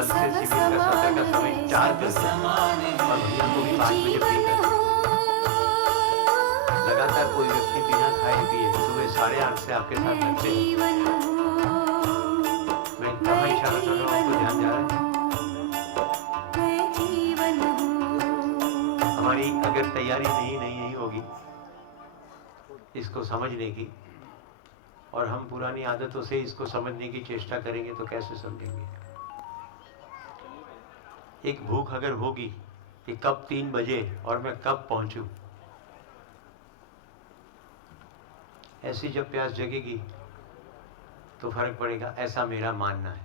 कल से शिविर का सत्र का समय 4 बजे और भैया को भी 5 बजे फ्री कर दो। लगातार कोई व्यक्ति बिना खाए पिए सुबह 8:30 से आपके साथ रहते हैं। मैं कहाँ इशारा कर रहा हूँ, आपको ध्यान जा रहा है? हमारी अगर तैयारी नहीं होगी इसको समझने की, और हम पुरानी आदतों से इसको समझने की चेष्टा करेंगे तो कैसे समझेंगे? एक भूख अगर होगी कि कब 3 बजे और मैं कब पहुंचूं, ऐसी जब प्यास जगेगी तो फर्क पड़ेगा, ऐसा मेरा मानना है,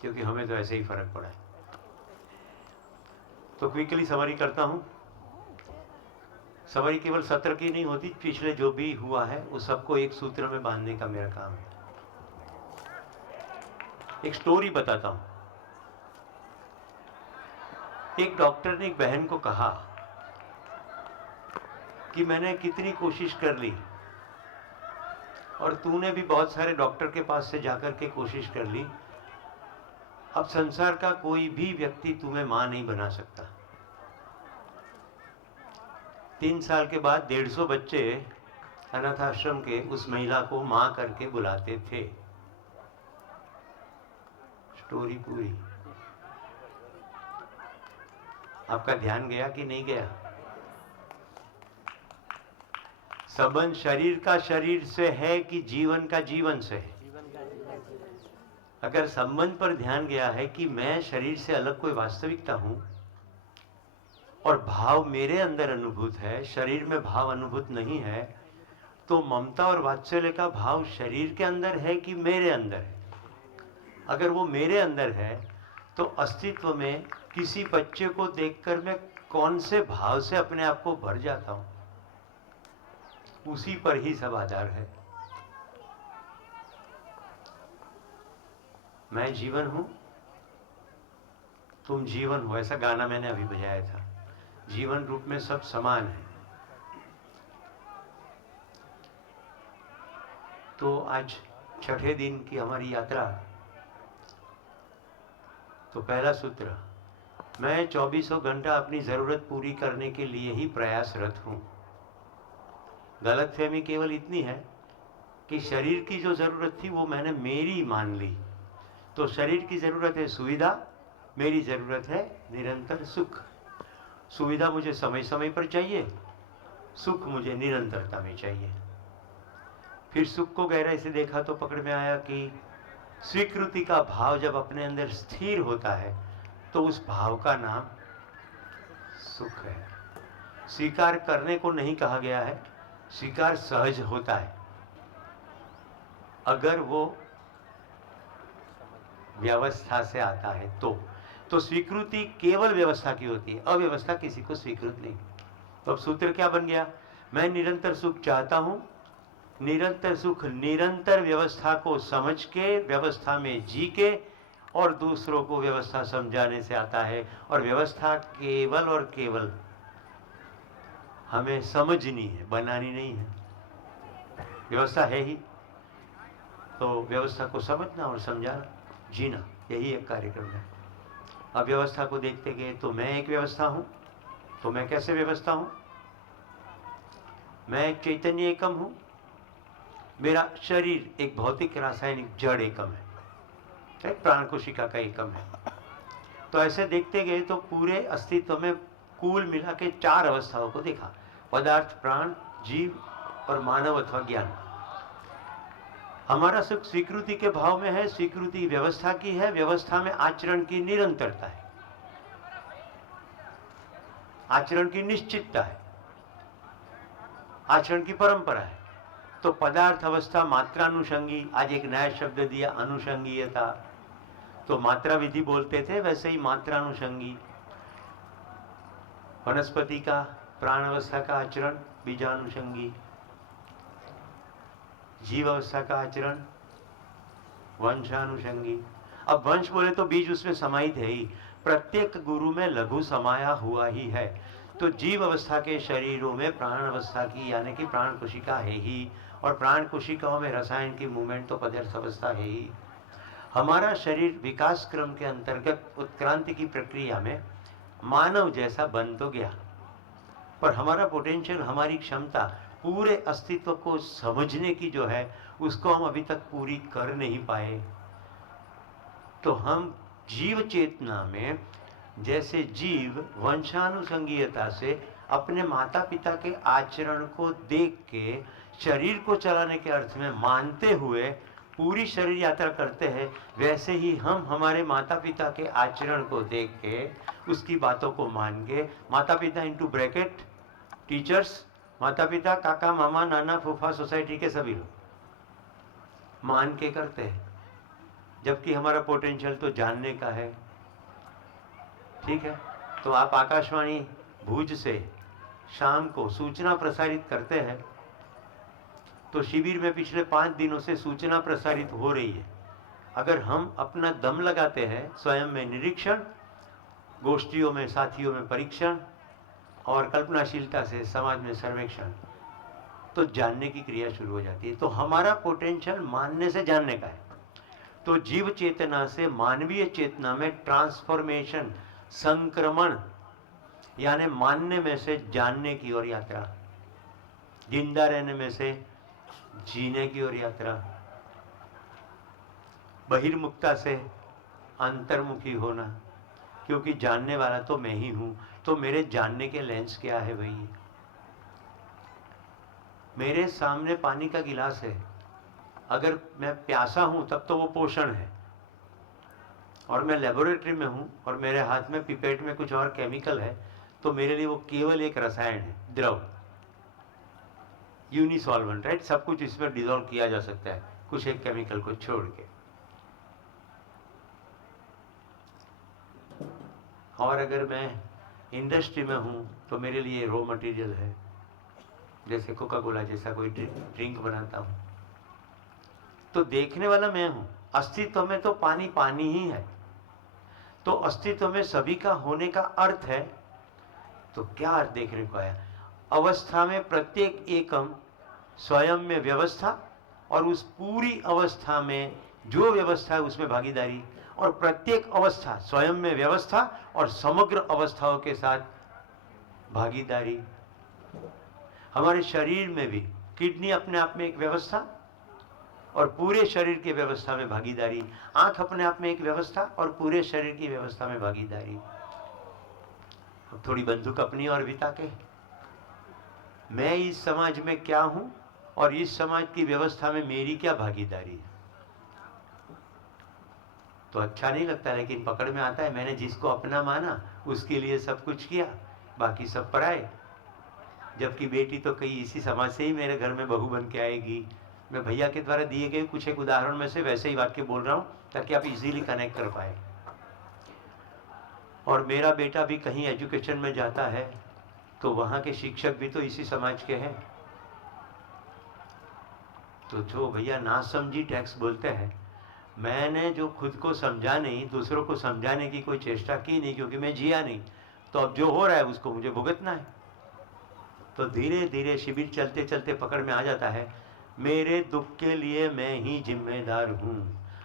क्योंकि हमें तो ऐसे ही फर्क पड़ा है। तो क्विकली समरी करता हूं। समरी केवल सत्र की नहीं होती, पिछले जो भी हुआ है उस सबको एक सूत्र में बांधने का मेरा काम है। एक स्टोरी बताता हूं। एक डॉक्टर ने एक बहन को कहा कि मैंने कितनी कोशिश कर ली और तूने भी बहुत सारे डॉक्टर के पास से जाकर के कोशिश कर ली, अब संसार का कोई भी व्यक्ति तुम्हें मां नहीं बना सकता। 3 साल के बाद 150 बच्चे अनाथ आश्रम के उस महिला को मां करके बुलाते थे। स्टोरी पूरी। आपका ध्यान गया कि नहीं गया? संबंध शरीर का शरीर से है कि जीवन का जीवन से है? अगर संबंध पर ध्यान गया है कि मैं शरीर से अलग कोई वास्तविकता हूं और भाव मेरे अंदर अनुभूत है, शरीर में भाव अनुभूत नहीं है, तो ममता और वात्सल्य का भाव शरीर के अंदर है कि मेरे अंदर है? अगर वो मेरे अंदर है तो अस्तित्व में किसी बच्चे को देखकर मैं कौन से भाव से अपने आप को भर जाता हूं, उसी पर ही सब आधार है। मैं जीवन हूं, तुम जीवन हो, ऐसा गाना मैंने अभी बजाया था। जीवन रूप में सब समान है। तो आज छठे दिन की हमारी यात्रा। तो पहला सूत्र, मैं 24 घंटा अपनी जरूरत पूरी करने के लिए ही प्रयासरत हूं। गलतफहमी केवल इतनी है कि शरीर की जो जरूरत थी वो मैंने मेरी मान ली। तो शरीर की जरूरत है सुविधा, मेरी जरूरत है निरंतर सुख। सुविधा मुझे समय समय पर चाहिए, सुख मुझे निरंतरता में चाहिए। फिर सुख को गहराई से देखा तो पकड़ में आया कि स्वीकृति का भाव जब अपने अंदर स्थिर होता है तो उस भाव का नाम सुख है। स्वीकार करने को नहीं कहा गया है, स्वीकार सहज होता है अगर वो व्यवस्था से आता है तो स्वीकृति केवल व्यवस्था की होती है, अव्यवस्था किसी को स्वीकृत नहीं। तो अब सूत्र क्या बन गया? मैं निरंतर सुख चाहता हूं। निरंतर सुख निरंतर व्यवस्था को समझ के, व्यवस्था में जी के और दूसरों को व्यवस्था समझाने से आता है। और व्यवस्था केवल और केवल हमें समझनी है, बनानी नहीं है। व्यवस्था है ही, तो व्यवस्था को समझना और समझाना, जीना, यही एक कार्यक्रम है। अब व्यवस्था को देखते गए तो मैं एक व्यवस्था हूं। तो मैं कैसे व्यवस्था हूं? मैं एक चैतन्य एकम हूं। मेरा शरीर एक भौतिक रासायनिक जड़ एकम है, एक प्राण कोशिका का एकम है। तो ऐसे देखते गए तो पूरे अस्तित्व में कुल मिला के 4 अवस्थाओं को देखा: पदार्थ, प्राण, जीव और मानव अथवा ज्ञान। हमारा सुख स्वीकृति के भाव में है। स्वीकृति व्यवस्था की है, व्यवस्था में आचरण की निरंतरता है, आचरण की निश्चितता है, आचरण की परंपरा है। तो पदार्थ अवस्था मात्रानुषंगी, आज एक नया शब्द दिया, अनुषंगीयता। तो मात्रा विधि बोलते थे, वैसे ही मात्रानुषंगी। वनस्पति का, प्राण अवस्था का आचरण बीजानुषंगी, जीव अवस्था का आचरण वंशानुषंगी। अब वंश बोले तो बीज उसमें समाहित है ही, प्रत्येक गुरु में लघु समाया हुआ ही है। तो जीव अवस्था के शरीरों में प्राण अवस्था की यानी कि प्राण कोशिका है ही, और प्राण कोशिकाओं में रसायन की मूवमेंट तो पदार्थ अवस्था है ही। हमारा शरीर विकास क्रम के अंतर्गत उत्क्रांति की प्रक्रिया में मानव जैसा बन तो गया, पर हमारा पोटेंशियल, हमारी क्षमता पूरे अस्तित्व को समझने की जो है उसको हम अभी तक पूरी कर नहीं पाए। तो हम जीव चेतना में जैसे जीव वंशानुसंगीयता से अपने माता पिता के आचरण को देख के शरीर को चलाने के अर्थ में मानते हुए पूरी शरीर यात्रा करते हैं, वैसे ही हम हमारे माता पिता के आचरण को देख के उसकी बातों को मान के, माता पिता इनटू ब्रैकेट टीचर्स, माता पिता, काका, मामा, नाना, फूफा, सोसाइटी के सभी लोग मान के करते हैं, जबकि हमारा पोटेंशियल तो जानने का है। ठीक है, तो आप आकाशवाणी भुज से शाम को सूचना प्रसारित करते हैं, तो शिविर में पिछले 5 दिनों से सूचना प्रसारित हो रही है। अगर हम अपना दम लगाते हैं, स्वयं में निरीक्षण, गोष्ठियों में, साथियों में परीक्षण और कल्पनाशीलता से समाज में सर्वेक्षण, तो जानने की क्रिया शुरू हो जाती है। तो हमारा पोटेंशियल मानने से जानने का है। तो जीव चेतना से मानवीय चेतना में ट्रांसफॉर्मेशन, संक्रमण, यानी मानने में से जानने की ओर यात्रा, जिंदा रहने में से जीने की ओर यात्रा, बहिर्मुखता से अंतर्मुखी होना, क्योंकि जानने वाला तो मैं ही हूं। तो मेरे जानने के लेंस क्या है भाई? मेरे सामने पानी का गिलास है, अगर मैं प्यासा हूं तब तो वो पोषण है, और मैं लेबोरेटरी में हूं और मेरे हाथ में पिपेट में कुछ और केमिकल है, तो मेरे लिए वो केवल एक रसायन है, द्रव, यूनिसॉल्वेंट, राइट। सब कुछ इसमें डिसॉल्व किया जा सकता है कुछ एक केमिकल को छोड़ के। और अगर मैं इंडस्ट्री में हूं तो मेरे लिए रॉ मटेरियल है, जैसे कोका कोला जैसा कोई ड्रिंक बनाता हूं, तो देखने वाला मैं हूं। अस्तित्व में तो पानी पानी ही है, तो अस्तित्व में सभी का होने का अर्थ है। तो क्या अर्थ देखने को आया? अवस्था में प्रत्येक एकम स्वयं में व्यवस्था, और उस पूरी अवस्था में जो व्यवस्था है उसमें भागीदारी, और प्रत्येक अवस्था स्वयं में व्यवस्था और समग्र अवस्थाओं के साथ भागीदारी। हमारे शरीर में भी किडनी अपने आप में एक व्यवस्था और पूरे शरीर की व्यवस्था में भागीदारी, आंख अपने आप में एक व्यवस्था और पूरे शरीर की व्यवस्था में भागीदारी। अब थोड़ी बंदूक अपनी और बिता के, मैं इस समाज में क्या हूं और इस समाज की व्यवस्था में मेरी क्या भागीदारी है। तो अच्छा नहीं लगता, लेकिन पकड़ में आता है। मैंने जिसको अपना माना उसके लिए सब कुछ किया, बाकी सब पराए। जबकि बेटी तो कहीं इसी समाज से ही मेरे घर में बहू बन के आएगी। मैं भैया के द्वारा दिए गए कुछ एक उदाहरण में से वैसे ही वाक्य बोल रहा हूं ताकि आप इजीली कनेक्ट कर पाए। और मेरा बेटा भी कहीं एजुकेशन में जाता है तो वहां के शिक्षक भी तो इसी समाज के हैं। तो जो भैया ना समझी टैक्स बोलते हैं, मैंने जो खुद को समझा नहीं, दूसरों को समझाने की कोई चेष्टा की नहीं, क्योंकि मैं जिया नहीं, तो अब जो हो रहा है उसको मुझे भुगतना है। तो धीरे धीरे शिविर चलते चलते पकड़ में आ जाता है, मेरे दुख के लिए मैं ही जिम्मेदार हूं।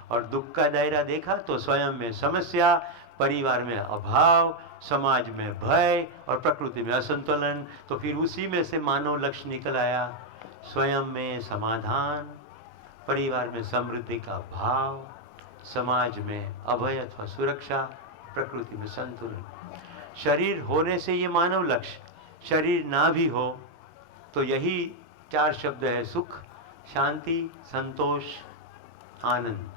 और दुख का दायरा देखा तो स्वयं में समस्या, परिवार में अभाव, समाज में भय और प्रकृति में असंतुलन। तो फिर उसी में से मानव लक्ष्य निकल आया, स्वयं में समाधान, परिवार में समृद्धि का भाव, समाज में अभय अथवा सुरक्षा, प्रकृति में संतुलन। शरीर होने से ये मानव लक्ष्य, शरीर ना भी हो तो यही 4 शब्द है, सुख, शांति, संतोष, आनंद।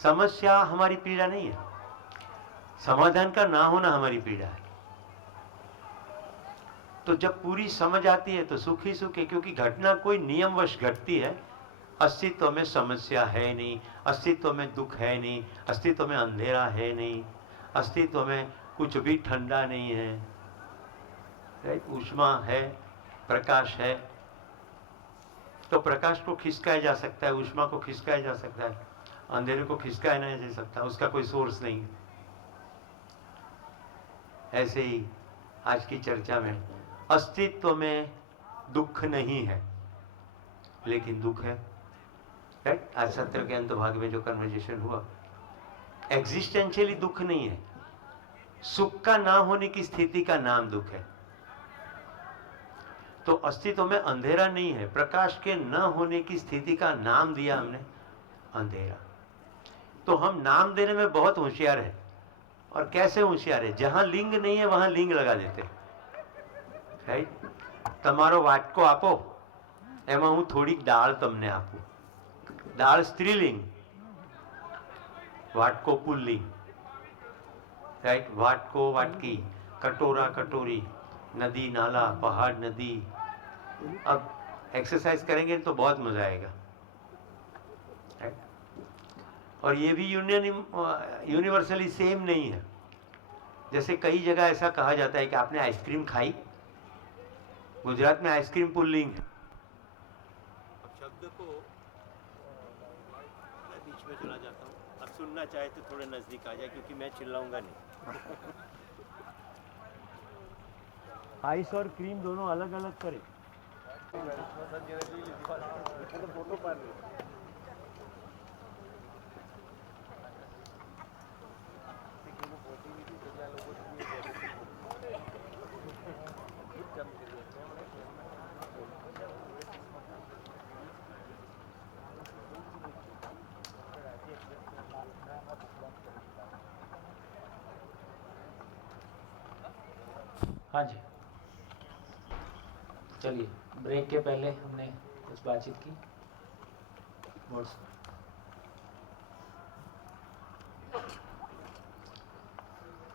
समस्या हमारी पीड़ा नहीं है, समाधान का ना होना हमारी पीड़ा है। तो जब पूरी समझ आती है तो सुख ही सुख है, क्योंकि घटना कोई नियमवश घटती है। अस्तित्व में समस्या है नहीं, अस्तित्व में दुख है नहीं, अस्तित्व में अंधेरा है नहीं, अस्तित्व में कुछ भी ठंडा नहीं है, राइट। ऊष्मा है, प्रकाश है, तो प्रकाश को खिसकाया जा सकता है, ऊष्मा को खिसकाया जा सकता है, अंधेरे को खिसकाया नहीं जा सकता, उसका कोई सोर्स नहीं। ऐसे ही आज की चर्चा में अस्तित्व में दुख नहीं है, लेकिन दुख है, राइट। आज सत्र के अंत भाग में जो कन्वर्सेशन हुआ एग्जिस्टेंशियली दुख नहीं है, सुख का ना होने की स्थिति का नाम दुख है। तो अस्तित्व में अंधेरा नहीं है, प्रकाश के न होने की स्थिति का नाम दिया हमने अंधेरा। तो हम नाम देने में बहुत होशियार है। और कैसे होशियार है? जहां लिंग नहीं है वहां लिंग लगा देते, राइट? તમારો વાટકો આપો, એમાં હું થોડીક દાળ તમને આપું. દાળ સ્ત્રીલિંગ, વાટકો પુલ્લિંગ, राइट? वाटको वाटकी, कटोरा कटोरी, नदी नाला पहाड़ नदी। अब एक्सरसाइज करेंगे तो बहुत मजा आएगा, राइट? और ये भी यूनिवर्सली सेम नहीं है। जैसे कई जगह ऐसा कहा जाता है कि आपने आइसक्रीम खाई, गुजरात में आइसक्रीम पुल्लिंग है। अब शब्द को मैं बीच में चला जाता हूँ, अब सुनना चाहे तो थोड़े नजदीक आ जाए, क्योंकि मैं चिल्लाऊंगा नहीं। आइस और क्रीम दोनों अलग अलग करें। हाँ जी, चलिए। ब्रेक के पहले हमने कुछ बातचीत की। नोट्स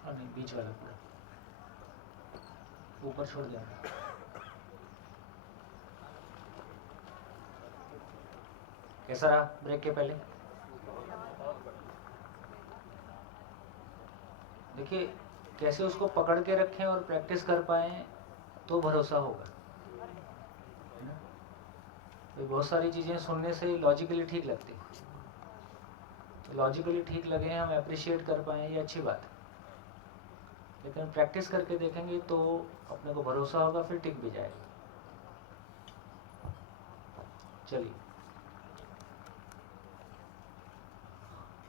और नहीं, बीच वाला पूरा ऊपर छोड़ दिया। कैसा रहा ब्रेक के पहले? देखिए, कैसे उसको पकड़ के रखें और प्रैक्टिस कर पाएं तो भरोसा होगा। तो बहुत सारी चीज़ें सुनने से लॉजिकली ठीक लगती, तो लॉजिकली ठीक लगे, हम अप्रिशिएट कर पाएँ, ये अच्छी बात है। लेकिन प्रैक्टिस करके देखेंगे तो अपने को भरोसा होगा, फिर टिक भी जाएगा। चलिए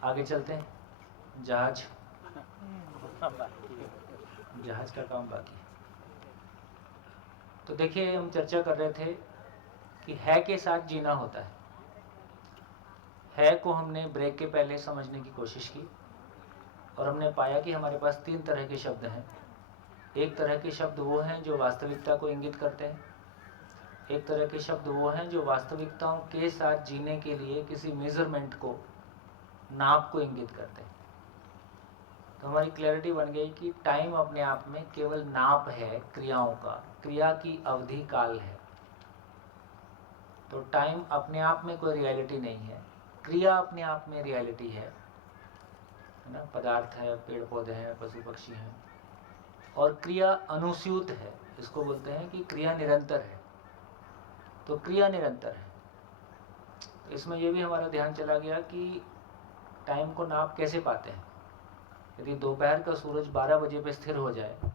आगे चलते हैं। जहाज का काम बाकी है। तो देखिए, हम चर्चा कर रहे थे कि है के साथ जीना होता है को हमने ब्रेक के पहले समझने की कोशिश की और हमने पाया कि हमारे पास 3 तरह के शब्द हैं। एक तरह के शब्द वो हैं जो वास्तविकता को इंगित करते हैं, एक तरह के शब्द वो हैं जो वास्तविकताओं के साथ जीने के लिए किसी मेजरमेंट को, नाप को इंगित करते हैं। तो हमारी क्लैरिटी बन गई कि टाइम अपने आप में केवल नाप है क्रियाओं का, क्रिया की अवधि काल है। तो टाइम अपने आप में कोई रियलिटी नहीं है, क्रिया अपने आप में रियलिटी है ना? पदार्थ है, पेड़ पौधे हैं, पशु पक्षी हैं, और क्रिया अनुस्यूत है। इसको बोलते हैं कि क्रिया निरंतर है। तो क्रिया निरंतर है। तो इसमें यह भी हमारा ध्यान चला गया कि टाइम को नाप कैसे पाते हैं। यदि दोपहर का सूरज 12 बजे पे स्थिर हो जाए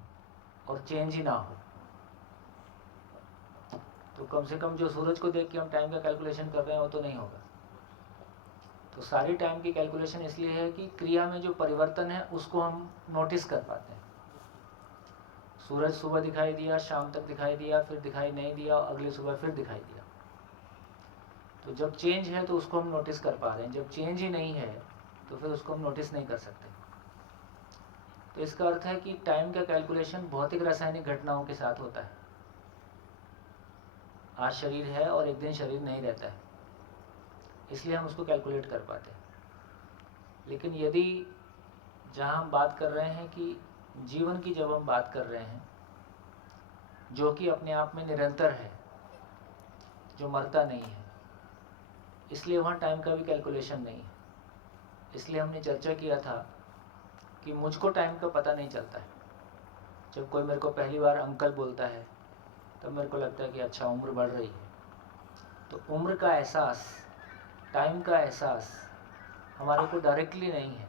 और चेंज ही ना हो, तो कम से कम जो सूरज को देख के हम टाइम का कैलकुलेशन कर रहे हैं वो तो नहीं होगा। तो सारी टाइम की कैलकुलेशन इसलिए है कि क्रिया में जो परिवर्तन है उसको हम नोटिस कर पाते हैं। सूरज सुबह दिखाई दिया, शाम तक दिखाई दिया, फिर दिखाई नहीं दिया, अगली सुबह फिर दिखाई दिया। तो जब चेंज है तो उसको हम नोटिस कर पा रहे हैं, जब चेंज ही नहीं है तो फिर उसको हम नोटिस नहीं कर सकते। तो इसका अर्थ है कि टाइम का कैलकुलेशन भौतिक रासायनिक घटनाओं के साथ होता है। आज शरीर है और एक दिन शरीर नहीं रहता है, इसलिए हम उसको कैलकुलेट कर पाते हैं। लेकिन यदि जहाँ हम बात कर रहे हैं कि जीवन की, जब हम बात कर रहे हैं जो कि अपने आप में निरंतर है, जो मरता नहीं है, इसलिए वहाँ टाइम का भी कैलकुलेशन नहीं है। इसलिए हमने चर्चा किया था कि मुझको टाइम का पता नहीं चलता है। जब कोई मेरे को पहली बार अंकल बोलता है तब मेरे को लगता है कि अच्छा, उम्र बढ़ रही है। तो उम्र का एहसास, टाइम का एहसास हमारे को डायरेक्टली नहीं है,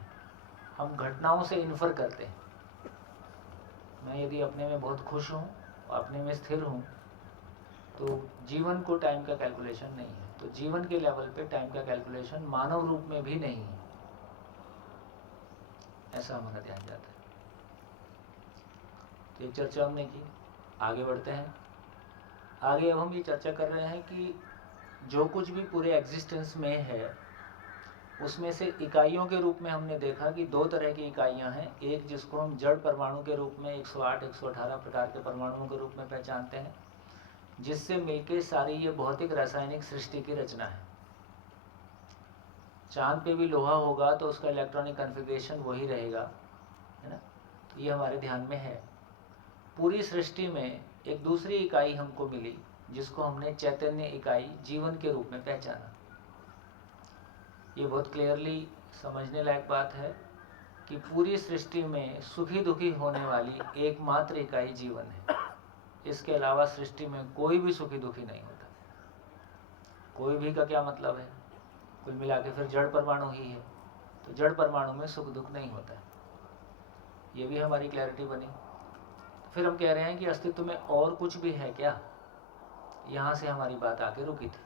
हम घटनाओं से इन्फर करते हैं। मैं यदि अपने में बहुत खुश हूँ, अपने में स्थिर हूँ, तो जीवन को टाइम का कैलकुलेशन नहीं है। तो जीवन के लेवल पे टाइम का कैलकुलेशन मानव रूप में भी नहीं है। ऐसा हमारा ध्यान जाता है। तो एक चर्चा हमने की, आगे बढ़ते हैं। आगे अब हम ये चर्चा कर रहे हैं कि जो कुछ भी पूरे एग्जिस्टेंस में है उसमें से इकाइयों के रूप में हमने देखा कि दो तरह की इकाइयां हैं। एक जिसको हम जड़ परमाणु के रूप में 108 118 प्रकार के परमाणुओं के रूप में पहचानते हैं, जिससे मिलके सारी ये भौतिक रासायनिक सृष्टि की रचना है। चांद पे भी लोहा होगा तो उसका इलेक्ट्रॉनिक कन्फिग्रेशन वही रहेगा, है ना। तो ये हमारे ध्यान में है। पूरी सृष्टि में एक दूसरी इकाई हमको मिली जिसको हमने चैतन्य इकाई जीवन के रूप में पहचाना। ये बहुत क्लियरली समझने लायक बात है कि पूरी सृष्टि में सुखी दुखी होने वाली एकमात्र इकाई जीवन है। इसके अलावा सृष्टि में कोई भी सुखी दुखी नहीं होता। कोई भी का क्या मतलब है, कुल मिला के फिर जड़ परमाणु ही है। तो जड़ परमाणु में सुख दुख नहीं होता है। ये भी हमारी क्लैरिटी बनी। फिर हम कह रहे हैं कि अस्तित्व में और कुछ भी है क्या। यहाँ से हमारी बात आके रुकी थी।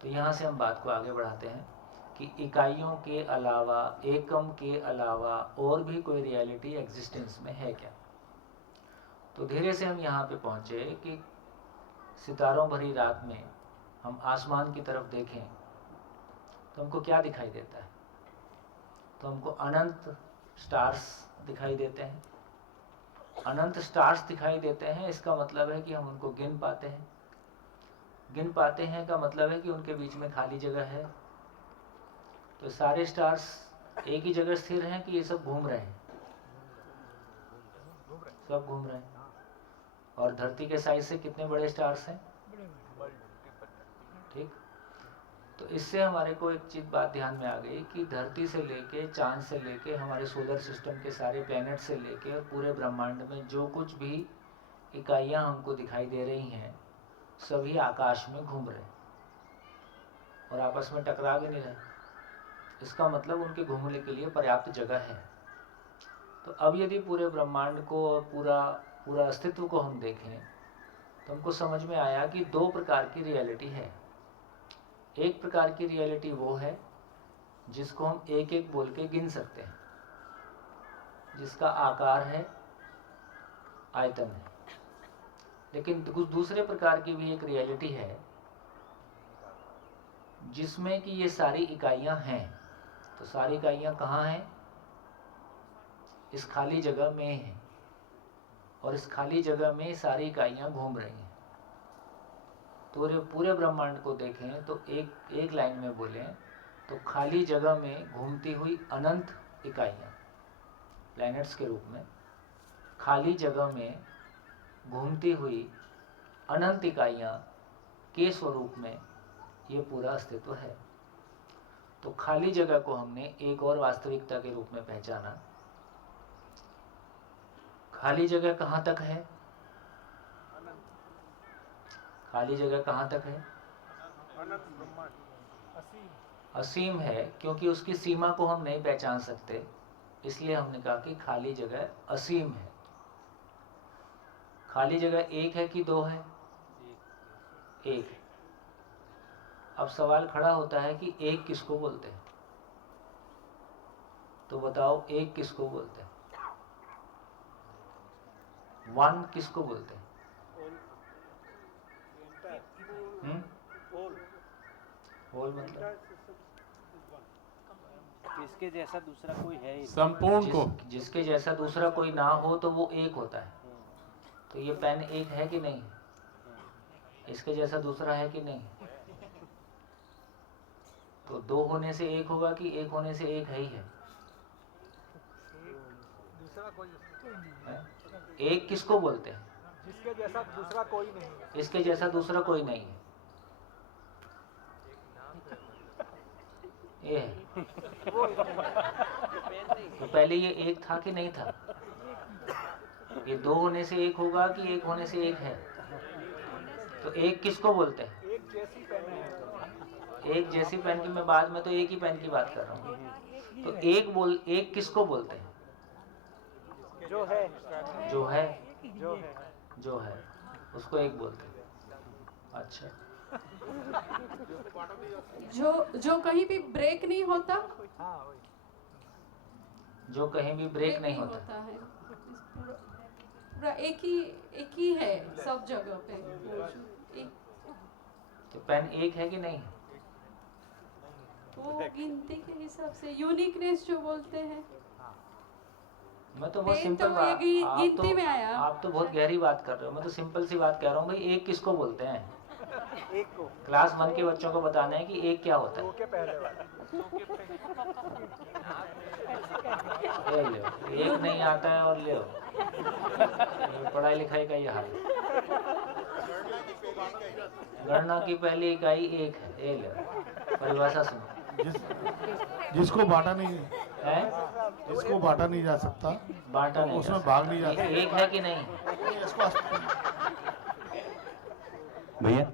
तो यहाँ से हम बात को आगे बढ़ाते हैं कि इकाइयों के अलावा, एकम के अलावा और भी कोई रियलिटी एग्जिस्टेंस में है क्या। तो धीरे से हम यहाँ पे पहुँचे कि सितारों भरी रात में हम आसमान की तरफ देखें तो हमको क्या दिखाई देता है। तो हमको अनंत स्टार्स दिखाई देते हैं। अनंत स्टार्स दिखाई देते हैं, इसका मतलब है कि हम उनको गिन पाते हैं। गिन पाते हैं का मतलब है कि उनके बीच में खाली जगह है। तो सारे स्टार्स एक ही जगह स्थिर हैं कि ये सब घूम रहे हैं? सब घूम रहे हैं। और धरती के साइज से कितने बड़े स्टार्स हैं? ठीक। तो इससे हमारे को एक चीज बात ध्यान में आ गई कि धरती से लेके, चांद से लेके, हमारे सोलर सिस्टम के सारे प्लैनेट से लेके और पूरे ब्रह्मांड में जो कुछ भी इकाइयां हमको दिखाई दे रही हैं सभी आकाश में घूम रहे हैं और आपस में टकरा भी नहीं रहे। इसका मतलब उनके घूमने के लिए पर्याप्त जगह है। तो अब यदि पूरे ब्रह्मांड को और पूरा अस्तित्व को हम देखें तो हमको समझ में आया कि दो प्रकार की रियलिटी है। एक प्रकार की रियलिटी वो है जिसको हम एक एक बोल के गिन सकते हैं, जिसका आकार है, आयतन है। लेकिन कुछ दूसरे प्रकार की भी एक रियलिटी है जिसमें कि ये सारी इकाइयां हैं। तो सारी इकाइयां कहाँ हैं? इस खाली जगह में हैं। और इस खाली जगह में सारी इकाइयां घूम रही हैं। तो पूरे ब्रह्मांड को देखें तो एक लाइन में बोलें तो खाली जगह में घूमती हुई अनंत इकाइयां, प्लैनेट्स के रूप में खाली जगह में घूमती हुई अनंत इकाइयां के स्वरूप में ये पूरा अस्तित्व है। तो खाली जगह को हमने एक और वास्तविकता के रूप में पहचाना। खाली जगह कहाँ तक है? खाली जगह कहाँ तक है? असीम है, क्योंकि उसकी सीमा को हम नहीं पहचान सकते, इसलिए हमने कहा कि खाली जगह असीम है। खाली जगह एक है कि दो है? एक है। अब सवाल खड़ा होता है कि एक किसको बोलते हैं? तो बताओ, एक किसको बोलते हैं? वन किसको बोलते हैं? होल मतलब जिसके जैसा दूसरा कोई है ही संपूर्ण को। जिसके जैसा दूसरा कोई ना हो तो वो एक होता है। तो ये पेन एक है कि नहीं? इसके जैसा दूसरा है कि नहीं? तो दो होने से एक होगा कि एक होने से एक है ही है? दूसरा कोई एक किसको बोलते हैं? जिसके जैसा दूसरा कोई नहीं है। इसके जैसा दूसरा कोई नहीं है, ये है। तो पहले ये एक था कि नहीं था? ये दो होने से एक होगा कि एक होने से एक है? तो एक किसको बोलते हैं? एक जैसी पेन है। एक जैसी पेन की मैं बाद में तो एक ही पेन की बात कर रहा हूँ। तो एक किसको बोलते हैं? जो है जो है, जो है जो है उसको एक बोलते हैं। अच्छा, जो कहीं भी ब्रेक नहीं होता। हाँ वही। जो कहीं भी ब्रेक नहीं होता। है। पूरा पूरा एक ही है सब जगह पे। एक तो पेन एक है कि नहीं? वो गिनती के हिसाब से यूनिकनेस जो बोलते हैं। मैं तो बहुत पेन सिंपल तो बात, ये आप गिनती में आया। आप तो बहुत गहरी बात कर रहे हो, मैं तो सिंपल सी बात कह रहा हूँ भाई, एक किसको बोलते हैं? एक को क्लास 1 के बच्चों को बताना है कि एक क्या होता दो है। के पहले वाला ले लो, एक नहीं आता है और ले लो, पढ़ाई लिखाई का ये हाल है। गणना की पहली इकाई एक है, ये लो परिभाषा सुनो। जिसको बांटा नहीं है, जिसको बांटा नहीं जा सकता, बांटा नहीं उसमें जा भाग सकता। नहीं जा सकता। एक है कि नहीं? इसको भैया,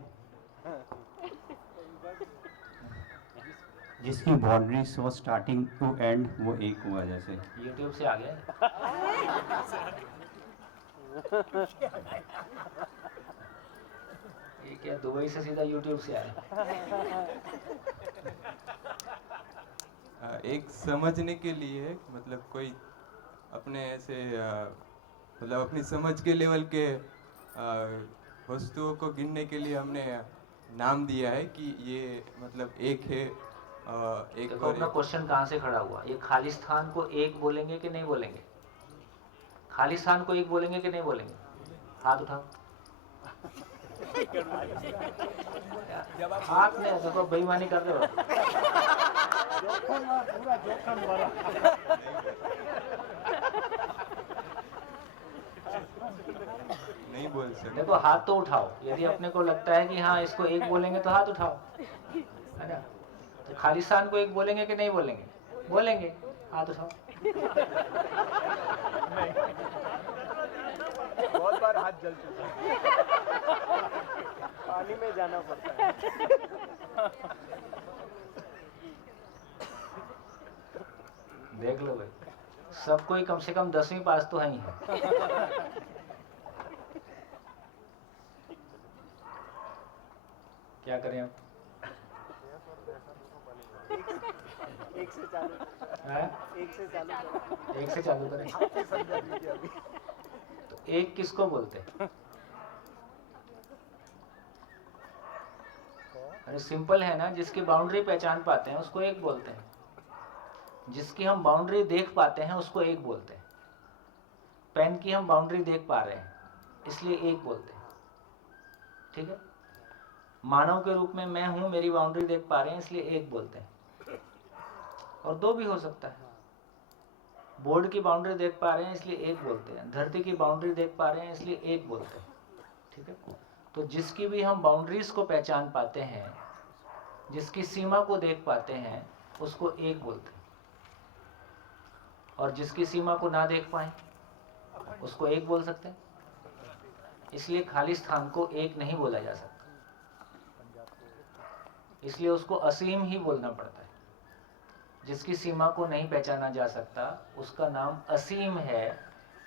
जिसकी बाउंड्रीज हो स्टार्टिंग टू एंड वो एक हुआ, जैसे यूट्यूब से आ गया। ये क्या दुबई से सीधा यूट्यूब से आया? एक समझने के लिए, मतलब कोई अपने ऐसे मतलब अपनी समझ के लेवल के वस्तुओं को गिनने के लिए हमने नाम दिया है कि ये मतलब एक है, एक देखो पर अपना एक। क्वेश्चन कहाँ से खड़ा हुआ। ये खालिस्तान को एक बोलेंगे कि नहीं बोलेंगे? खालिस्तान को एक बोलेंगे कि नहीं बोलेंगे? हाथ उठाओ। हाथ में देखो, बेईमानी कर रहे हो। पूरा जोखम भरा। नहीं बोल सकते। देखो हाथ तो उठाओ, यदि अपने को लगता है कि हाँ इसको एक बोलेंगे तो हाथ उठाओ, है ना? तो खालिस्तान को एक बोलेंगे कि नहीं बोलेंगे? बोलेंगे, हाथ उठाओ। बहुत बार हाथ जल चुका है। पानी में जाना पड़ता है। देख लो भाई, सब कोई कम से कम 10वीं पास तो है ही है। क्या करें आप? एक से चालू हैं? एक से चालू करो। एक से चालू करें। आपकी समझा दीजिए अभी। तो एक किसको बोलते हैं? अरे सिंपल है ना, जिसकी बाउंड्री पहचान पाते हैं उसको एक बोलते हैं। जिसकी हम बाउंड्री देख पाते हैं उसको एक बोलते हैं। पेन की हम बाउंड्री देख पा रहे हैं इसलिए एक बोलते हैं, ठीक है? मानव के रूप में मैं हूं, मेरी बाउंड्री देख पा रहे हैं इसलिए एक बोलते हैं। और दो भी हो सकता है। बोर्ड की बाउंड्री देख पा रहे हैं इसलिए एक बोलते हैं, धरती की बाउंड्री देख पा रहे हैं इसलिए एक बोलते हैं, ठीक है? तो जिसकी भी हम बाउंड्रीज को पहचान पाते हैं, जिसकी सीमा को देख पाते हैं उसको एक बोलते हैं। और जिसकी सीमा को ना देख पाए उसको एक बोल सकते हैं। इसलिए खालिस्तान को एक नहीं बोला जा सकता, इसलिए उसको असीम ही बोलना पड़ता है। जिसकी सीमा को नहीं पहचाना जा सकता उसका नाम असीम है।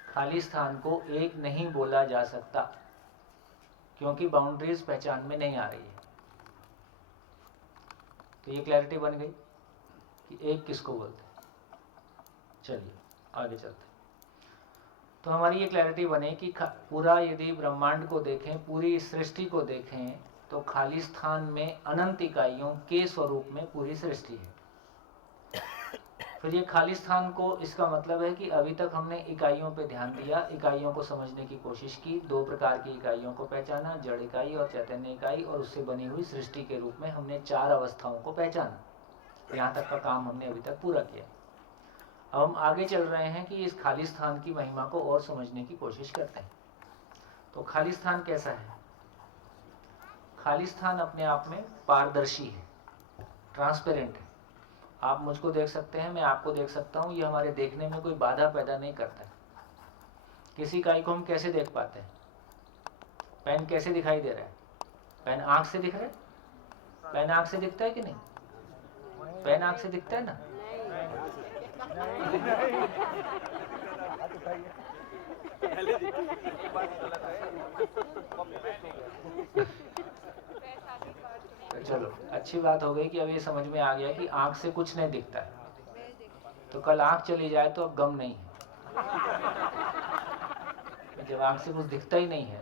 खालिस्तान को एक नहीं बोला जा सकता क्योंकि बाउंड्रीज पहचान में नहीं आ रही है। तो ये क्लैरिटी बन गई कि एक किसको बोलते हैं। चलिए आगे चलते हैं। तो हमारी ये क्लैरिटी बने कि पूरा यदि ब्रह्मांड को देखें, पूरी सृष्टि को देखें तो खालिस्तान में अनंत इकाइयों के स्वरूप में पूरी सृष्टि है। फिर ये खालिस्तान को, इसका मतलब है कि अभी तक हमने इकाइयों पे ध्यान दिया, इकाइयों को समझने की कोशिश की, दो प्रकार की इकाइयों को पहचाना, जड़ इकाई और चैतन्य इकाई, और उससे बनी हुई सृष्टि के रूप में हमने 4 अवस्थाओं को पहचाना। यहाँ तक का काम हमने अभी तक पूरा किया। अब हम आगे चल रहे हैं कि इस खालिस्तान की महिमा को और समझने की कोशिश करते हैं। तो खालिस्तान कैसा है? खालिस्तान अपने आप में पारदर्शी है, ट्रांसपेरेंट है। आप मुझको देख सकते हैं, मैं आपको देख सकता हूँ, ये हमारे देखने में कोई बाधा पैदा नहीं करता है। किसी इकाई को हम कैसे देख पाते हैं? पेन कैसे दिखाई दे रहा है? पेन आँख से दिख रहा है? पेन आँख से दिखता है कि नहीं? पेन आँख से दिखता है ना? तो चलो अच्छी बात हो गई कि अब ये समझ में आ गया कि आँख से कुछ नहीं दिखता है। तो कल आंख चली जाए तो अब गम नहीं है। जब आंख से कुछ दिखता ही नहीं है,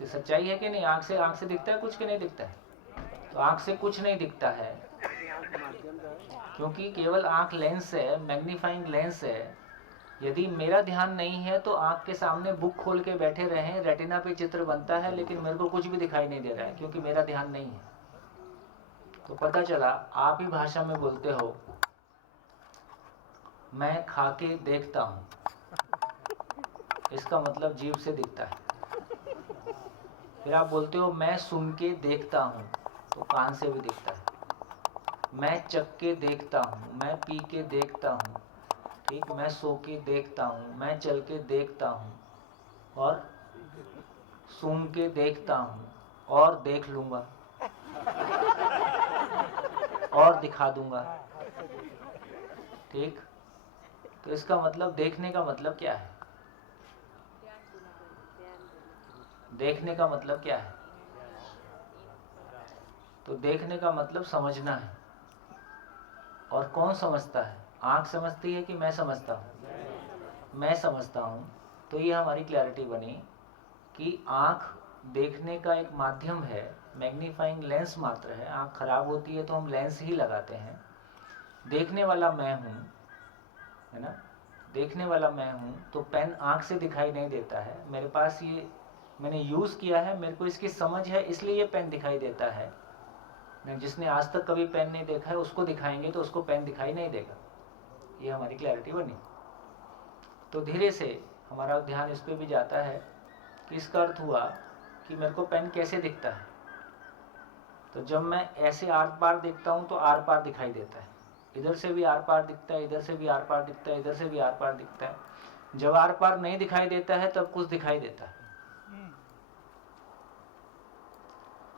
ये सच्चाई है कि नहीं? आंख से दिखता है कुछ कि नहीं दिखता है? तो आंख से कुछ नहीं दिखता है, क्योंकि केवल आंख लेंस है, मैग्नीफाइंग लेंस है। यदि मेरा ध्यान नहीं है तो आंख के सामने बुक खोल के बैठे रहें, रेटिना पे चित्र बनता है, लेकिन मेरे को कुछ भी दिखाई नहीं दे रहा है, क्योंकि मेरा ध्यान नहीं है। तो पता चला आप ही भाषा में बोलते हो, मैं खा के देखता हूं, इसका मतलब जीभ से दिखता है। फिर आप बोलते हो मैं सुन के देखता हूं, तो कान से भी दिखता है। मैं चख के देखता हूं, मैं पी के देखता हूं, ठीक, मैं सो के देखता हूं, मैं चल के देखता हूं, और सुन के देखता हूं, और देख लूंगा, और दिखा दूंगा, ठीक। तो इसका मतलब देखने का मतलब क्या है? देखने का मतलब क्या है? तो देखने का मतलब समझना है। और कौन समझता है? आंख समझती है कि मैं समझता हूं? मैं समझता हूं। तो ये हमारी क्लैरिटी बनी कि आंख देखने का एक माध्यम है, मैग्नीफाइंग लेंस मात्र है। आंख खराब होती है तो हम लेंस ही लगाते हैं। देखने वाला मैं हूं, है ना? देखने वाला मैं हूं। तो पेन आंख से दिखाई नहीं देता है, मेरे पास ये मैंने यूज किया है, मेरे को इसकी समझ है, इसलिए ये पेन दिखाई देता है। जिसने आज तक कभी पेन नहीं देखा है उसको दिखाएंगे तो उसको पेन दिखाई नहीं देगा। ये हमारी क्लैरिटी बनी। तो धीरे से हमारा ध्यान इस पे भी जाता है कि इसका अर्थ हुआ कि मेरे को पेन कैसे दिखता है। तो जब मैं ऐसे आर पार देखता हूं तो आर पार दिखाई देता है, इधर से भी आर पार दिखता है, इधर से भी आर पार दिखता है, इधर से भी आर पार दिखता है। जब आर पार नहीं दिखाई देता है तब कुछ दिखाई देता है।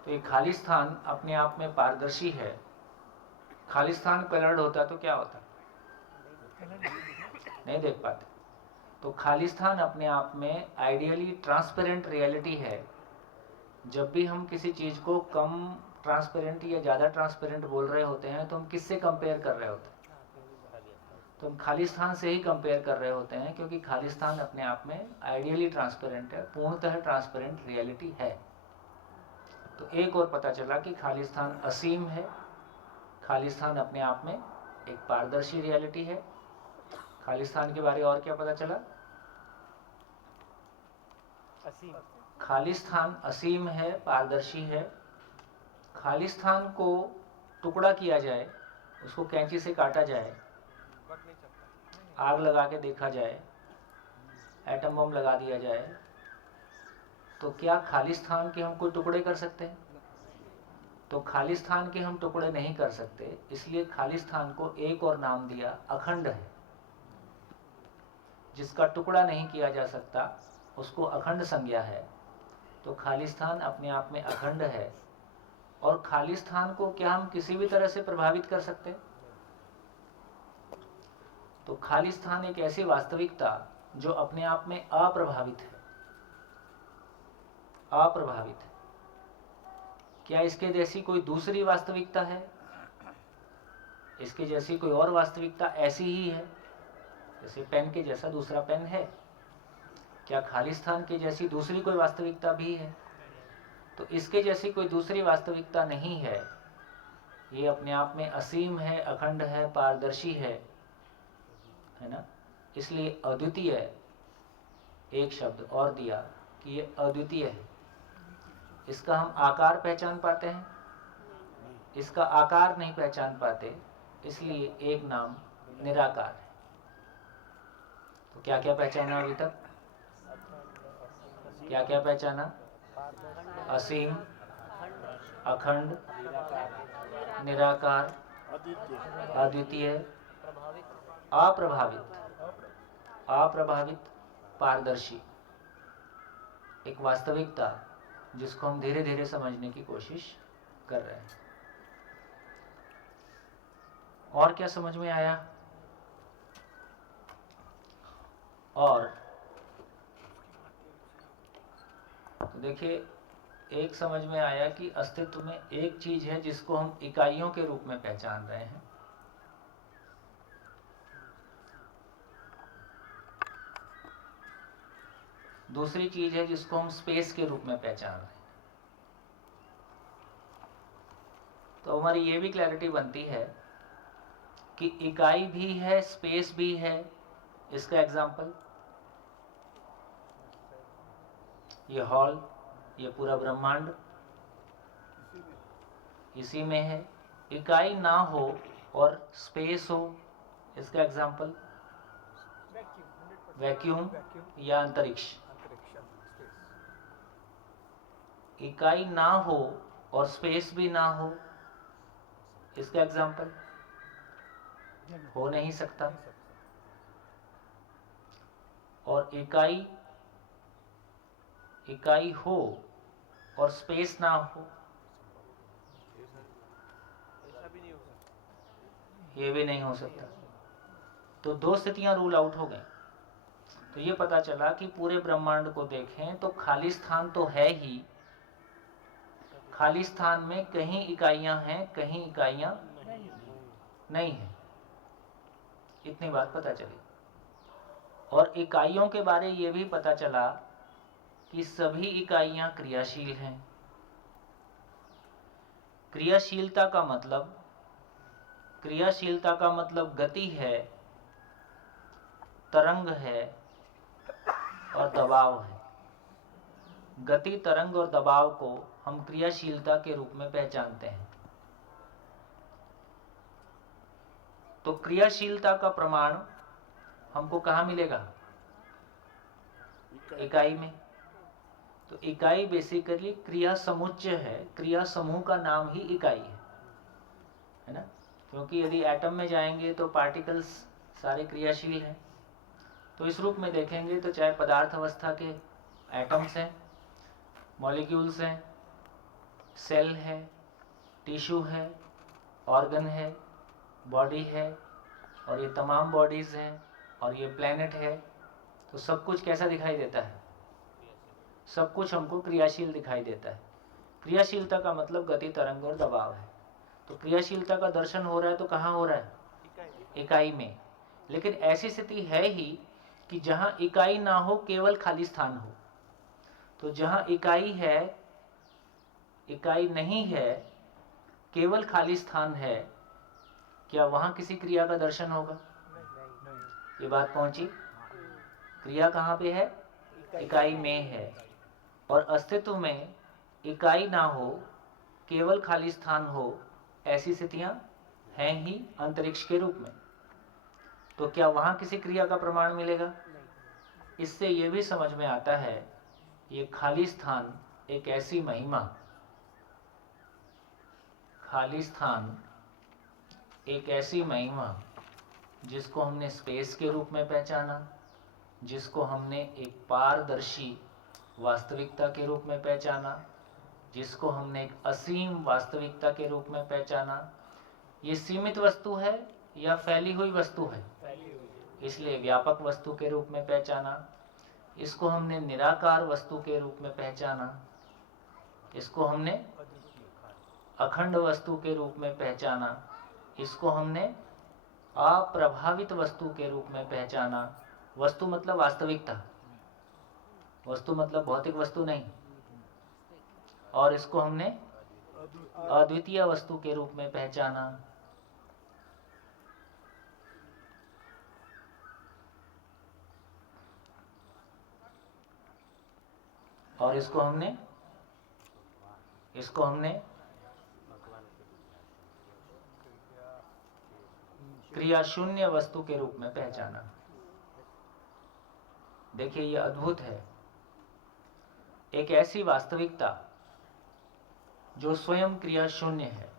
तो ये खाली स्थान अपने आप में पारदर्शी है। खाली स्थान कलर्ड होता तो क्या होता? नहीं देख पाते। तो खाली स्थान अपने आप में आइडियली ट्रांसपेरेंट रियलिटी है। जब भी हम किसी चीज को कम ट्रांसपेरेंट या ज्यादा ट्रांसपेरेंट बोल रहे होते हैं तो हम किससे कंपेयर कर रहे होते हैं? तो हम खाली स्थान से ही कंपेयर कर रहे होते हैं, क्योंकि खाली स्थान अपने आप में आइडियली ट्रांसपेरेंट है, पूर्णतः ट्रांसपेरेंट रियलिटी है। तो एक और पता चला कि खाली स्थान असीम है। खाली स्थान अपने आप में एक पारदर्शी रियलिटी है। खाली स्थान के बारे और क्या पता चला? असीम। खाली स्थान असीम है, पारदर्शी है। खाली स्थान को टुकड़ा किया जाए, उसको कैंची से काटा जाए, आग लगा के देखा जाए, एटम बम लगा दिया जाए, तो क्या खाली स्थान के हम कोई टुकड़े कर सकते हैं? तो खाली स्थान के हम टुकड़े नहीं कर सकते, इसलिए खाली स्थान को एक और नाम दिया, अखंड है। जिसका टुकड़ा नहीं किया जा सकता उसको अखंड संज्ञा है। तो खाली स्थान अपने आप में अखंड है। और खाली स्थान को क्या हम किसी भी तरह से प्रभावित कर सकते हैं? तो खाली स्थान एक ऐसी वास्तविकता जो अपने आप में अप्रभावित है। अप्रभावित है। क्या इसके जैसी कोई दूसरी वास्तविकता है? इसके जैसी कोई और वास्तविकता ऐसी ही है? जैसे पेन के जैसा दूसरा पेन है, क्या खाली स्थान के जैसी दूसरी कोई वास्तविकता भी है? तो इसके जैसी कोई दूसरी वास्तविकता नहीं है। ये अपने आप में असीम है, अखंड है, पारदर्शी है ना? इसलिए अद्वितीय एक शब्द और दिया कि ये अद्वितीय है। इसका हम आकार पहचान पाते हैं? इसका आकार नहीं पहचान पाते, इसलिए एक नाम निराकार है। तो क्या क्या पहचाना अभी तक? क्या क्या पहचाना? असीम, अखंड, निराकार, अद्वितीय, अप्रभावित, अप्रभावित, पारदर्शी। एक वास्तविकता जिसको हम धीरे धीरे समझने की कोशिश कर रहे हैं। और क्या समझ में आया? और तो देखिए, एक समझ में आया कि अस्तित्व में एक चीज है जिसको हम इकाइयों के रूप में पहचान रहे हैं। दूसरी चीज है जिसको हम स्पेस के रूप में पहचान रहे हैं। तो हमारी ये भी क्लैरिटी बनती है कि इकाई भी है, स्पेस भी है। इसका एग्जाम्पल ये हॉल, ये पूरा ब्रह्मांड इसी में है। इकाई ना हो और स्पेस हो, इसका एग्जाम्पल वैक्यूम या अंतरिक्ष। इकाई ना हो और स्पेस भी ना हो, इसका एग्जाम्पल हो नहीं सकता। और इकाई हो और स्पेस ना हो, ये भी नहीं हो सकता। तो दो स्थितियां रूल आउट हो गई। तो ये पता चला कि पूरे ब्रह्मांड को देखें तो खाली स्थान तो है ही, खाली स्थान में कहीं इकाइयां हैं, कहीं इकाइयां नहीं हैं। इतनी बात पता चली। और इकाइयों के बारे ये भी पता चला कि सभी इकाइयां क्रियाशील हैं। क्रियाशीलता का मतलब गति है, तरंग है और दबाव है। गति, तरंग और दबाव को हम क्रियाशीलता के रूप में पहचानते हैं। तो क्रियाशीलता का प्रमाण हमको कहाँ मिलेगा? इकाई में। तो इकाई बेसिकली क्रिया समुच्चय है। क्रिया समूह का नाम ही इकाई है ना? क्योंकि यदि एटम में जाएंगे तो पार्टिकल्स सारे क्रियाशील हैं। तो इस रूप में देखेंगे तो चाहे पदार्थ अवस्था के एटम्स हैं, मॉलिक्यूल्स हैं, सेल है, टिश्यू है, ऑर्गन है, बॉडी है, और ये तमाम बॉडीज हैं, और ये प्लेनेट है। तो सब कुछ कैसा दिखाई देता है? सब कुछ हमको क्रियाशील दिखाई देता है। क्रियाशीलता का मतलब गति, तरंग और दबाव है। तो क्रियाशीलता का दर्शन हो रहा है तो कहाँ हो रहा है? इकाई में। लेकिन ऐसी स्थिति है ही कि जहाँ इकाई ना हो, केवल खाली स्थान हो। तो जहाँ इकाई है, इकाई नहीं है, केवल खाली स्थान है, क्या वहाँ किसी क्रिया का दर्शन होगा? ये बात पहुंची? क्रिया कहाँ पे है? इकाई में है। और अस्तित्व में इकाई ना हो, केवल खाली स्थान हो, ऐसी स्थितियां हैं ही अंतरिक्ष के रूप में। तो क्या वहां किसी क्रिया का प्रमाण मिलेगा? इससे यह भी समझ में आता है, ये खाली स्थान एक ऐसी महिमा, खाली स्थान एक ऐसी महिमा जिसको हमने स्पेस के रूप में पहचाना, जिसको हमने एक पारदर्शी वास्तविकता के रूप में पहचाना, जिसको हमने एक असीम वास्तविकता के रूप में पहचाना। ये सीमित वस्तु है या फैली हुई वस्तु है? इसलिए व्यापक वस्तु के रूप में पहचाना। इसको हमने निराकार वस्तु के रूप में पहचाना। इसको हमने अखंड वस्तु के रूप में पहचाना। इसको हमने अप्रभावित वस्तु के रूप में पहचाना। वस्तु मतलब वास्तविकता, वस्तु मतलब भौतिक वस्तु नहीं। और इसको हमने अद्वितीय वस्तु के रूप में पहचाना। और इसको हमने क्रिया शून्य वस्तु के रूप में पहचाना। देखिए, ये अद्भुत है। एक ऐसी वास्तविकता जो स्वयं क्रिया शून्य है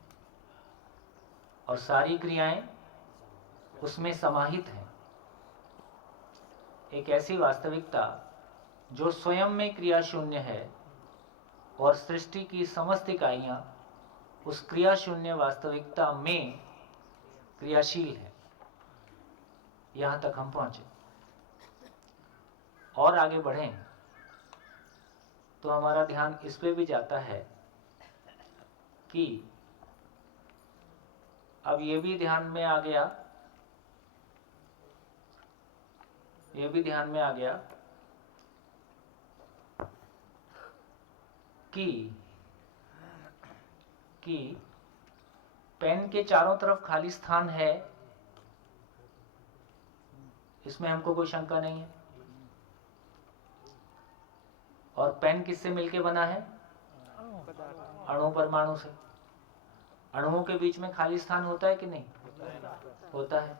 और सारी क्रियाएं उसमें समाहित हैं। एक ऐसी वास्तविकता जो स्वयं में क्रिया शून्य है और सृष्टि की समस्त इकाइयां उस क्रिया शून्य वास्तविकता में क्रियाशील है। यहां तक हम पहुंचे। और आगे बढ़ें तो हमारा ध्यान इस पे भी जाता है कि अब ये भी ध्यान में आ गया, कि पेन के चारों तरफ खाली स्थान है, इसमें हमको कोई शंका नहीं है। और पेन किससे मिलके बना है? अणु परमाणु से। अणुओं के बीच में खाली स्थान होता है कि नहीं? होता है।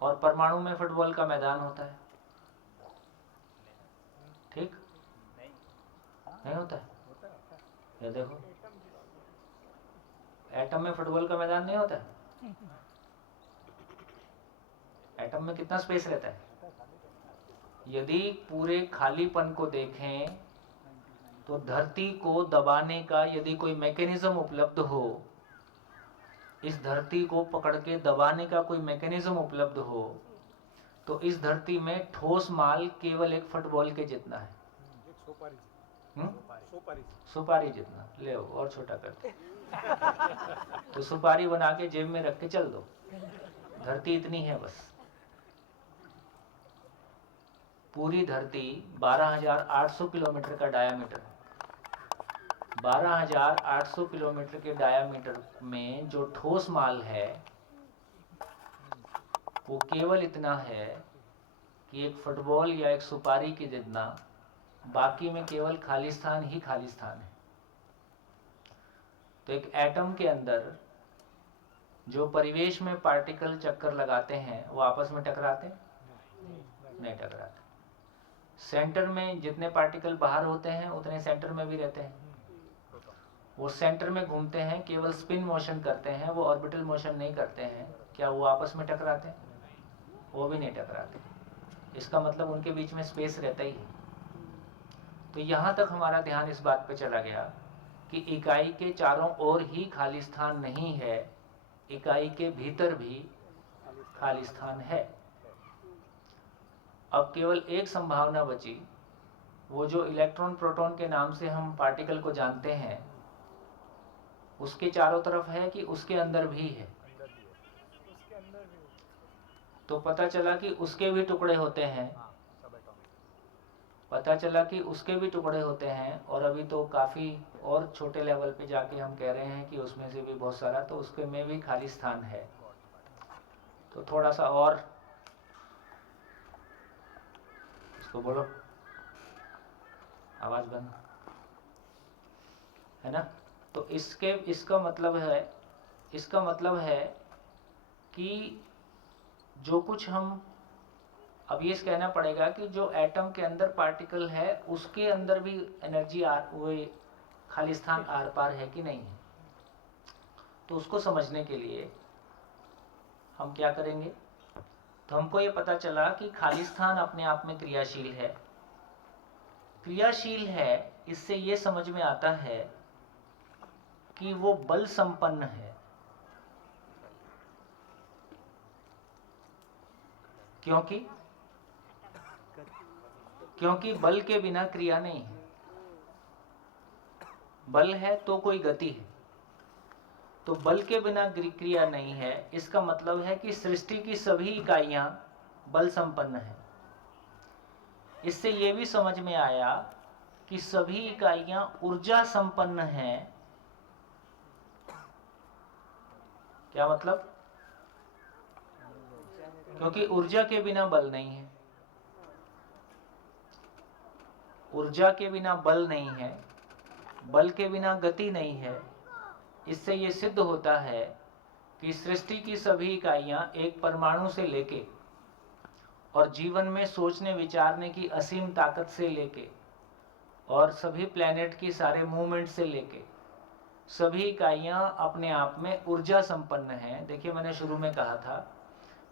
और परमाणु में फुटबॉल का मैदान होता है, ठीक? नहीं होता है? ये देखो, एटम में फुटबॉल का मैदान नहीं होता है। एटम में कितना स्पेस रहता है? यदि पूरे खालीपन को देखें तो धरती को दबाने का यदि कोई मैकेनिज्म उपलब्ध हो, इस धरती को पकड़ के दबाने का कोई मैकेनिज्म उपलब्ध हो, तो इस धरती में ठोस माल केवल एक फुटबॉल के जितना है। सुपारी जितना। ले और छोटा करते तो सुपारी बना के जेब में रख के चल दो, धरती इतनी है बस। पूरी धरती 12,800 किलोमीटर का डायामीटर है। 12,800 किलोमीटर के डायामीटर में जो ठोस माल है वो केवल इतना है कि एक फुटबॉल या एक सुपारी के जितना, बाकी में केवल खालिस्तान ही खालिस्तान है। तो एक एटम के अंदर जो परिवेश में पार्टिकल चक्कर लगाते हैं वो आपस में टकराते हैं? नहीं टकराते। सेंटर में जितने पार्टिकल बाहर होते हैं उतने सेंटर में भी रहते हैं। वो सेंटर में घूमते हैं, केवल स्पिन मोशन करते हैं, वो ऑर्बिटल मोशन नहीं करते हैं। क्या वो आपस में टकराते हैं? वो भी नहीं टकराते। इसका मतलब उनके बीच में स्पेस रहता ही है। तो यहाँ तक हमारा ध्यान इस बात पे चला गया कि इकाई के चारों ओर ही खाली स्थान नहीं है, इकाई के भीतर भी खाली स्थान है। अब केवल एक संभावना बची, वो जो इलेक्ट्रॉन प्रोटॉन के नाम से हम पार्टिकल को जानते हैं, उसके चारों तरफ है कि उसके अंदर भी है? तो पता चला कि उसके भी टुकड़े होते हैं, पता चला कि उसके भी टुकड़े होते हैं। और अभी तो काफ़ी और छोटे लेवल पे जाके हम कह रहे हैं कि उसमें से भी बहुत सारा, तो उसके में भी खाली स्थान है। तो थोड़ा सा और इसको बोलो, आवाज बंद है ना। तो इसका मतलब है कि जो कुछ हम अब ये कहना पड़ेगा कि जो एटम के अंदर पार्टिकल है उसके अंदर भी एनर्जी वो खाली स्थान आर पार है कि नहीं है। तो उसको समझने के लिए हम क्या करेंगे, तो हमको ये पता चला कि खाली स्थान अपने आप में क्रियाशील है। क्रियाशील है, इससे ये समझ में आता है कि वो बल संपन्न है। क्योंकि बल के बिना क्रिया नहीं है। बल है तो कोई गति है, तो बल के बिना क्रिया नहीं है। इसका मतलब है कि सृष्टि की सभी इकाइयां बल संपन्न है। इससे ये भी समझ में आया कि सभी इकाइयां ऊर्जा संपन्न हैं। क्या मतलब? क्योंकि ऊर्जा के बिना बल नहीं है, ऊर्जा के बिना बल नहीं है, बल के बिना गति नहीं है। इससे ये सिद्ध होता है कि सृष्टि की सभी इकाइयां एक परमाणु से लेके और जीवन में सोचने विचारने की असीम ताकत से लेके और सभी प्लैनेट की सारे मूवमेंट से लेके सभी इकाइयां अपने आप में ऊर्जा संपन्न हैं। देखिए, मैंने शुरू में कहा था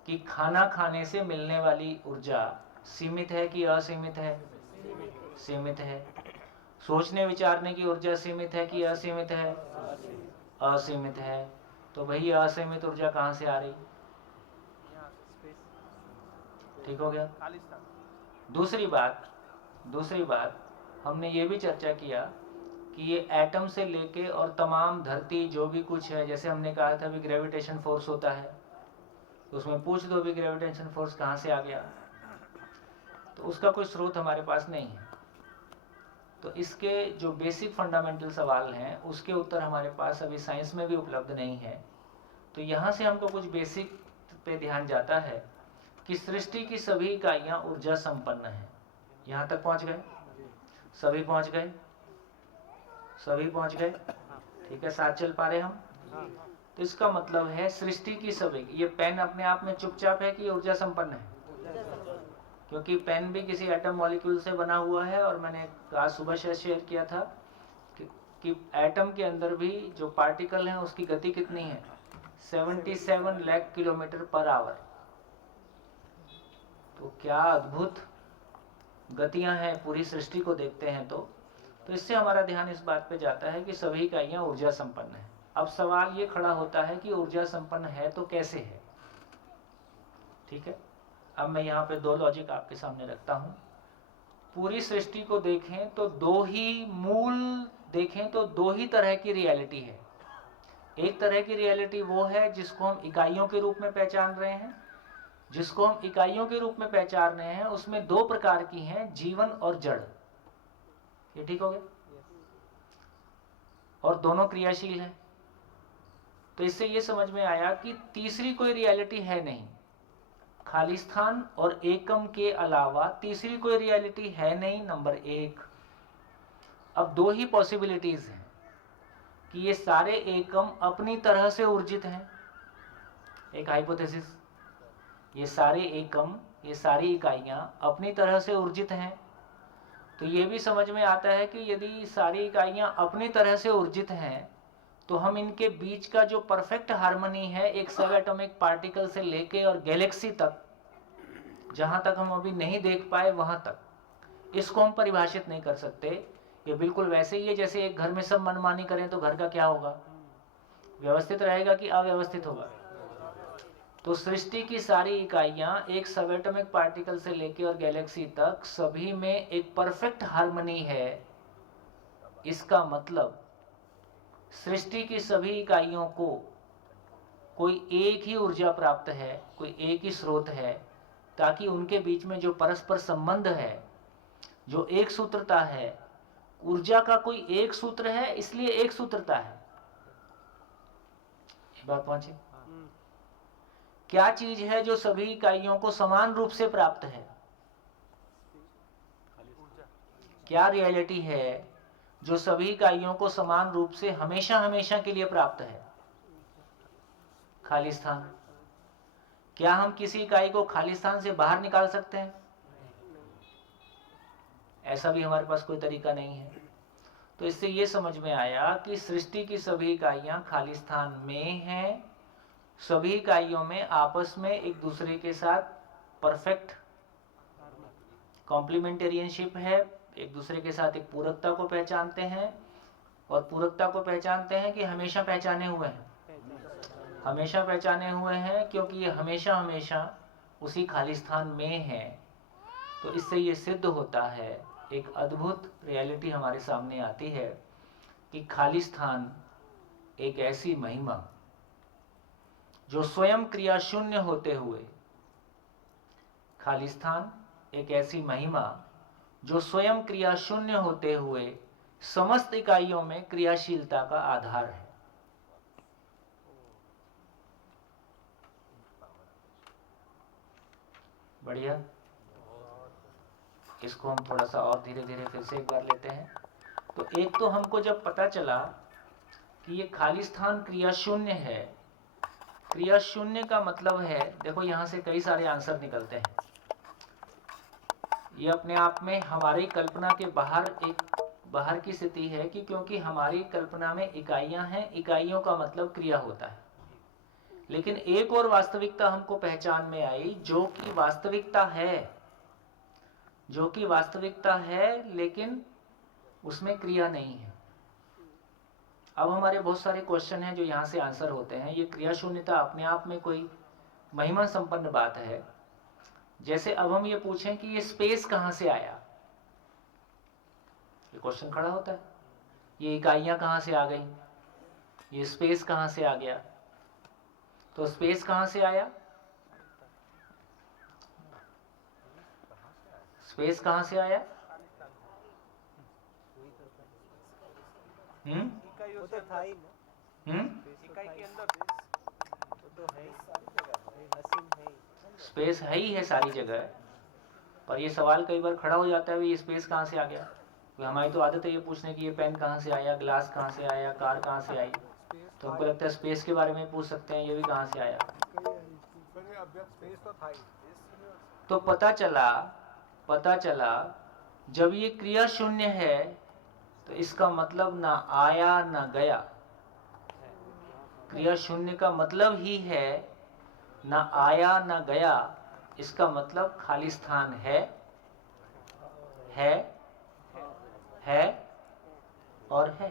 कि खाना खाने से मिलने वाली ऊर्जा सीमित है कि असीमित है? सीमित है। सोचने विचारने की ऊर्जा सीमित है कि असीमित है? असीमित है। तो भाई असीमित ऊर्जा कहाँ से आ रही? ठीक हो गया। दूसरी बात हमने ये भी चर्चा किया कि ये एटम से लेके और तमाम धरती जो भी कुछ है, जैसे हमने कहा था भी ग्रेविटेशन फोर्स होता है, तो उसमें पूछ दो भी ग्रेविटेशन फोर्स कहाँ से आ गया, तो उसका कोई स्रोत हमारे पास नहीं है। तो इसके जो बेसिक फंडामेंटल सवाल हैं उसके उत्तर हमारे पास अभी साइंस में भी उपलब्ध नहीं है। तो यहाँ से हमको कुछ बेसिक पे ध्यान जाता है कि सृष्टि की सभी इकाइयाँ ऊर्जा संपन्न हैं। यहाँ तक पहुँच गए? सभी पहुँच गए? सभी पहुँच गए? ठीक है, साथ चल पा रहे हम? तो इसका मतलब है सृष्टि की सभी, ये पेन अपने आप में चुपचाप है कि ऊर्जा संपन्न है? क्योंकि पेन भी किसी एटम मॉलिक्यूल से बना हुआ है, और मैंने आज सुबह से शेयर किया था कि एटम के अंदर भी जो पार्टिकल हैं उसकी गति कितनी है? 77 लाख किलोमीटर पर आवर। तो क्या अद्भुत गतियां हैं पूरी सृष्टि को देखते हैं। तो इससे हमारा ध्यान इस बात पे जाता है कि सभी इकाइयां ऊर्जा संपन्न है। अब सवाल ये खड़ा होता है कि ऊर्जा संपन्न है तो कैसे है? ठीक है, अब मैं यहाँ पे दो लॉजिक आपके सामने रखता हूँ। पूरी सृष्टि को देखें तो दो ही तरह की रियलिटी है। एक तरह की रियलिटी वो है जिसको हम इकाइयों के रूप में पहचान रहे हैं। जिसको हम इकाइयों के रूप में पहचान रहे हैं उसमें दो प्रकार की हैं, जीवन और जड़। ये ठीक हो गया? और दोनों क्रियाशील हैं। तो इससे ये समझ में आया कि तीसरी कोई रियलिटी है नहीं। खालिस्तान और एकम के अलावा तीसरी कोई रियलिटी है नहीं, नंबर एक। अब दो ही पॉसिबिलिटीज हैं कि ये सारे एकम अपनी तरह से ऊर्जित हैं। एक हाइपोथेसिस, ये सारे एकम, ये सारी इकाइयां अपनी तरह से ऊर्जित हैं। तो ये भी समझ में आता है कि यदि सारी इकाइयां अपनी तरह से ऊर्जित हैं तो हम इनके बीच का जो परफेक्ट हार्मनी है एक सब एटॉमिक पार्टिकल से लेके और गैलेक्सी तक, जहां तक हम अभी नहीं देख पाए वहां तक, इसको हम परिभाषित नहीं कर सकते। ये बिल्कुल वैसे ही है जैसे एक घर में सब मनमानी करें तो घर का क्या होगा? व्यवस्थित रहेगा कि अव्यवस्थित होगा? तो सृष्टि की सारी इकाइयां एक सब एटॉमिक पार्टिकल से लेके और गैलेक्सी तक सभी में एक परफेक्ट हार्मनी है। इसका मतलब सृष्टि की सभी इकाइयों को कोई एक ही ऊर्जा प्राप्त है, कोई एक ही स्रोत है, ताकि उनके बीच में जो परस्पर संबंध है, जो एक सूत्रता है, ऊर्जा का कोई एक सूत्र है, इसलिए एक सूत्रता है। ये बात पहुंची? क्या चीज है जो सभी इकाइयों को समान रूप से प्राप्त है? क्या रियलिटी है जो सभी इकाइयों को समान रूप से हमेशा हमेशा के लिए प्राप्त है? खालिस्तान। क्या हम किसी इकाई को खालिस्तान से बाहर निकाल सकते हैं? ऐसा भी हमारे पास कोई तरीका नहीं है। तो इससे ये समझ में आया कि सृष्टि की सभी इकाइयां खालिस्तान में हैं। सभी इकाइयों में आपस में एक दूसरे के साथ परफेक्ट कॉम्प्लीमेंटेरियनशिप है, एक दूसरे के साथ एक पूरकता को पहचानते हैं, और पूरकता को पहचानते हैं कि हमेशा पहचाने हुए हैं। हमेशा पहचाने हुए हैं क्योंकि ये हमेशा हमेशा उसी खालिस्तान में है। तो इससे ये सिद्ध होता है, एक अद्भुत रियलिटी हमारे सामने आती है कि खालिस्तान एक ऐसी महिमा जो स्वयं क्रिया शून्य होते हुए, खालिस्तान एक ऐसी महिमा जो स्वयं क्रिया शून्य होते हुए समस्त इकाइयों में क्रियाशीलता का आधार है। बढ़िया। इसको हम थोड़ा सा और धीरे धीरे फिर से एक बार लेते हैं। तो एक तो हमको जब पता चला कि ये खालिस्तान क्रिया शून्य है, क्रिया शून्य का मतलब है, देखो यहां से कई सारे आंसर निकलते हैं। ये अपने आप में हमारी कल्पना के बाहर की स्थिति है कि क्योंकि हमारी कल्पना में इकाइयां हैं, इकाइयों का मतलब क्रिया होता है। लेकिन एक और वास्तविकता हमको पहचान में आई जो कि वास्तविकता है लेकिन उसमें क्रिया नहीं है। अब हमारे बहुत सारे क्वेश्चन हैं जो यहाँ से आंसर होते हैं। ये क्रिया शून्यता अपने आप में कोई महिमा संपन्न बात है। जैसे अब हम ये पूछें कि ये स्पेस कहाँ से आया, ये क्वेश्चन खड़ा होता है। ये इकाइयाँ कहाँ से आ गई, ये स्पेस कहाँ से आ गया। तो स्पेस कहाँ से आया, स्पेस कहाँ से आया? वो तो था ही ना, इकाई के अंदर वो तो है ही, नसीम है ही। स्पेस है ही है सारी जगह। पर ये सवाल कई बार खड़ा हो जाता है, ये स्पेस कहाँ से आ गया। तो हमारी तो आदत है ये पूछने की, ये पेन कहाँ से आया, ग्लास कहाँ से आया, कार कहाँ से आई। तो हमको लगता है स्पेस के बारे में पूछ सकते हैं, ये भी कहाँ से आया। तो पता चला जब ये क्रिया शून्य है तो इसका मतलब ना आया ना गया। क्रिया शून्य का मतलब ही है ना आया ना गया। इसका मतलब खाली स्थान है और है।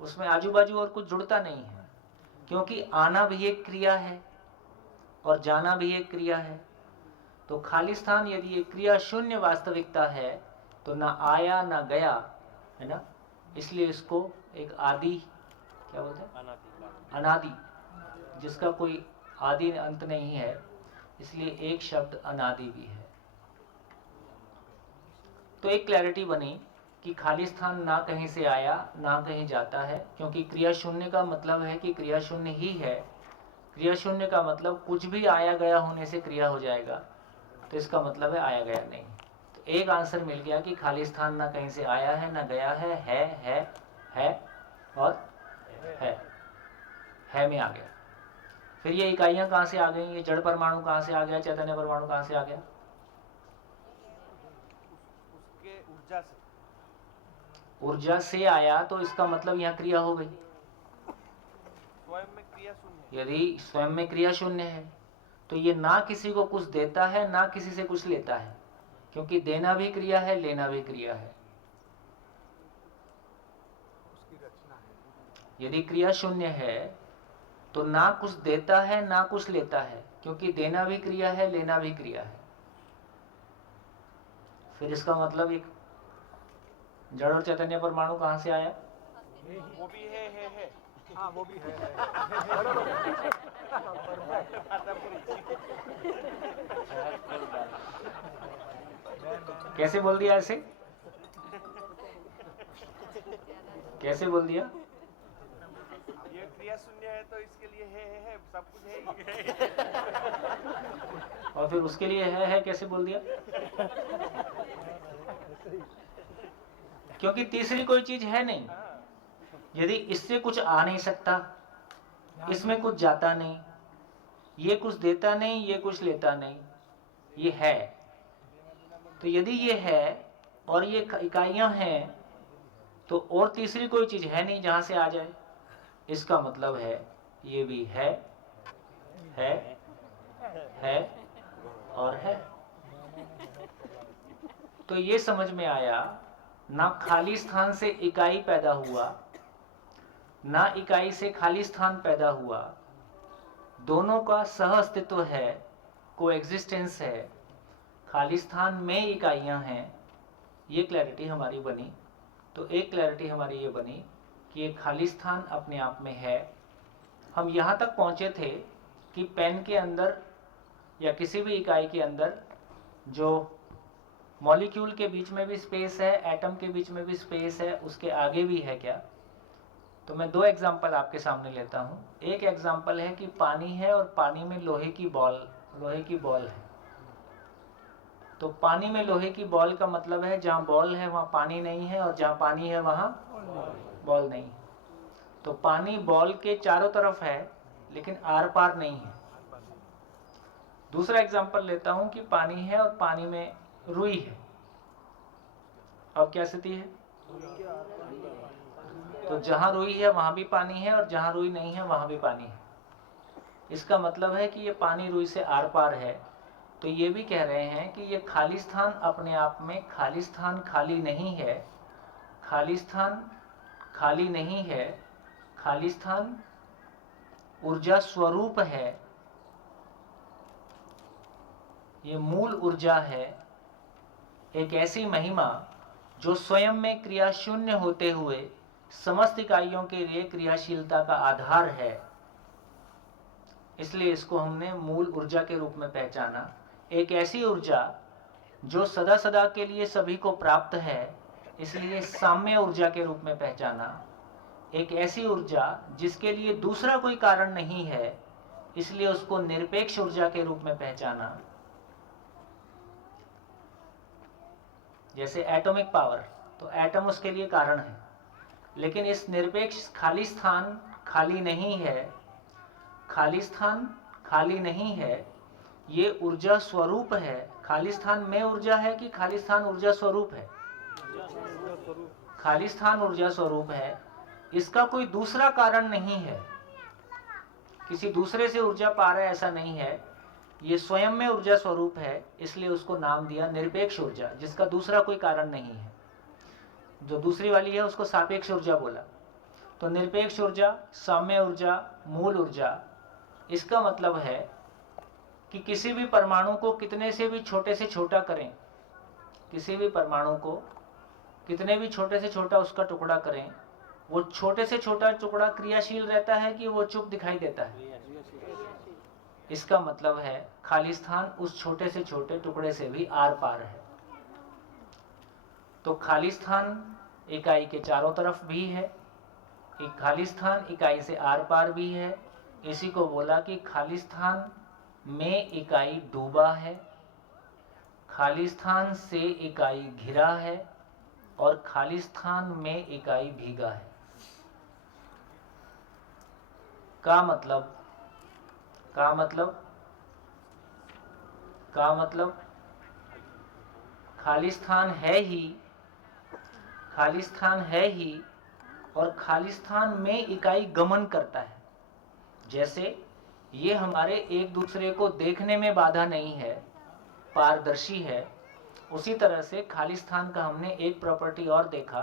उसमें आजू बाजू और कुछ जुड़ता नहीं है, क्योंकि आना भी एक क्रिया है और जाना भी एक क्रिया है। तो खाली स्थान यदि एक क्रिया शून्य वास्तविकता है तो ना आया ना गया, है ना। इसलिए इसको एक आदि, क्या बोलते हैं, अनादि, जिसका कोई आदि अंत नहीं है, इसलिए एक शब्द अनादि भी है। तो एक क्लैरिटी बनी कि खाली स्थान ना कहीं से आया ना कहीं जाता है, क्योंकि क्रिया शून्य का मतलब है कि क्रिया शून्य ही है। क्रिया शून्य का मतलब कुछ भी आया गया होने से क्रिया हो जाएगा, तो इसका मतलब है आया गया नहीं। तो एक आंसर मिल गया कि खाली स्थान ना कहीं से आया है ना गया है और है में आ गया। फिर ये इकाइयां कहाँ से आ गई, ये जड़ परमाणु कहाँ से आ गया, चैतन्य परमाणु कहाँ से आ गया। उसके ऊर्जा से, ऊर्जा से आया, तो इसका मतलब यहाँ क्रिया हो गई। स्वयं में क्रिया शून्य। यदि स्वयं में क्रिया शून्य है तो ये ना किसी को कुछ देता है ना किसी से कुछ लेता है, क्योंकि देना भी क्रिया है, लेना भी क्रिया है। यदि क्रिया शून्य है तो ना कुछ देता है ना कुछ लेता है, क्योंकि देना भी क्रिया है, लेना भी क्रिया है। फिर इसका मतलब एक जड़ और चैतन्य परमाणु कहाँ से आया। वो भी है। हाँ वो भी है। कैसे बोल दिया ऐसे, कैसे बोल दिया। ये क्रिया शून्य है तो इसके लिए है, सब कुछ है। और फिर उसके लिए है कैसे बोल दिया। क्योंकि तीसरी कोई चीज है नहीं। यदि इससे कुछ आ नहीं सकता, इसमें कुछ जाता नहीं, ये कुछ देता नहीं, ये कुछ लेता नहीं, ये है। तो यदि ये है और ये इकाइयां हैं तो और तीसरी कोई चीज है नहीं जहां से आ जाए। इसका मतलब है ये भी है और है। तो ये समझ में आया, ना खाली स्थान से इकाई पैदा हुआ ना इकाई से खाली स्थान पैदा हुआ, दोनों का सह अस्तित्व है, कोएग्जिस्टेंस है। खाली स्थान में इकाइयां हैं, ये क्लैरिटी हमारी बनी। तो एक क्लैरिटी हमारी ये बनी कि ये खाली स्थान अपने आप में है। हम यहाँ तक पहुँचे थे कि पेन के अंदर या किसी भी इकाई के अंदर जो मॉलिक्यूल के बीच में भी स्पेस है, एटम के बीच में भी स्पेस है, उसके आगे भी है क्या। तो मैं दो एग्जांपल आपके सामने लेता हूँ। एक एग्जांपल है कि पानी है और पानी में लोहे की बॉल है। तो पानी में लोहे की बॉल का मतलब है जहाँ बॉल है वहाँ पानी नहीं है, और जहाँ पानी है वहाँ बॉल नहीं है। तो पानी बॉल के चारों तरफ है लेकिन आर पार नहीं है। दूसरा एग्जांपल लेता हूँ कि पानी है और पानी में रुई है। अब क्या स्थिति है। तो जहाँ रुई है वहाँ भी पानी है और जहाँ रुई नहीं है वहाँ भी पानी है। इसका मतलब है कि ये पानी रुई से आर पार है। तो ये भी कह रहे हैं कि ये खाली स्थान अपने आप में खाली स्थान खाली नहीं है, खाली स्थान खाली नहीं है, खाली स्थान ऊर्जा स्वरूप है। ये मूल ऊर्जा है, एक ऐसी महिमा जो स्वयं में क्रिया शून्य होते हुए समस्त इकाइयों के लिए क्रियाशीलता का आधार है। इसलिए इसको हमने मूल ऊर्जा के रूप में पहचाना। एक ऐसी ऊर्जा जो सदा सदा के लिए सभी को प्राप्त है, इसलिए साम्य ऊर्जा के रूप में पहचाना। एक ऐसी ऊर्जा जिसके लिए दूसरा कोई कारण नहीं है, इसलिए उसको निरपेक्ष ऊर्जा के रूप में पहचाना। जैसे एटॉमिक पावर, तो एटम उसके लिए कारण है, लेकिन इस निरपेक्ष खाली स्थान खाली नहीं है, खाली स्थान खाली नहीं है, ये ऊर्जा स्वरूप है। खाली स्थान में ऊर्जा है कि खाली स्थान ऊर्जा स्वरूप है? खाली स्थान ऊर्जा स्वरूप है। इसका कोई दूसरा कारण नहीं है, किसी दूसरे से ऊर्जा पा रहा है ऐसा नहीं है, ये स्वयं में ऊर्जा स्वरूप है, इसलिए उसको नाम दिया निरपेक्ष ऊर्जा, जिसका दूसरा कोई कारण नहीं है। जो दूसरी वाली है उसको सापेक्ष ऊर्जा बोला। तो निरपेक्ष ऊर्जा, साम्य ऊर्जा, मूल ऊर्जा, इसका मतलब है कि किसी भी परमाणु को कितने से भी छोटे से छोटा करें, किसी भी परमाणु को कितने भी छोटे से छोटा उसका टुकड़ा करें, वो छोटे से छोटा टुकड़ा क्रियाशील रहता है कि वो चुप दिखाई देता है? इसका मतलब है खाली स्थान उस छोटे से छोटे टुकड़े से भी आर पार है। तो खाली स्थान इकाई के चारों तरफ भी है, एक खाली स्थान इकाई से आर पार भी है। इसी को बोला कि खाली स्थान में इकाई डूबा है, खाली स्थान से इकाई घिरा है, और खाली स्थान में इकाई भीगा है। का मतलब खाली स्थान है ही, खाली स्थान है ही, और खाली स्थान में इकाई गमन करता है। जैसे ये हमारे एक दूसरे को देखने में बाधा नहीं है, पारदर्शी है, उसी तरह से खाली स्थान का हमने एक प्रॉपर्टी और देखा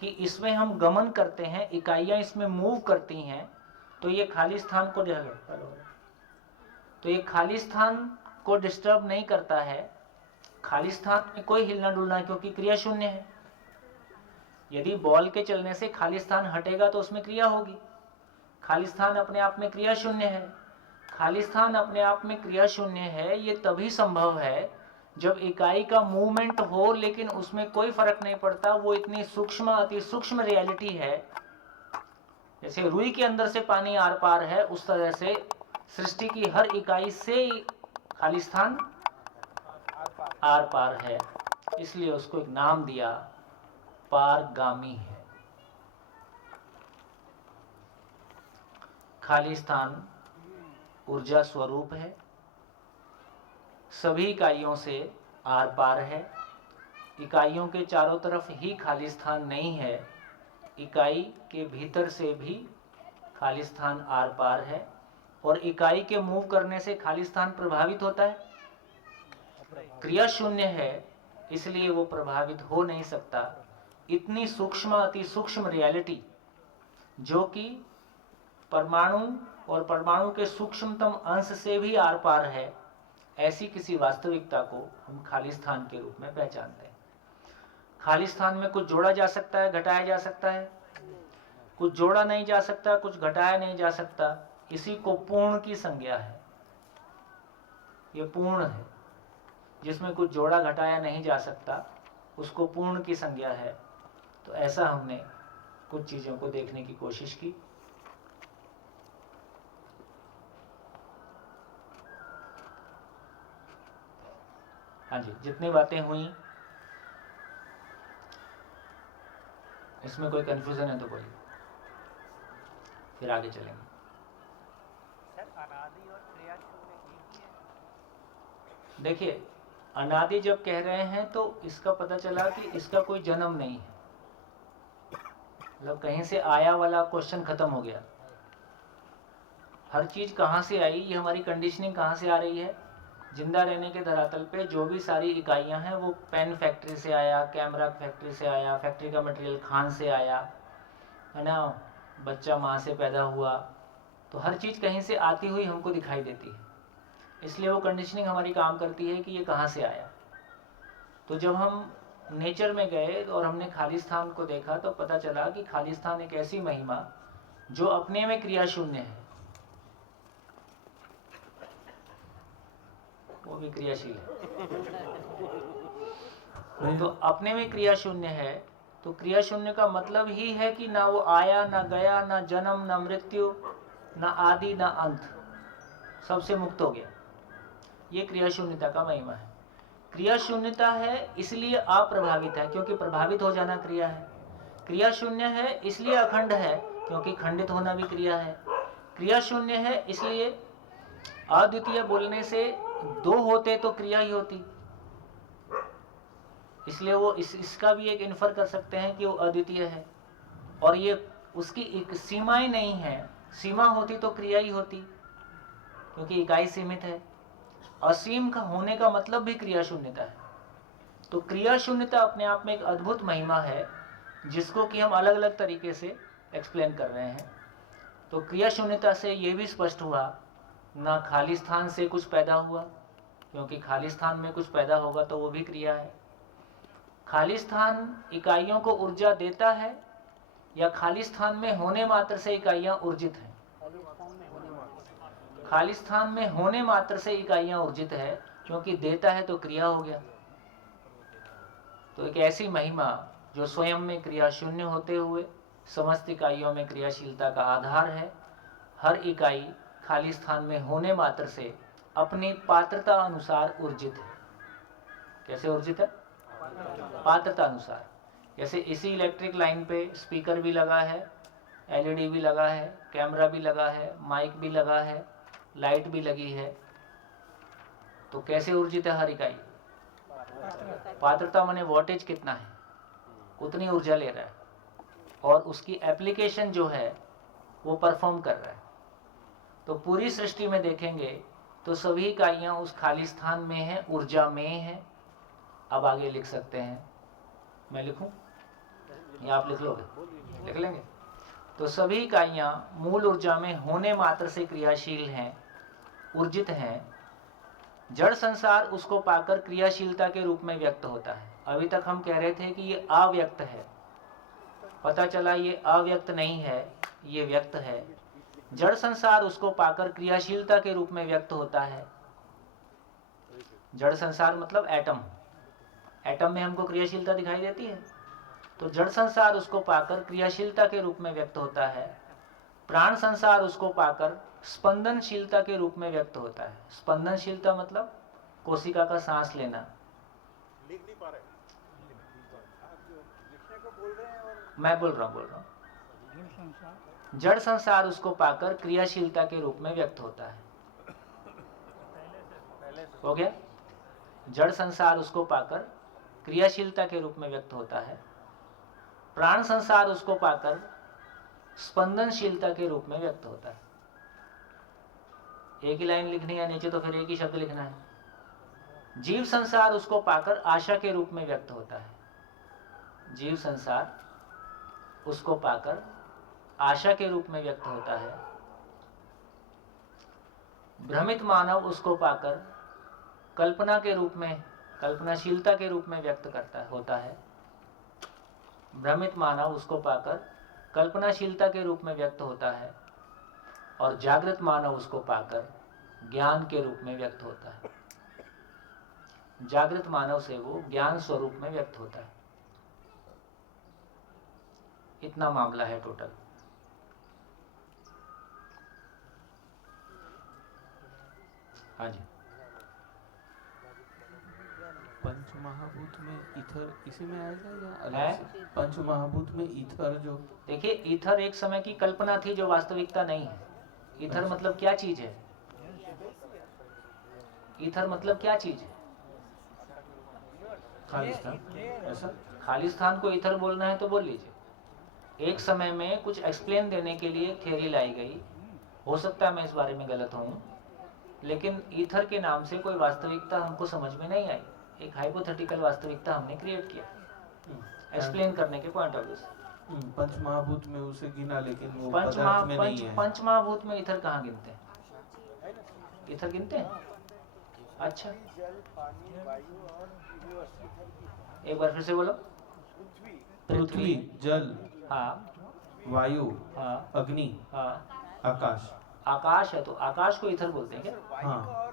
कि इसमें हम गमन करते हैं, इकाइयां इसमें मूव करती हैं, तो ये खाली स्थान को डिस्टर्ब नहीं करता है। खाली स्थान में कोई हिलना डुलना, क्योंकि क्रिया शून्य है। यदि बॉल के चलने से खाली स्थान हटेगा तो उसमें क्रिया होगी। खाली स्थान अपने आप में क्रिया शून्य है। खाली स्थान अपने आप में क्रिया शून्य है, ये तभी संभव है जब इकाई का मूवमेंट हो, लेकिन उसमें कोई फर्क नहीं पड़ता। वो इतनी सूक्ष्म, अति सूक्ष्म रियलिटी है, जैसे रुई के अंदर से पानी आर पार है, उस तरह से सृष्टि की हर इकाई से खाली स्थान आर पार है। इसलिए उसको एक नाम दिया, पारगामी है। खाली स्थान ऊर्जा स्वरूप है, सभी इकाइयों से आर पार है। इकाइयों के चारों तरफ ही खाली स्थान नहीं है, इकाई के भीतर से भी खाली स्थान आर पार है। और इकाई के मूव करने से खाली स्थान प्रभावित होता है? क्रिया शून्य है, इसलिए वो प्रभावित हो नहीं सकता। इतनी सूक्ष्म, अति सूक्ष्म रियलिटी जो कि परमाणु और परमाणु के सूक्ष्मतम अंश से भी आर पार है, ऐसी किसी वास्तविकता को हम खाली स्थान के रूप में पहचानते हैं। खाली स्थान में कुछ जोड़ा जा सकता है, घटाया जा सकता है, कुछ जोड़ा नहीं जा सकता, कुछ घटाया नहीं जा सकता। इसी को पूर्ण की संज्ञा है। ये पूर्ण है, जिसमें कुछ जोड़ा घटाया नहीं जा सकता, उसको पूर्ण की संज्ञा है। तो ऐसा हमने कुछ चीजों को देखने की कोशिश की। हाँ जी, जितनी बातें हुई इसमें कोई कंफ्यूजन है तो बोलिए, फिर आगे चलेंगे। सर अनादि और क्रिया शून्य एक ही है? देखिए, अनादि जब कह रहे हैं तो इसका पता चला कि इसका कोई जन्म नहीं है, मतलब कहीं से आया वाला क्वेश्चन खत्म हो गया। हर चीज कहाँ से आई, ये हमारी कंडीशनिंग कहाँ से आ रही है। जिंदा रहने के धरातल पे जो भी सारी इकाइयां हैं वो पेन फैक्ट्री से आया, कैमरा फैक्ट्री से आया, फैक्ट्री का मटेरियल खान से आया, है ना, बच्चा माँ से पैदा हुआ, तो हर चीज़ कहीं से आती हुई हमको दिखाई देती है। इसलिए वो कंडीशनिंग हमारी काम करती है कि ये कहाँ से आया। तो जब हम नेचर में गए और हमने खाली स्थान को देखा तो पता चला कि खाली स्थान एक ऐसी महिमा जो अपने में क्रिया शून्य है, वो भी क्रियाशील है। तो अपने में क्रिया शून्य है, तो क्रिया शून्य का मतलब ही है कि ना वो आया, ना गया, ना जन्म, ना मृत्यु, ना आदि, ना अंत, सबसे मुक्त हो गया। ये क्रिया शून्यता का महिमा है। क्रिया शून्यता है इसलिए अप्रभावित है, क्योंकि प्रभावित हो जाना क्रिया है। क्रिया शून्य है इसलिए अखंड है, क्योंकि खंडित होना भी क्रिया है। क्रिया शून्य है इसलिए अद्वितीय बोलने से दो होते तो क्रिया ही होती, इसलिए वो इसका भी एक इन्फर कर सकते हैं कि वो अद्वितीय है। और ये उसकी एक सीमाएं नहीं है, सीमा होती तो क्रिया ही होती, क्योंकि इकाई सीमित है। असीम का होने का मतलब भी क्रिया शून्यता है। तो क्रिया शून्यता अपने आप में एक अद्भुत महिमा है, जिसको कि हम अलग अलग तरीके से एक्सप्लेन कर रहे हैं। तो क्रिया शून्यता से ये भी स्पष्ट हुआ, ना खाली स्थान से कुछ पैदा हुआ, क्योंकि खाली स्थान में कुछ पैदा होगा तो वो भी क्रिया है। खाली स्थान इकाइयों को ऊर्जा देता है, या खाली स्थान में होने मात्र से इकाइयां ऊर्जित हैं? खाली स्थान में होने मात्र से इकाइयां ऊर्जित है, क्योंकि देता है तो क्रिया हो गया। तो एक ऐसी महिमा जो स्वयं में क्रिया शून्य होते हुए समस्त इकाइयों में क्रियाशीलता का आधार है। हर इकाई खाली स्थान में होने मात्र से अपनी पात्रता अनुसार ऊर्जित है। कैसे ऊर्जित है? पात्रता अनुसार। जैसे इसी इलेक्ट्रिक लाइन पे स्पीकर भी लगा है, एलईडी भी लगा है, कैमरा भी लगा है, माइक भी लगा है, लाइट भी लगी है, तो कैसे ऊर्जित है हर इकाई? पात्रता माने वोल्टेज कितना है, उतनी ऊर्जा ले रहा है, और उसकी एप्लीकेशन जो है वो परफॉर्म कर रहा है। तो पूरी सृष्टि में देखेंगे तो सभी इकाइयां उस खाली स्थान में हैं, ऊर्जा में हैं। अब आगे लिख सकते हैं, मैं लिखूं या आप लिख लोगे? लिख लेंगे। तो सभी इकाइयां मूल ऊर्जा में होने मात्र से क्रियाशील हैं, ऊर्जित हैं। जड़ संसार उसको पाकर क्रियाशीलता के रूप में व्यक्त होता है। अभी तक हम कह रहे थे कि ये अव्यक्त है, पता चला ये अव्यक्त नहीं है, ये व्यक्त है। जड़ संसार उसको पाकर क्रियाशीलता के रूप में व्यक्त होता है। जड़ संसार मतलब एटम। एटम में हमको क्रियाशीलता दिखाई देती है, तो जड़ संसार उसको पाकर क्रियाशीलता के रूप में व्यक्त होता है। प्राण संसार उसको पाकर स्पंदनशीलता के रूप में व्यक्त होता है। स्पंदनशीलता मतलब कोशिका का सांस लेना। लिख नहीं पा रहे, लिखने को बोल रहे हैं और मैं बोल रहा हूँ। जड़ संसार उसको पाकर क्रियाशीलता के रूप में व्यक्त होता है। हो गया? जड़ संसार उसको पाकर क्रियाशीलता के रूप में व्यक्त होता है। प्राण संसार उसको पाकर स्पंदनशीलता के रूप में व्यक्त होता है। एक ही लाइन लिखनी है नीचे, तो फिर एक ही शब्द लिखना है। जीव संसार उसको पाकर आशा के रूप में व्यक्त होता है। जीव संसार उसको पाकर आशा के रूप में व्यक्त होता है। भ्रमित मानव उसको पाकर कल्पना के रूप में, कल्पनाशीलता के रूप में व्यक्त होता है। भ्रमित मानव उसको पाकर कल्पनाशीलता के रूप में व्यक्त होता है। और जागृत मानव उसको पाकर ज्ञान के रूप में व्यक्त होता है। जागृत मानव से वो ज्ञान स्वरूप में व्यक्त होता है। इतना मामला है टोटल। हाँ जी। पंच महाभूत में ईथर इसी में आएगा या है? अलग से? पंच महाभूत में ईथर जो, देखिए, ईथर एक समय की कल्पना थी जो वास्तविकता नहीं है। ईथर मतलब क्या चीज है? ईथर मतलब क्या चीज है? खाली स्थान, ऐसा? खाली स्थान को ईथर बोलना है तो बोल लीजिए। एक समय में कुछ एक्सप्लेन देने के लिए एक थ्योरी लाई गई। हो सकता है मैं इस बारे में गलत हूँ, लेकिन ईथर के नाम से कोई वास्तविकता हमको समझ में नहीं आई। एक हाइपोथेटिकल वास्तविकता हमने क्रिएट किया एक्सप्लेन करने के पॉइंट ऑफ व्यू से। पंच महाभूत में उसे गिना, लेकिन वो पदार्थ में नहीं है। पंच महाभूत में ईथर कहाँ गिनते हैं? ईथर गिनते हैं? अच्छा, जल, पानी, वायु और यूनिवर्स। एक बार फिर से बोलो। पृथ्वी, जल, हाँ वायु, हाँ अग्नि, हाँ। आकाश। आकाश है तो आकाश को ईथर बोलते हैं क्या? हाँ,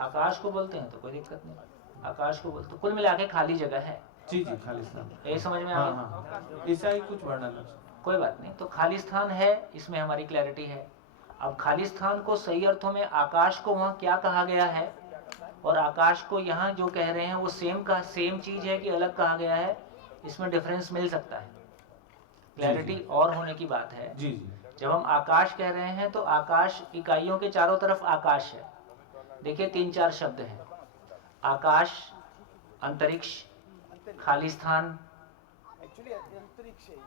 आकाश को बोलते हैं तो कोई दिक्कत नहीं। आकाश को बोलते, कुल मिला के खाली जगह है। जी जी खालिस्तान। यही समझ में आ हाँ गया? हाँ ऐसा ही कुछ वर्णन। कोई बात नहीं, तो खाली स्थान है, इसमें हमारी क्लैरिटी है। अब खाली स्थान को सही अर्थों में आकाश को वहाँ क्या कहा गया है और आकाश को यहाँ जो कह रहे हैं वो सेम चीज है कि अलग कहा गया है, इसमें डिफरेंस मिल सकता है। क्लैरिटी और होने की बात है। जी जी जब हम आकाश कह रहे हैं तो आकाश इकाइयों के चारों तरफ आकाश है। देखिए 3-4 शब्द हैं, आकाश, अंतरिक्ष, खाली स्थान। एक्चुअली अंतरिक्ष है ये,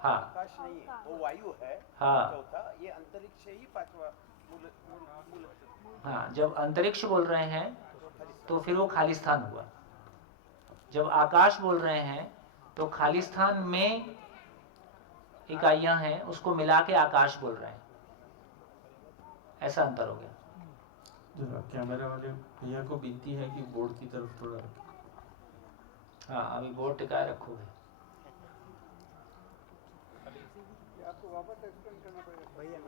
हाँ आकाश नहीं है, वो वायु है। हाँ चौथा ये अंतरिक्ष ही पांचवा मूल अक्षर। हाँ, जब अंतरिक्ष बोल रहे हैं तो फिर वो खाली स्थान हुआ। जब आकाश बोल रहे हैं तो खाली स्थान में इकाइयां हैं, उसको मिला के आकाश बोल रहे हैं। ऐसा अंतर हो गया। जरा कैमरा वाले भैया को विनती है कि बोर्ड की तरफ थोड़ा रखें। हाँ, अभी बोर्ड टिकाए रखोगे।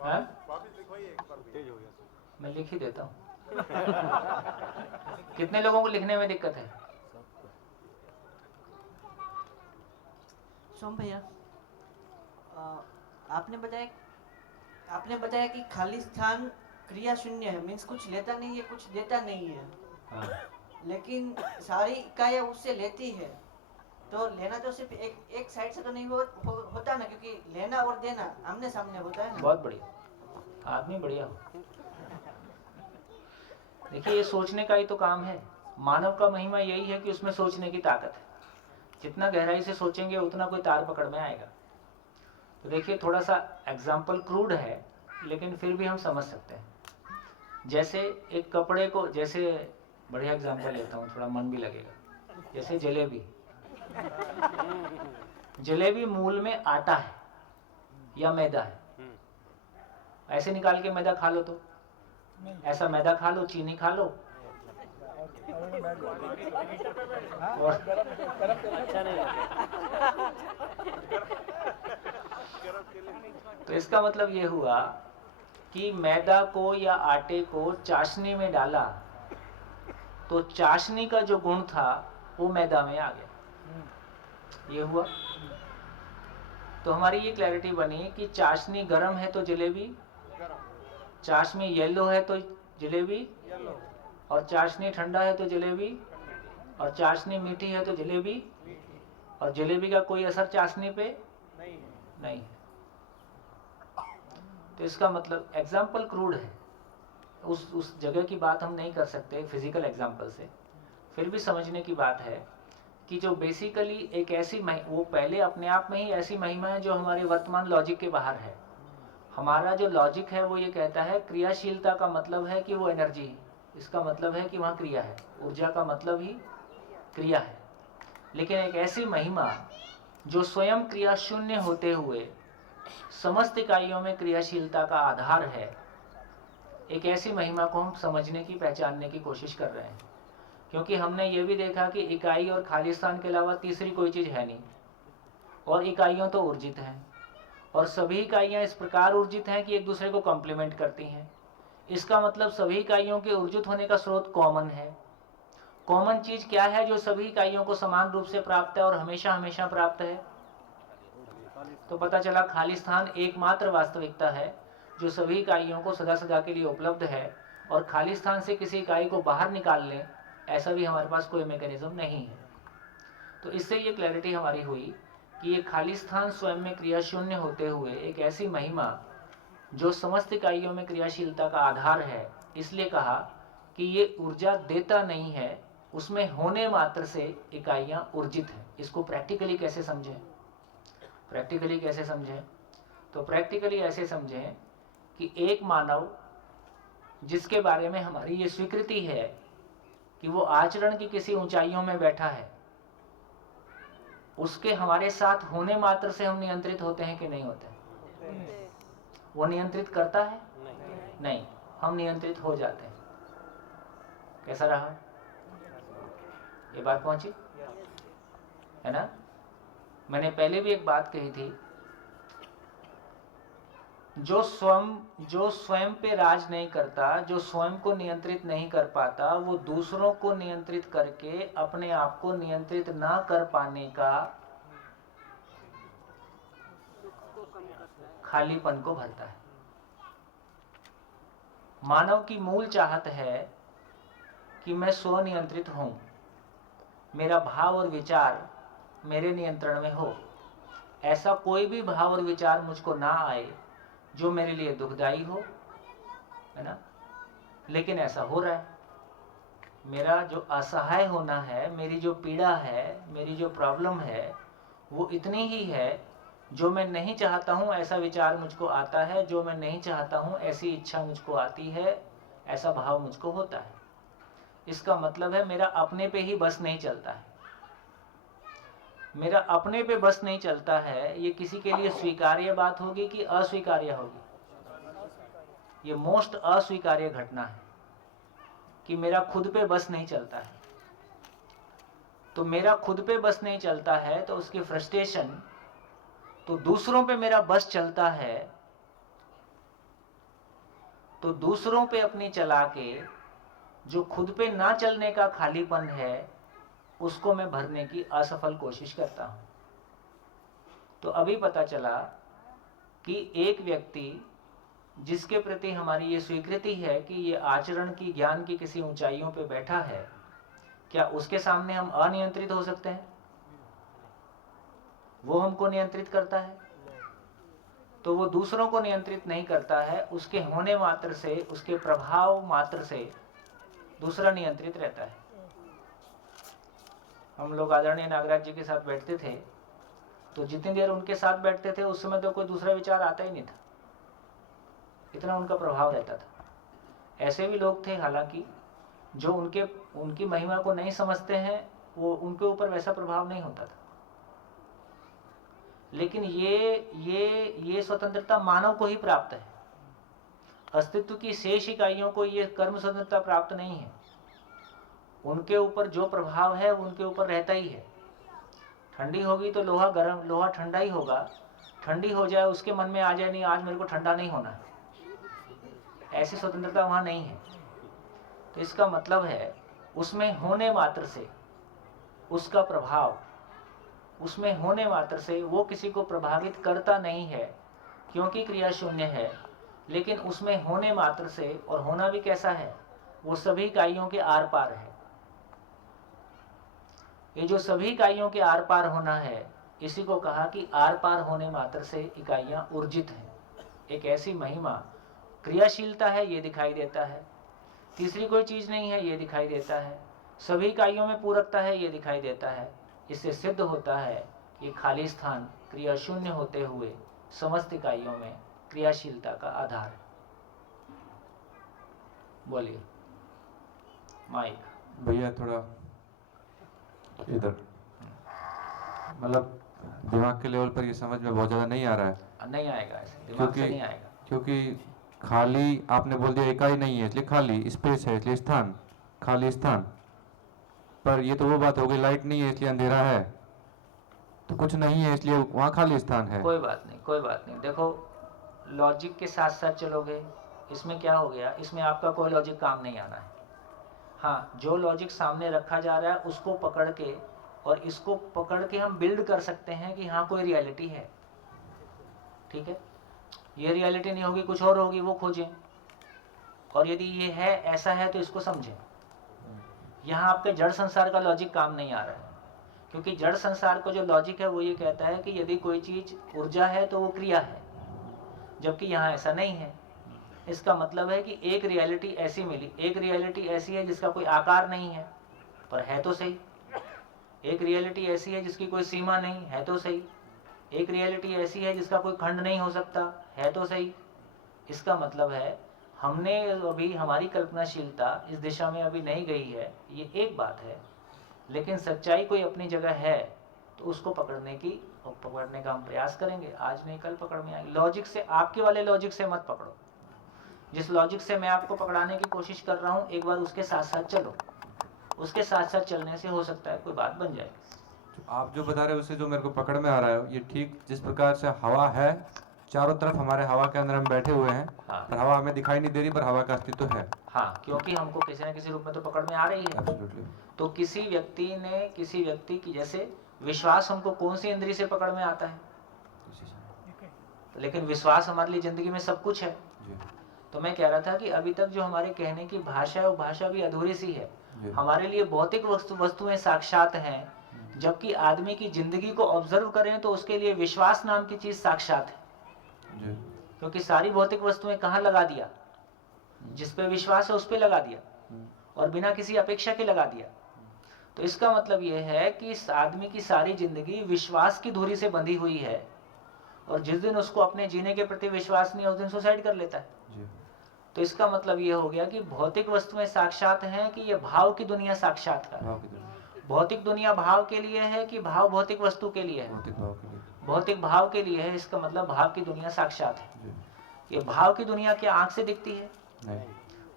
हाँ? मैं लिख ही देता हूँ। कितने लोगों को लिखने में दिक्कत है? सोम भैया, आपने बताया कि खाली स्थान क्रिया शून्य है, मीन्स कुछ लेता नहीं है कुछ देता नहीं है। हाँ। लेकिन सारी इकाइयाँ उससे लेती है, तो लेना तो सिर्फ एक साइड से तो नहीं होता ना, क्योंकि लेना और देना आमने सामने होता है ना। बहुत बढ़िया, आदमी बढ़िया हो। देखिए ये सोचने का ही तो काम है। मानव का महिमा यही है कि उसमें सोचने की ताकत है। जितना गहराई से सोचेंगे उतना कोई तार पकड़ में आएगा। तो देखिए थोड़ा सा एग्जाम्पल क्रूड है लेकिन फिर भी हम समझ सकते हैं। जैसे एक कपड़े को, जैसे बढ़िया एग्जाम्पल लेता हूँ, थोड़ा मन भी लगेगा। जैसे जलेबी, जलेबी मूल में आटा है या मैदा है। ऐसे निकाल के मैदा खा लो तो, ऐसा मैदा खा लो, चीनी खा लो और तो इसका मतलब ये हुआ कि मैदा को या आटे को चाशनी में डाला तो चाशनी का जो गुण था वो मैदा में आ गया। ये हुआ। तो हमारी ये क्लैरिटी बनी कि चाशनी गर्म है तो जलेबी, चाशनी येलो है तो जलेबी, और चाशनी ठंडा है तो जलेबी, और चाशनी मीठी है तो जलेबी, और जलेबी का कोई असर चाशनी पे नहीं है। तो इसका मतलब एग्जाम्पल क्रूड है, उस जगह की बात हम नहीं कर सकते फिजिकल एग्जाम्पल से। फिर भी समझने की बात है कि जो बेसिकली एक ऐसी वो पहले अपने आप में ही ऐसी महिमा है जो हमारे वर्तमान लॉजिक के बाहर है। हमारा जो लॉजिक है वो ये कहता है क्रियाशीलता का मतलब है कि वो एनर्जी है, इसका मतलब है कि वहाँ क्रिया है। ऊर्जा का मतलब ही क्रिया है। लेकिन एक ऐसी महिमा जो स्वयं क्रिया शून्य होते हुए समस्त इकाइयों में क्रियाशीलता का आधार है, एक ऐसी महिमा को हम समझने की, पहचानने की कोशिश कर रहे हैं। क्योंकि हमने ये भी देखा कि इकाई और खालिस्तान के अलावा तीसरी कोई चीज़ है नहीं, और इकाइयों तो ऊर्जित हैं, और सभी इकाइयाँ इस प्रकार ऊर्जित हैं कि एक दूसरे को कॉम्प्लीमेंट करती हैं। इसका मतलब सभी इकाइयों के ऊर्जित होने का स्रोत कॉमन है। कॉमन चीज़ क्या है जो सभी इकाइयों को समान रूप से प्राप्त है और हमेशा हमेशा प्राप्त है? तो पता चला खालिस्तान एकमात्र वास्तविकता है जो सभी इकाइयों को सदा सदा के लिए उपलब्ध है, और खालिस्तान से किसी इकाई को बाहर निकाल लें ऐसा भी हमारे पास कोई मैकेनिज्म नहीं है। तो इससे ये क्लैरिटी हमारी हुई कि ये खालिस्तान स्वयं में क्रिया शून्य होते हुए एक ऐसी महिमा जो समस्त इकाइयों में क्रियाशीलता का आधार है। इसलिए कहा कि ये ऊर्जा देता नहीं है, उसमें होने मात्र से इकाइयाँ ऊर्जित हैं। इसको प्रैक्टिकली कैसे समझें? प्रैक्टिकली कैसे समझें? तो प्रैक्टिकली ऐसे समझें कि एक मानव जिसके बारे में हमारी ये स्वीकृति है कि वो आचरण की किसी ऊंचाइयों में बैठा है, उसके हमारे साथ होने मात्र से हम नियंत्रित होते हैं कि नहीं होते? वो नियंत्रित करता है? नहीं, हम नियंत्रित हो जाते हैं। कैसा रहा? ये बात पहुंची है ना? मैंने पहले भी एक बात कही थी जो स्वयं पे राज नहीं करता, जो स्वयं को नियंत्रित नहीं कर पाता, वो दूसरों को नियंत्रित करके अपने आप को नियंत्रित ना कर पाने का खालीपन को भरता है। मानव की मूल चाहत है कि मैं स्वनियंत्रित हूं, मेरा भाव और विचार मेरे नियंत्रण में हो। ऐसा कोई भी भाव और विचार मुझको ना आए जो मेरे लिए दुखदाई हो, है ना। लेकिन ऐसा हो रहा है। मेरा जो असहाय होना है, मेरी जो पीड़ा है, मेरी जो प्रॉब्लम है, वो इतनी ही है। जो मैं नहीं चाहता हूं ऐसा विचार मुझको आता है, जो मैं नहीं चाहता हूं ऐसी इच्छा मुझको आती है, ऐसा भाव मुझको होता है। इसका मतलब है मेरा अपने पे ही बस नहीं चलता है। मेरा अपने पे बस नहीं चलता है, ये किसी के लिए स्वीकार्य बात होगी कि अस्वीकार्य होगी? ये मोस्ट अस्वीकार्य घटना है कि मेरा खुद पे बस नहीं चलता है। तो मेरा खुद पे बस नहीं चलता है तो उसकी फ्रस्ट्रेशन, तो दूसरों पे मेरा बस चलता है, तो दूसरों पे अपनी चला के जो खुद पे ना चलने का खालीपन है उसको मैं भरने की असफल कोशिश करता हूं। तो अभी पता चला कि एक व्यक्ति जिसके प्रति हमारी ये स्वीकृति है कि ये आचरण की, ज्ञान की किसी ऊंचाइयों पे बैठा है, क्या उसके सामने हम अनियंत्रित हो सकते हैं? वो हमको नियंत्रित करता है, तो वो दूसरों को नियंत्रित नहीं करता है। उसके होने मात्र से, उसके प्रभाव मात्र से दूसरा नियंत्रित रहता है। हम लोग आदरणीय नागराज जी के साथ बैठते थे, तो जितनी देर उनके साथ बैठते थे उस समय तो कोई दूसरा विचार आता ही नहीं था, इतना उनका प्रभाव रहता था। ऐसे भी लोग थे हालांकि जो उनकी महिमा को नहीं समझते हैं, वो उनके ऊपर वैसा प्रभाव नहीं होता था। लेकिन ये स्वतंत्रता मानव को ही प्राप्त है। अस्तित्व की शेष इकाइयों को ये कर्म स्वतंत्रता प्राप्त नहीं है। उनके ऊपर जो प्रभाव है वो उनके ऊपर रहता ही है। ठंडी होगी तो लोहा गर्म, लोहा ठंडा ही होगा। ठंडी हो जाए, उसके मन में आ जाए नहीं आज मेरे को ठंडा नहीं होना है, ऐसी स्वतंत्रता वहां नहीं है। तो इसका मतलब है उसमें होने मात्र से उसका प्रभाव, उसमें होने मात्र से वो किसी को प्रभावित करता नहीं है क्योंकि क्रिया शून्य है। लेकिन उसमें होने मात्र से, और होना भी कैसा है, वो सभी इकाइयों के आर पार है। ये जो सभी इकाइयों के आर पार होना है, इसी को कहा कि आर पार होने मात्र से इकाइयां ऊर्जित हैं। एक ऐसी महिमा, क्रियाशीलता है, ये दिखाई देता है। तीसरी कोई चीज नहीं है, ये दिखाई देता है। सभी इकाइयों में पूरकता है, ये दिखाई देता है। इससे सिद्ध होता है कि खाली स्थान क्रिया शून्य होते हुए समस्त इकाइयों में क्रियाशीलता का आधार है। बोलिए माइक। भैया थोड़ा इधर, मतलब दिमाग के लेवल पर ये समझ में बहुत ज़्यादा नहीं आ रहा है। नहीं आएगा, ऐसे दिमाग से नहीं आएगा। क्योंकि खाली आपने बोल दिया इकाई नहीं है इसलिए खाली स्पेस है, इसलिए स्थान, खाली स्थान। पर ये तो वो बात हो गई, लाइट नहीं है इसलिए अंधेरा है, तो कुछ नहीं है इसलिए वहाँ खाली स्थान है। कोई बात नहीं, कोई बात नहीं। देखो लॉजिक के साथ साथ चलोगे, इसमें क्या हो गया, इसमें आपका कोई लॉजिक काम नहीं आना है। हाँ, जो लॉजिक सामने रखा जा रहा है उसको पकड़ के, और इसको पकड़ के हम बिल्ड कर सकते हैं कि हाँ कोई रियलिटी है। ठीक है, ये रियलिटी नहीं होगी, कुछ और होगी, वो खोजें। और यदि ये है, ऐसा है, तो इसको समझें। यहाँ आपके जड़ संसार का लॉजिक काम नहीं आ रहा है, क्योंकि जड़ संसार को जो लॉजिक है वो ये कहता है कि यदि कोई चीज ऊर्जा है तो वो क्रिया है, जबकि यहाँ ऐसा नहीं है। इसका मतलब है कि एक रियलिटी ऐसी मिली, एक रियलिटी ऐसी है जिसका कोई आकार नहीं है पर है तो सही। एक रियलिटी ऐसी है जिसकी कोई सीमा नहीं है तो सही। एक रियलिटी ऐसी है जिसका कोई खंड नहीं हो सकता है तो सही। इसका मतलब है हमने अभी, हमारी कल्पनाशीलता इस दिशा में अभी नहीं गई है, ये एक बात है। लेकिन सच्चाई कोई अपनी जगह है तो उसको पकड़ने का हम प्रयास करेंगे। आज नहीं कल पकड़ में आएगी। लॉजिक से, आपके वाले लॉजिक से मत पकड़ो। जिस लॉजिक से मैं आपको पकड़ाने की कोशिश कर रहा हूँ, एक बार उसके साथ साथ चलो। उसके साथ साथ चलने से हो सकता है कोई बात बन जाए। आप जो बता रहे हो उससे जो मेरे को पकड़ में आ रहा है, ये ठीक जिस प्रकार से हवा है चारों तरफ हमारे हवा के अंदर हम बैठे हुए हैं, हाँ। पर हवा हमें दिखाई नहीं दे रही, पर हवा का अस्तित्व है। हाँ, क्योंकि हमको किसी न किसी रूप में तो पकड़ में आ रही है। एब्सोल्युटली। तो किसी व्यक्ति की जैसे विश्वास हमको कौन सी इंद्रिय से पकड़ में आता है? लेकिन विश्वास हमारे लिए जिंदगी में सब कुछ है। जी। तो मैं कह रहा था कि अभी तक जो हमारे कहने की भाषा है वो भाषा भी अधूरी सी है। जी। हमारे लिए भौतिक वस्तुएं साक्षात हैं, जबकि आदमी की जिंदगी को ऑब्जर्व करें तो उसके लिए विश्वास नाम की चीज साक्षात है। जी। क्योंकि सारी भौतिक वस्तुएं कहाँ लगा दिया? जिस पे विश्वास है उस पे लगा दिया, और बिना किसी अपेक्षा के लगा दिया। तो इसका मतलब यह है कि इस आदमी की सारी जिंदगी विश्वास की धुरी से बंधी हुई है, और जिस दिन उसको अपने जीने के प्रति विश्वास नहीं है उस दिन सुसाइड कर लेता है। जी। तो इसका मतलब यह हो गया कि भौतिक वस्तुएं साक्षात हैं कि यह भाव की दुनिया साक्षात्कार है। भाव की दुनिया। भौतिक दुनिया भाव के लिए है कि भाव भौतिक वस्तु के लिए है? भौतिक भाव के लिए। भौतिक भाव के लिए है। इसका मतलब भाव की दुनिया साक्षात है। जी। ये भाव की दुनिया क्या आंख से दिखती है? नहीं।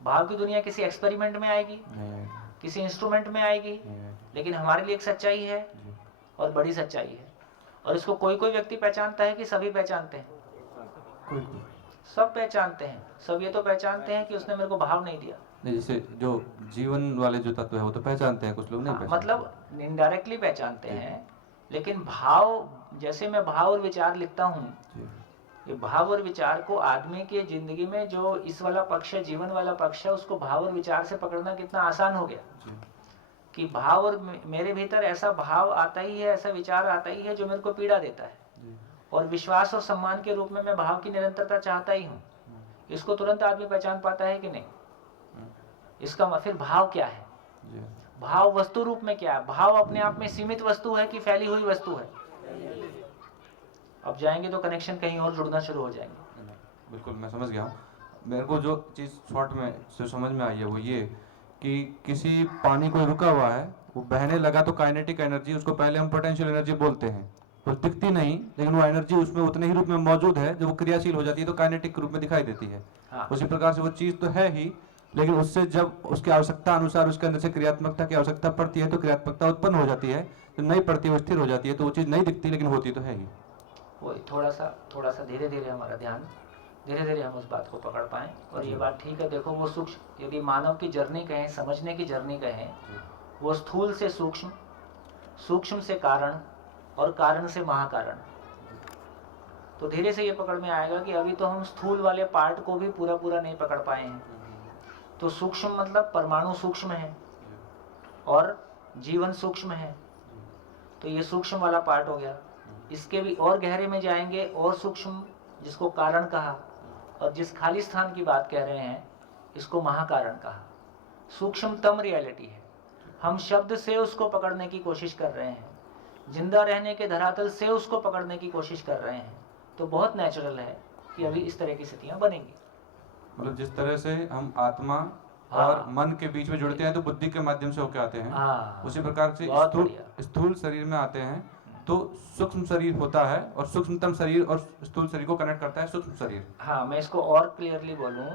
भाव की दुनिया किसी एक्सपेरिमेंट में आएगी, नहीं आएगी। किसी इंस्ट्रूमेंट में आएगी, नहीं आएगी। लेकिन हमारे लिए एक सच्चाई है, जी। और बड़ी सच्चाई है। और इसको कोई कोई व्यक्ति पहचानता है कि सभी पहचानते हैं? कोई कोई। सब पहचानते हैं। सब ये तो पहचानते हैं कि उसने मेरे को भाव नहीं दिया। नहीं, जैसे जो जीवन वाले जो तत्व है वो तो पहचानते हैं, कुछ लोग नहीं पहचानते। मतलब इनडायरेक्टली पहचानते हैं, लेकिन भाव, जैसे मैं भाव और विचार लिखता हूँ, जी। ये भाव और विचार को आदमी की जिंदगी में जो इस वाला पक्ष है, जीवन वाला पक्ष है, उसको भाव और विचार से पकड़ना कितना आसान हो गया। जी। कि भाव और मेरे भीतर ऐसा भाव आता ही है, ऐसा विचार आता ही है जो मेरे को पीड़ा देता है, जी। और विश्वास और सम्मान के रूप में मैं भाव की निरंतरता चाहता ही हूँ। इसको तुरंत आदमी पहचान पाता है कि नहीं? इसका फिर भाव क्या है? जी। भाव वस्तु रूप में क्या है? भाव अपने आप में सीमित वस्तु है कि फैली हुई वस्तु है? अब जाएंगे तो कनेक्शन कहीं और जुड़ना शुरू हो जाएंगे। बिल्कुल, मैं समझ गया हूँ। मेरे को जो चीज़ शॉर्ट में से समझ में आई है वो ये कि किसी पानी कोई रुका हुआ है, वो बहने लगा तो काइनेटिक एनर्जी, उसको पहले हम पोटेंशियल एनर्जी बोलते हैं। वो दिखती नहीं, लेकिन वो एनर्जी उसमें उतने ही रूप में मौजूद है। जब वो क्रियाशील हो जाती है तो काइनेटिक रूप में दिखाई देती है। हाँ। उसी प्रकार से वो चीज़ तो है ही, लेकिन उससे जब उसकी आवश्यकता अनुसार उसके अंदर से क्रियात्मकता की आवश्यकता पड़ती है तो क्रियात्मकता उत्पन्न हो जाती है। जब नहीं पड़ती है वो स्थिर हो जाती है, तो वो चीज़ नहीं दिखती लेकिन होती तो है ही। वही थोड़ा सा धीरे धीरे हमारा ध्यान, धीरे धीरे हम उस बात को पकड़ पाएं। और ये बात ठीक है। देखो, वो सूक्ष्म, यदि मानव की जर्नी कहें, समझने की जर्नी कहें, वो स्थूल से सूक्ष्म, सूक्ष्म से कारण, और कारण से महाकारण। तो धीरे से ये पकड़ में आएगा कि अभी तो हम स्थूल वाले पार्ट को भी पूरा पूरा नहीं पकड़ पाए हैं। तो सूक्ष्म मतलब परमाणु सूक्ष्म है और जीवन सूक्ष्म है। तो ये सूक्ष्म वाला पार्ट हो गया। इसके भी और गहरे में जाएंगे, और सूक्ष्म, जिसको कारण कहा, और जिस खाली स्थान की बात कह रहे हैं इसको महाकारण कहा। सूक्ष्मतम रियलिटी है। हम शब्द से उसको पकड़ने की कोशिश कर रहे हैं, जिंदा रहने के धरातल से उसको पकड़ने की कोशिश कर रहे हैं। तो बहुत नेचुरल है कि अभी इस तरह की स्थितियां बनेंगी। मतलब जिस तरह से हम आत्मा हाँ। और मन के बीच में जुड़ते हैं तो बुद्धि के माध्यम से होकर आते हैं, हाँ, उसी प्रकार से बहुत बढ़िया। स्थूल शरीर में आते हैं तो सूक्ष्म शरीर होता है, और सूक्ष्मतम शरीर और स्थूल शरीर को कनेक्ट करता है सूक्ष्म शरीर। हाँ, मैं इसको और क्लियरली बोलूं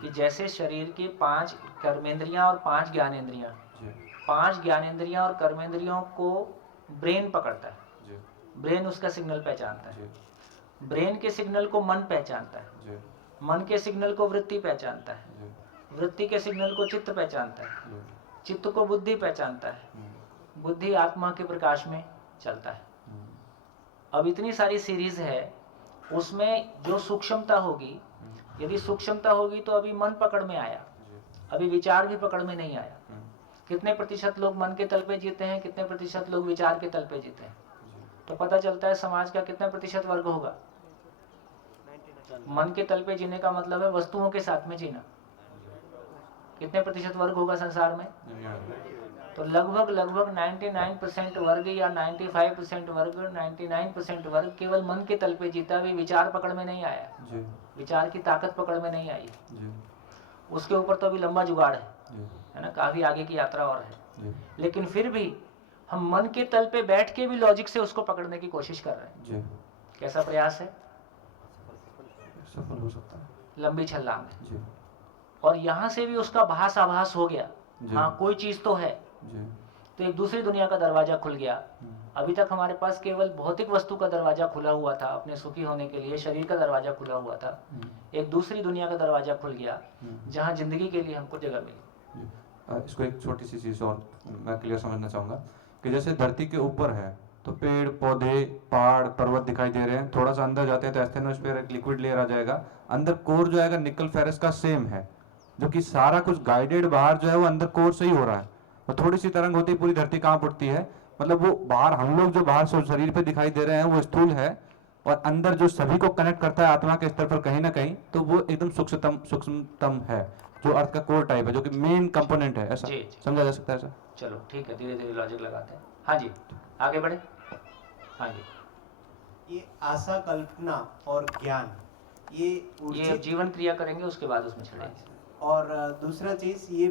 कि जैसे शरीर की 5 कर्मेंद्रियां और 5 ज्ञानेंद्रियां, जी। 5 ज्ञानेंद्रियां और कर्मेंद्रियों को ब्रेन पकड़ता है। जी। ब्रेन उसका सिग्नल पहचानता है। जी। ब्रेन के सिग्नल को मन पहचानता है। जी। मन के सिग्नल को वृत्ति पहचानता है। जी। वृत्ति के सिग्नल को चित्त पहचानता है। जी। चित्त को बुद्धि पहचानता है। बुद्धि आत्मा के प्रकाश में चलता है। अब इतनी सारी सीरीज है, उसमें जो सूक्ष्मता होगी, यदि सूक्ष्मता होगी तो अभी मन पकड़ में आया, अभी विचार भी पकड़ में नहीं आया। कितने प्रतिशत लोग मन के तल पे जीते हैं, कितने प्रतिशत लोग विचार के तल पे जीते हैं, तो पता चलता है समाज का कितना प्रतिशत वर्ग होगा। मन के तल पे जीने का मतलब है वस्तुओं के साथ में जीना। कितने प्रतिशत वर्ग होगा संसार में? तो लगभग 99% वर्ग या 95% वर्ग, 99% वर्ग केवल मन के तल पे जीता, भी विचार पकड़ में नहीं आया। जी। विचार की ताकत पकड़ में नहीं आई। जी। उसके ऊपर तो अभी लंबा जुगाड़ है ना, काफी आगे की यात्रा और है। जी। लेकिन फिर भी हम मन के तल पे बैठ के भी लॉजिक से उसको पकड़ने की कोशिश कर रहे हैं। जी। कैसा प्रयास है? सफल हो सकता है। लंबी छलांग है। जी। और यहाँ से भी उसका भास आभास हो गया, जी। हाँ कोई चीज तो है। जी। तो एक दूसरी दुनिया का दरवाजा खुल गया। अभी तक हमारे पास केवल भौतिक वस्तु का दरवाजा खुला हुआ था, अपने सुखी होने के लिए शरीर का दरवाजा खुला हुआ था। एक दूसरी दुनिया का दरवाजा खुल गया जहाँ जिंदगी के लिए हमको जगह मिली। इसको एक छोटी सी चीज़ और मैं क्लियर समझना चाहूँगा कि जैसे धरती के ऊपर है तो पेड़ पौधे पहाड़ पर्वत दिखाई दे रहे हैं, थोड़ा सा अंदर जाते हैं तो एस्थेनोस्फीयर एक लिक्विड लेयर आ जाएगा, अंदर कोर जो आएगा निकल फेरस का सेम है, जो कि सारा कुछ गाइडेड बाहर जो है वो अंदर कोर से ही हो रहा है। और थोड़ी सी तरंग होती है पूरी धरती कांप उठती है, मतलब वो बाहर हम लोग जो बाहर शरीर पे दिखाई दे रहे हैं वो स्थूल है, और अंदर जो सभी को कनेक्ट करता है आत्मा के स्तर पर कहीं ना कहीं, तो वो एकदम सूक्ष्मतम है, जो अर्थ का कोर टाइप है, जो कि मेन कंपोनेंट है। ऐसा समझा जा सकता है सर? चलो ठीक है, धीरे धीरे लॉजिक लगाते हैं। हाँ जी, आगे बढ़े। हाँ जी, ये आशा कल्पना और ज्ञान ये जीवन क्रिया करेंगे, उसके बाद उसमें चढ़ेंगे। और दूसरा चीज ये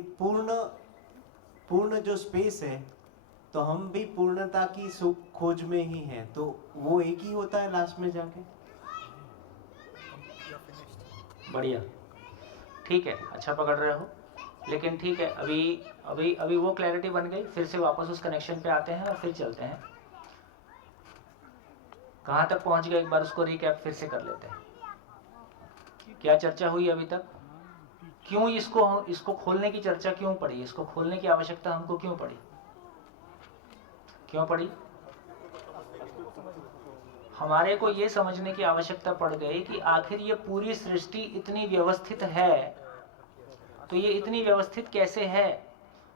पूर्ण जो स्पेस है, तो हम भी पूर्णता की सुख खोज में ही हैं, तो वो एक ही होता है लास्ट में जाके। बढ़िया, ठीक है, अच्छा पकड़ रहे हो। लेकिन ठीक है, अभी वो क्लैरिटी बन गई, फिर से वापस उस कनेक्शन पे आते हैं और फिर चलते हैं। कहाँ तक पहुंच गए, एक बार उसको रिकैप फिर से कर लेते हैं। क्या चर्चा हुई अभी तक? क्यों इसको खोलने की चर्चा क्यों पड़ी? इसको खोलने की आवश्यकता हमको क्यों पड़ी? क्यों पड़ी? हमारे को ये समझने की आवश्यकता पड़ गई कि आखिर ये पूरी सृष्टि इतनी व्यवस्थित है, तो ये इतनी व्यवस्थित कैसे है?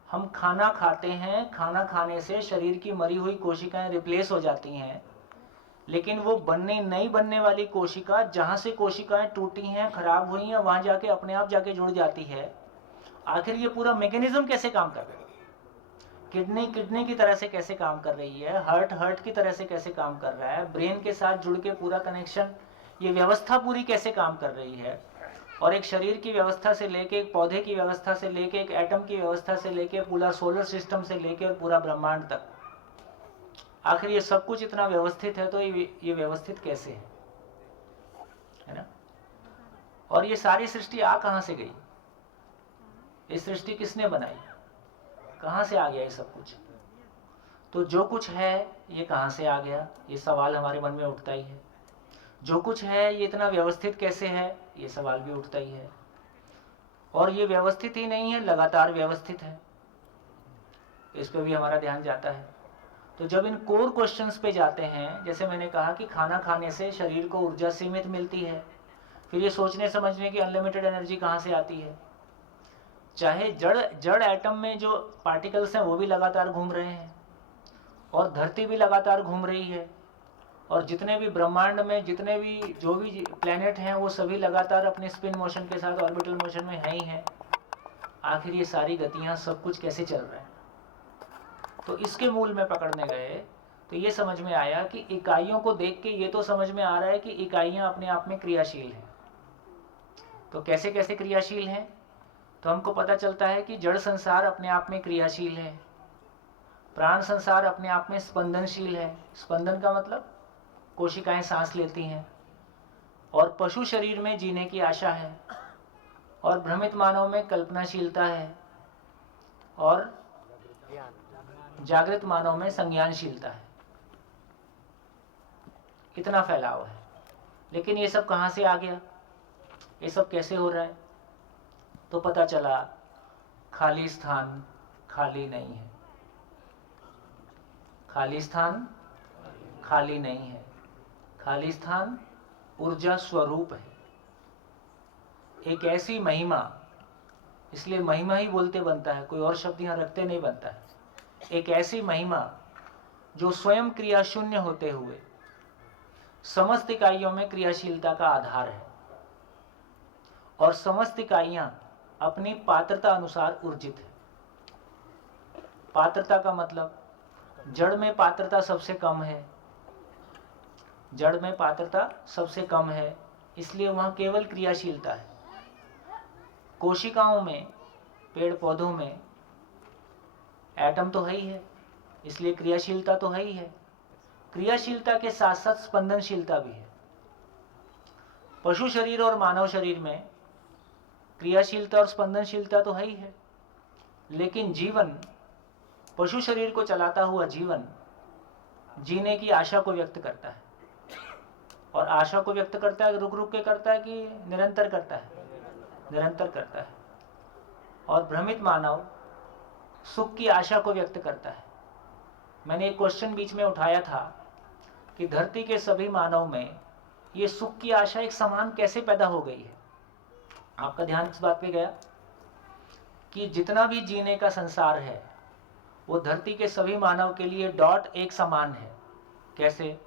हम खाना खाते हैं, खाना खाने से शरीर की मरी हुई कोशिकाएं रिप्लेस हो जाती हैं, लेकिन वो नई बनने वाली कोशिका, जहां से कोशिकाएं टूटी हैं, खराब हुई हैं, वहां जाके अपने आप जाके जुड़ जाती है। आखिर ये पूरा मैकेनिज्म कैसे काम कर रहा है? किडनी की तरह से कैसे काम कर रही है? हार्ट की तरह से कैसे काम कर रहा है? ब्रेन के साथ जुड़ के पूरा कनेक्शन, ये व्यवस्था पूरी कैसे काम कर रही है? और एक शरीर की व्यवस्था से लेके, एक पौधे की व्यवस्था से लेके, एक एटम की व्यवस्था से लेके, पूरा सोलर सिस्टम से लेके और पूरा ब्रह्मांड तक, आखिर ये सब कुछ इतना व्यवस्थित है, तो ये व्यवस्थित कैसे है ना? और ये सारी सृष्टि आ कहां से गई? इस सृष्टि किसने बनाई? कहां से आ गया ये सब कुछ? तो जो कुछ है ये कहां से आ गया, ये सवाल हमारे मन में उठता ही है। जो कुछ है ये इतना व्यवस्थित कैसे है, ये सवाल भी उठता ही है। और ये व्यवस्थित ही नहीं है, लगातार व्यवस्थित है, इस पे भी हमारा ध्यान जाता है। तो जब इन कोर क्वेश्चंस पे जाते हैं, जैसे मैंने कहा कि खाना खाने से शरीर को ऊर्जा सीमित मिलती है, फिर ये सोचने समझने की अनलिमिटेड एनर्जी कहाँ से आती है? चाहे जड़ एटम में जो पार्टिकल्स हैं वो भी लगातार घूम रहे हैं, और धरती भी लगातार घूम रही है, और जितने भी ब्रह्मांड में जितने भी जो भी प्लैनेट हैं वो सभी लगातार अपने स्पिन मोशन के साथ ऑर्बिटल मोशन में है ही हैं। आखिर ये सारी गतियाँ सब कुछ कैसे चल रहा है? तो इसके मूल में पकड़ने गए तो ये समझ में आया कि इकाइयों को देख के ये तो समझ में आ रहा है कि इकाइयाँ अपने आप में क्रियाशील हैं। तो कैसे कैसे क्रियाशील हैं? तो हमको पता चलता है कि जड़ संसार अपने आप में क्रियाशील है, प्राण संसार अपने आप में स्पंदनशील है। स्पंदन का मतलब कोशिकाएं सांस लेती हैं, और पशु शरीर में जीने की आशा है, और भ्रमित मानव में कल्पनाशीलता है, और जागृत मानव में संज्ञानशीलता है। इतना फैलाव है। लेकिन ये सब कहाँ से आ गया? ये सब कैसे हो रहा है? तो पता चला खाली स्थान खाली नहीं है। खाली स्थान खाली नहीं है। खाली स्थान ऊर्जा स्वरूप है। एक ऐसी महिमा, इसलिए महिमा ही बोलते बनता है, कोई और शब्द यहाँ रखते नहीं बनता है। एक ऐसी महिमा जो स्वयं क्रिया शून्य होते हुए समस्त इकाइयों में क्रियाशीलता का आधार है, और समस्त इकाइयां अपनी पात्रता अनुसार ऊर्जित है। पात्रता का मतलब जड़ में पात्रता सबसे कम है, जड़ में पात्रता सबसे कम है, इसलिए वहां केवल क्रियाशीलता है। कोशिकाओं में, पेड़ पौधों में एटम तो है ही है, इसलिए क्रियाशीलता तो है ही है। क्रियाशीलता के साथ साथ स्पंदनशीलता भी है। पशु शरीर और मानव शरीर में क्रियाशीलता और स्पंदनशीलता तो है ही है, लेकिन जीवन पशु शरीर को चलाता हुआ जीवन जीने की आशा को व्यक्त करता है, और आशा को व्यक्त करता है रुक रुक के करता है कि निरंतर करता है? निरंतर करता है। और भ्रमित मानव सुख की आशा को व्यक्त करता है। मैंने एक क्वेश्चन बीच में उठाया था कि धरती के सभी मानव में ये सुख की आशा एक समान कैसे पैदा हो गई है? आपका ध्यान इस बात पे गया कि जितना भी जीने का संसार है वो धरती के सभी मानव के लिए डॉट एक समान है। कैसे?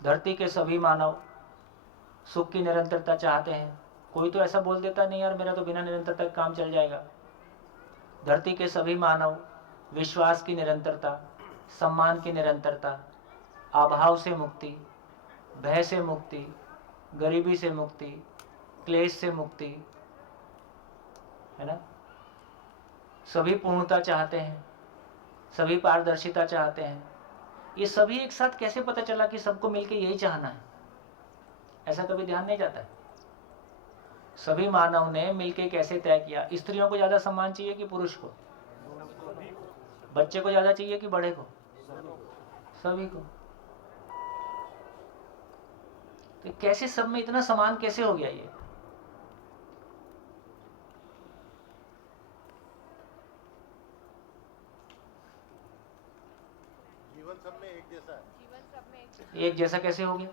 धरती के सभी मानव सुख की निरंतरता चाहते हैं। कोई तो ऐसा बोल देता नहीं यार मेरा तो बिना निरंतरता काम चल जाएगा। धरती के सभी मानव विश्वास की निरंतरता, सम्मान की निरंतरता, अभाव से मुक्ति, भय से मुक्ति, गरीबी से मुक्ति, क्लेश से मुक्ति, है ना? सभी पूर्णता चाहते हैं, सभी पारदर्शिता चाहते हैं। ये सभी एक साथ कैसे पता चला कि सबको मिलके यही चाहना है? ऐसा कभी ध्यान नहीं जाता है? सभी मानव ने मिलके कैसे तय किया? स्त्रियों को ज्यादा सम्मान चाहिए कि पुरुष को? बच्चे को ज्यादा चाहिए कि बड़े को? सभी को। तो कैसे सब में इतना समान कैसे हो गया ये? जीवन सब में एक जैसा है। एक जैसा कैसे हो गया?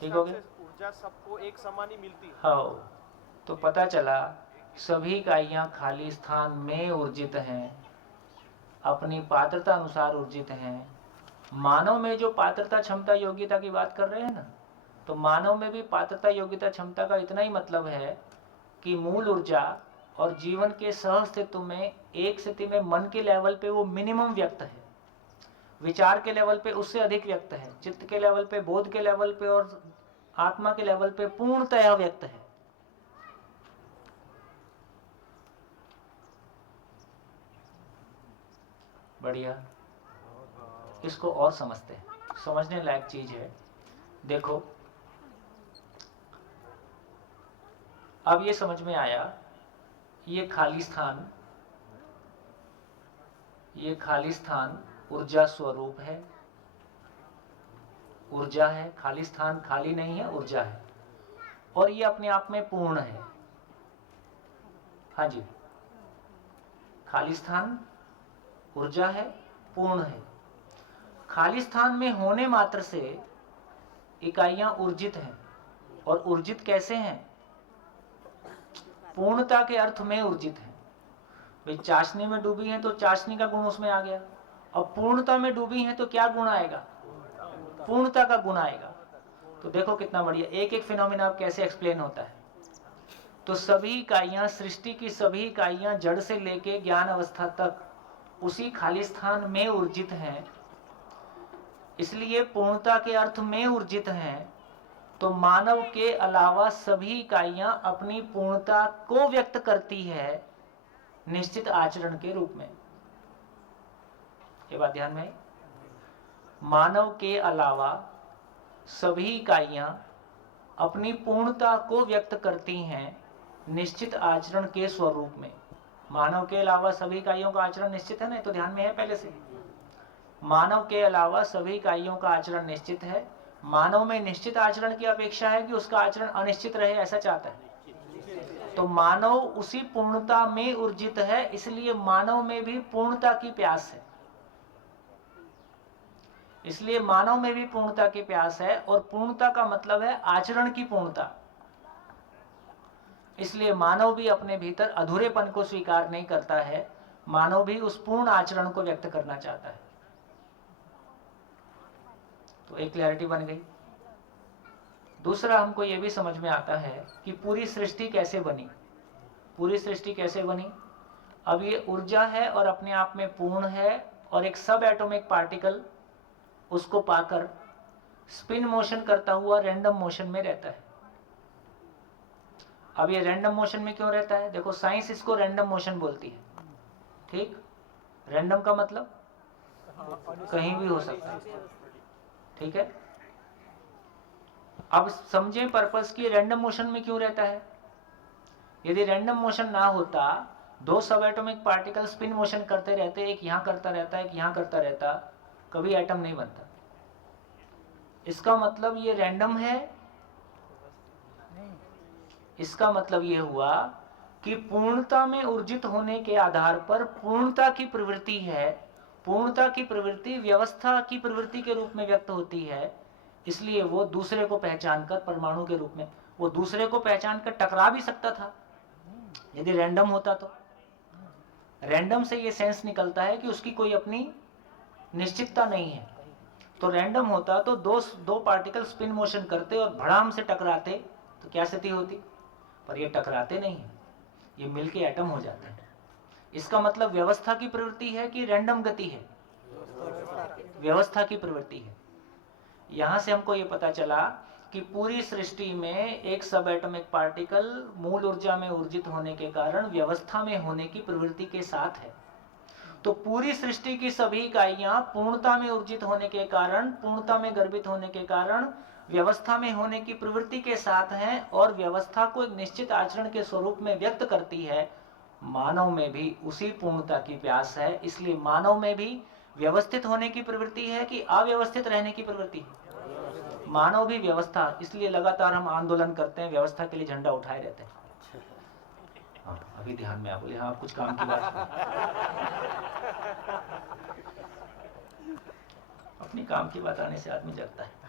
ठीक हो गया? ऊर्जा सबको एक समान ही मिलती है। हाँ, तो पता चला सभी इकाइयां खाली स्थान में ऊर्जित हैं, अपनी पात्रता अनुसार ऊर्जित हैं। मानव में जो पात्रता क्षमता योग्यता की बात कर रहे हैं ना, तो मानव में भी पात्रता योग्यता क्षमता का इतना ही मतलब है कि मूल ऊर्जा और जीवन के सह अस्तित्व में एक स्थिति में मन के लेवल पे वो मिनिमम व्यक्त है, विचार के लेवल पे उससे अधिक व्यक्त है, चित्त के लेवल पे, बोध के लेवल पे और आत्मा के लेवल पे पूर्णतः व्यक्त है। बढ़िया, इसको और समझते हैं, समझने लायक चीज है। देखो अब ये समझ में आया, ये खाली स्थान ऊर्जा स्वरूप है, ऊर्जा है। खाली स्थान खाली नहीं है, ऊर्जा है, और ये अपने आप में पूर्ण है। हाँ जी, खाली स्थान ऊर्जा है, पूर्ण है। खाली स्थान में होने मात्र से इकाइयां ऊर्जित हैं, और ऊर्जित कैसे हैं? पूर्णता के अर्थ में ऊर्जित है। भाई चाशनी में डूबी है तो चाशनी का गुण उसमें आ गया, और पूर्णता में डूबी है तो क्या गुण आएगा? पूर्णता का गुण आएगा। तो देखो कितना बढ़िया, एक एक फिनोमिना अब कैसे एक्सप्लेन होता है। तो सभी इकाइयां, सृष्टि की सभी इकाइयां जड़ से लेके ज्ञान अवस्था तक उसी खाली स्थान में ऊर्जित हैं, इसलिए पूर्णता के अर्थ में ऊर्जित हैं। तो मानव के अलावा सभी इकाइयां अपनी पूर्णता को व्यक्त करती है निश्चित आचरण के रूप में। ये बात ध्यान में, मानव के अलावा सभी इकाइयां अपनी पूर्णता को व्यक्त करती हैं निश्चित आचरण के स्वरूप में। मानव के अलावा सभी इकाइयों का आचरण निश्चित है ना, तो ध्यान में है पहले से। मानव के अलावा सभी इकाइयों का आचरण निश्चित है। मानव में निश्चित आचरण की अपेक्षा है कि उसका आचरण अनिश्चित रहे, ऐसा चाहता है। तो मानव उसी पूर्णता में ऊर्जित है, इसलिए मानव में भी पूर्णता की प्यास है। इसलिए मानव में भी पूर्णता की प्यास है, और पूर्णता का मतलब है आचरण की पूर्णता। इसलिए मानव भी अपने भीतर अधूरेपन को स्वीकार नहीं करता है, मानव भी उस पूर्ण आचरण को व्यक्त करना चाहता है। तो एक क्लैरिटी बन गई। दूसरा, हमको यह भी समझ में आता है कि पूरी सृष्टि कैसे बनी। पूरी सृष्टि कैसे बनी? अब ये ऊर्जा है और अपने आप में पूर्ण है, और एक सब एटॉमिक पार्टिकल उसको पाकर स्पिन मोशन करता हुआ रैंडम मोशन में रहता है। अब ये रैंडम मोशन में क्यों रहता है? देखो, साइंस इसको रैंडम मोशन बोलती है। ठीक, रैंडम का मतलब कहीं भी हो सकता है। ठीक है, अब समझें पर्पस की रैंडम मोशन में क्यों रहता है। यदि रैंडम मोशन ना होता, दो सब एटॉमिक पार्टिकल स्पिन मोशन करते रहते, एक यहाँ करता रहता है, एक यहाँ करता रहता, कभी एटम नहीं बनता। इसका मतलब ये रैंडम है। इसका मतलब ये हुआ कि पूर्णता में ऊर्जित होने के आधार पर पूर्णता की प्रवृत्ति है। पूर्णता की प्रवृत्ति व्यवस्था की प्रवृत्ति के रूप में व्यक्त होती है, इसलिए वो दूसरे को पहचान कर परमाणु के रूप में, वो दूसरे को पहचान कर टकरा भी सकता था यदि रैंडम होता। तो रैंडम से ये सेंस निकलता है कि उसकी कोई अपनी निश्चितता नहीं है। तो रैंडम होता तो दो पार्टिकल स्पिन मोशन करते और भड़ाम से टकराते तो क्या स्थिति होती, पर ये टकराते नहीं है, ये मिलके एटम हो जाते हैं। इसका मतलब व्यवस्था की प्रवृत्ति है कि रैंडम गति है, व्यवस्था की प्रवृत्ति है। यहां से हमको ये पता चला कि पूरी सृष्टि में एक सब एटॉमिक पार्टिकल मूल ऊर्जा में ऊर्जित होने के कारण व्यवस्था में होने की प्रवृत्ति के साथ है। तो पूरी सृष्टि की सभी इकाइयां पूर्णता में ऊर्जित होने के कारण, पूर्णता में गर्भित होने के कारण व्यवस्था में होने की प्रवृत्ति के साथ हैं और व्यवस्था को एक निश्चित आचरण के स्वरूप में व्यक्त करती है। मानव में भी उसी पूर्णता की प्यास है, इसलिए मानव में भी व्यवस्थित होने की प्रवृत्ति है कि अव्यवस्थित रहने की प्रवृत्ति है। मानव भी व्यवस्था, इसलिए लगातार हम आंदोलन करते हैं, व्यवस्था के लिए झंडा उठाए रहते हैं। हाँ, अभी ध्यान में आ बोले, हाँ कुछ काम की बात अपनी काम की बात आने से आदमी जगता है।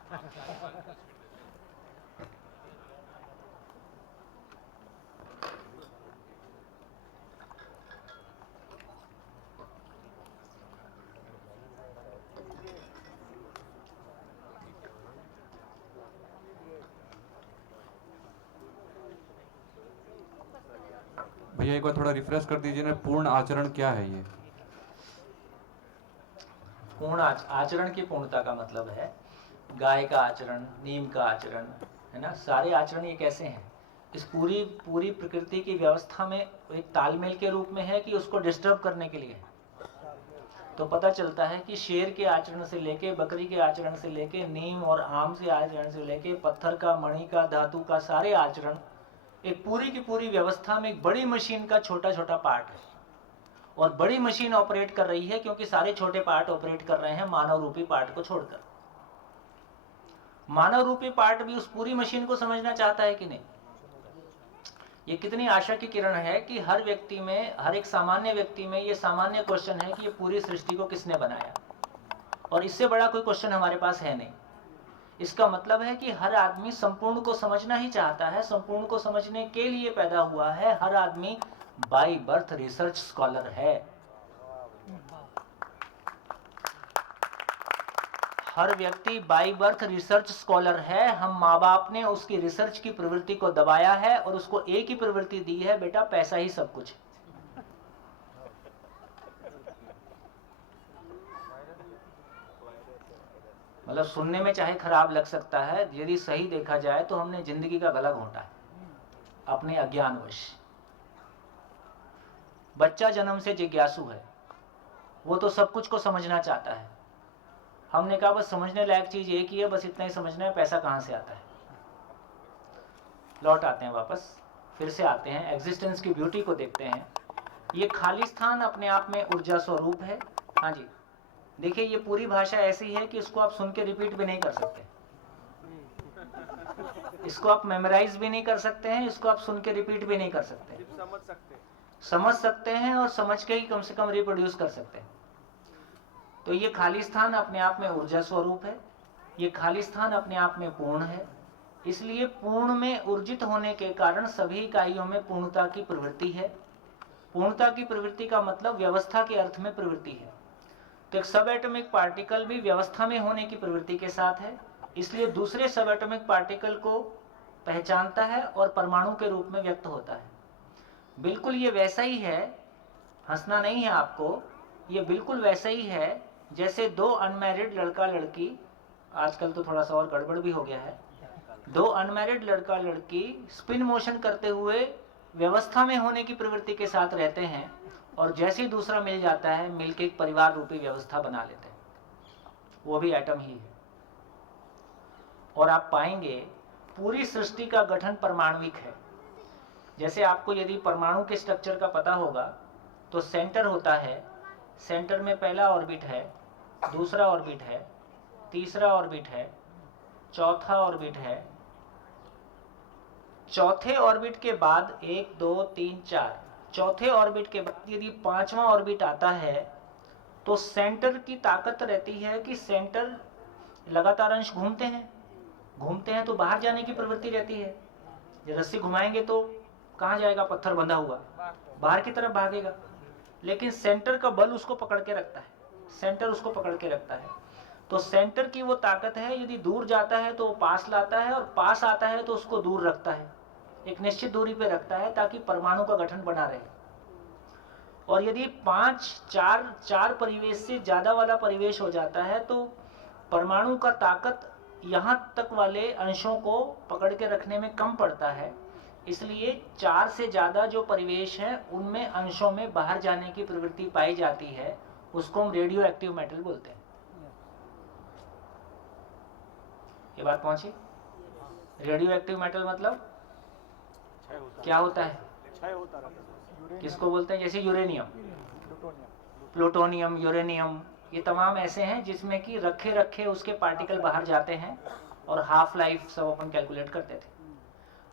भैया एक बार थोड़ा रिफ्रेश कर दीजिए ना, पूर्ण आचरण क्या है ये? पूर्ण आचरण की पूर्णता का मतलब है गाय का आचरण, नीम का आचरण, है ना। सारे आचरण ये कैसे हैं, इस पूरी प्रकृति की व्यवस्था में एक तालमेल के रूप में है कि उसको डिस्टर्ब करने के लिए। तो पता चलता है कि शेर के आचरण से लेके, बकरी के आचरण से लेके, नीम और आम से आचरण से लेके, पत्थर का, मणि का, धातु का, सारे आचरण एक पूरी की पूरी व्यवस्था में एक बड़ी मशीन का छोटा छोटा पार्ट है। और बड़ी मशीन ऑपरेट कर रही है क्योंकि सारे छोटे पार्ट ऑपरेट कर रहे हैं मानव रूपी पार्ट को छोड़कर। मानव रूपी पार्ट भी उस पूरी मशीन को समझना चाहता है कि नहीं। ये कितनी आशा की किरण है कि हर व्यक्ति में, हर एक सामान्य व्यक्ति में ये सामान्य क्वेश्चन है कि ये पूरी सृष्टि को किसने बनाया, और इससे बड़ा कोई क्वेश्चन हमारे पास है नहीं। इसका मतलब है कि हर आदमी संपूर्ण को समझना ही चाहता है, संपूर्ण को समझने के लिए पैदा हुआ है। हर आदमी बाय बर्थ रिसर्च स्कॉलर है। हर व्यक्ति बाय बर्थ रिसर्च स्कॉलर है। हम माँ बाप ने उसकी रिसर्च की प्रवृत्ति को दबाया है और उसको एक ही प्रवृत्ति दी है, बेटा पैसा ही सब कुछ। मतलब सुनने में चाहे खराब लग सकता है, यदि सही देखा जाए तो हमने जिंदगी का गला घोंटा है अपने अज्ञानवश। बच्चा जन्म से जिज्ञासु है, वो तो सब कुछ को समझना चाहता है। हमने कहा बस समझने लायक चीज एक ही है, बस इतना ही समझना है, पैसा कहां से आता है। लौट आते हैं वापस, फिर से आते हैं, एग्जिस्टेंस की ब्यूटी को देखते हैं। ये खाली स्थान अपने आप में ऊर्जा स्वरूप है। हाँ जी, देखिए ये पूरी भाषा ऐसी है कि इसको आप सुन के रिपीट भी नहीं कर सकते, इसको आप मेमोराइज भी नहीं कर सकते हैं, इसको आप सुन के रिपीट भी नहीं कर सकते। समझ सकते हैं और समझ के ही कम से कम रिप्रोड्यूस कर सकते हैं। तो ये खाली स्थान अपने आप में ऊर्जा स्वरूप है, ये खाली स्थान अपने आप में पूर्ण है। इसलिए पूर्ण में ऊर्जित होने के कारण सभी इकाइयों में पूर्णता की प्रवृत्ति है। पूर्णता की प्रवृत्ति का मतलब व्यवस्था के अर्थ में प्रवृत्ति है। तो एक सब एटॉमिक पार्टिकल भी व्यवस्था में होने की प्रवृत्ति के साथ है, इसलिए दूसरे सब एटॉमिक पार्टिकल को पहचानता है और परमाणु के रूप में व्यक्त होता है। बिल्कुल ये वैसा ही है, हंसना नहीं है आपको, ये बिल्कुल वैसा ही है जैसे दो अनमैरिड लड़का लड़की, आजकल तो थोड़ा सा और गड़बड़ भी हो गया है, दो अनमैरिड लड़का लड़की स्पिन मोशन करते हुए व्यवस्था में होने की प्रवृत्ति के साथ रहते हैं और जैसे ही दूसरा मिल जाता है मिलकर एक परिवार रूपी व्यवस्था बना लेते हैं, वो भी एटम ही है। और आप पाएंगे पूरी सृष्टि का गठन परमाणुविक है। जैसे आपको यदि परमाणु के स्ट्रक्चर का पता होगा तो सेंटर होता है, सेंटर में पहला ऑर्बिट है, दूसरा ऑर्बिट है, तीसरा ऑर्बिट है, चौथा ऑर्बिट है, चौथे ऑर्बिट के बाद 1 2 3 4, चौथे ऑर्बिट के बाद यदि पांचवा ऑर्बिट आता है तो सेंटर की ताकत रहती है कि सेंटर लगातार अंश घूमते हैं तो बाहर जाने की प्रवृत्ति रहती है। जब रस्सी घुमाएंगे तो कहाँ जाएगा, पत्थर बंधा हुआ बाहर की तरफ भागेगा, लेकिन सेंटर का बल उसको पकड़ के रखता है, सेंटर उसको पकड़ के रखता है। तो सेंटर की वो ताकत है, यदि दूर जाता है तो वो पास लाता है, और पास आता है तो उसको दूर रखता है, एक निश्चित दूरी पे रखता है ताकि परमाणु का गठन बना रहे। और यदि 5 4 परिवेश से ज्यादा वाला परिवेश हो जाता है तो परमाणु का ताकत यहाँ तक वाले अंशों को पकड़ के रखने में कम पड़ता है, इसलिए 4 से ज्यादा जो परिवेश हैं उनमें अंशों में बाहर जाने की प्रवृत्ति पाई जाती है, उसको हम रेडियो एक्टिव मेटल बोलते हैं। ये बात पहुंची? रेडियो एक्टिव मेटल मतलब क्या होता है, किसको बोलते हैं? जैसे यूरेनियम, प्लूटोनियम, यूरेनियम, ये तमाम ऐसे हैं जिसमें कि रखे रखे उसके पार्टिकल बाहर जाते हैं और हाफ लाइफ सब अपन कैलकुलेट करते थे।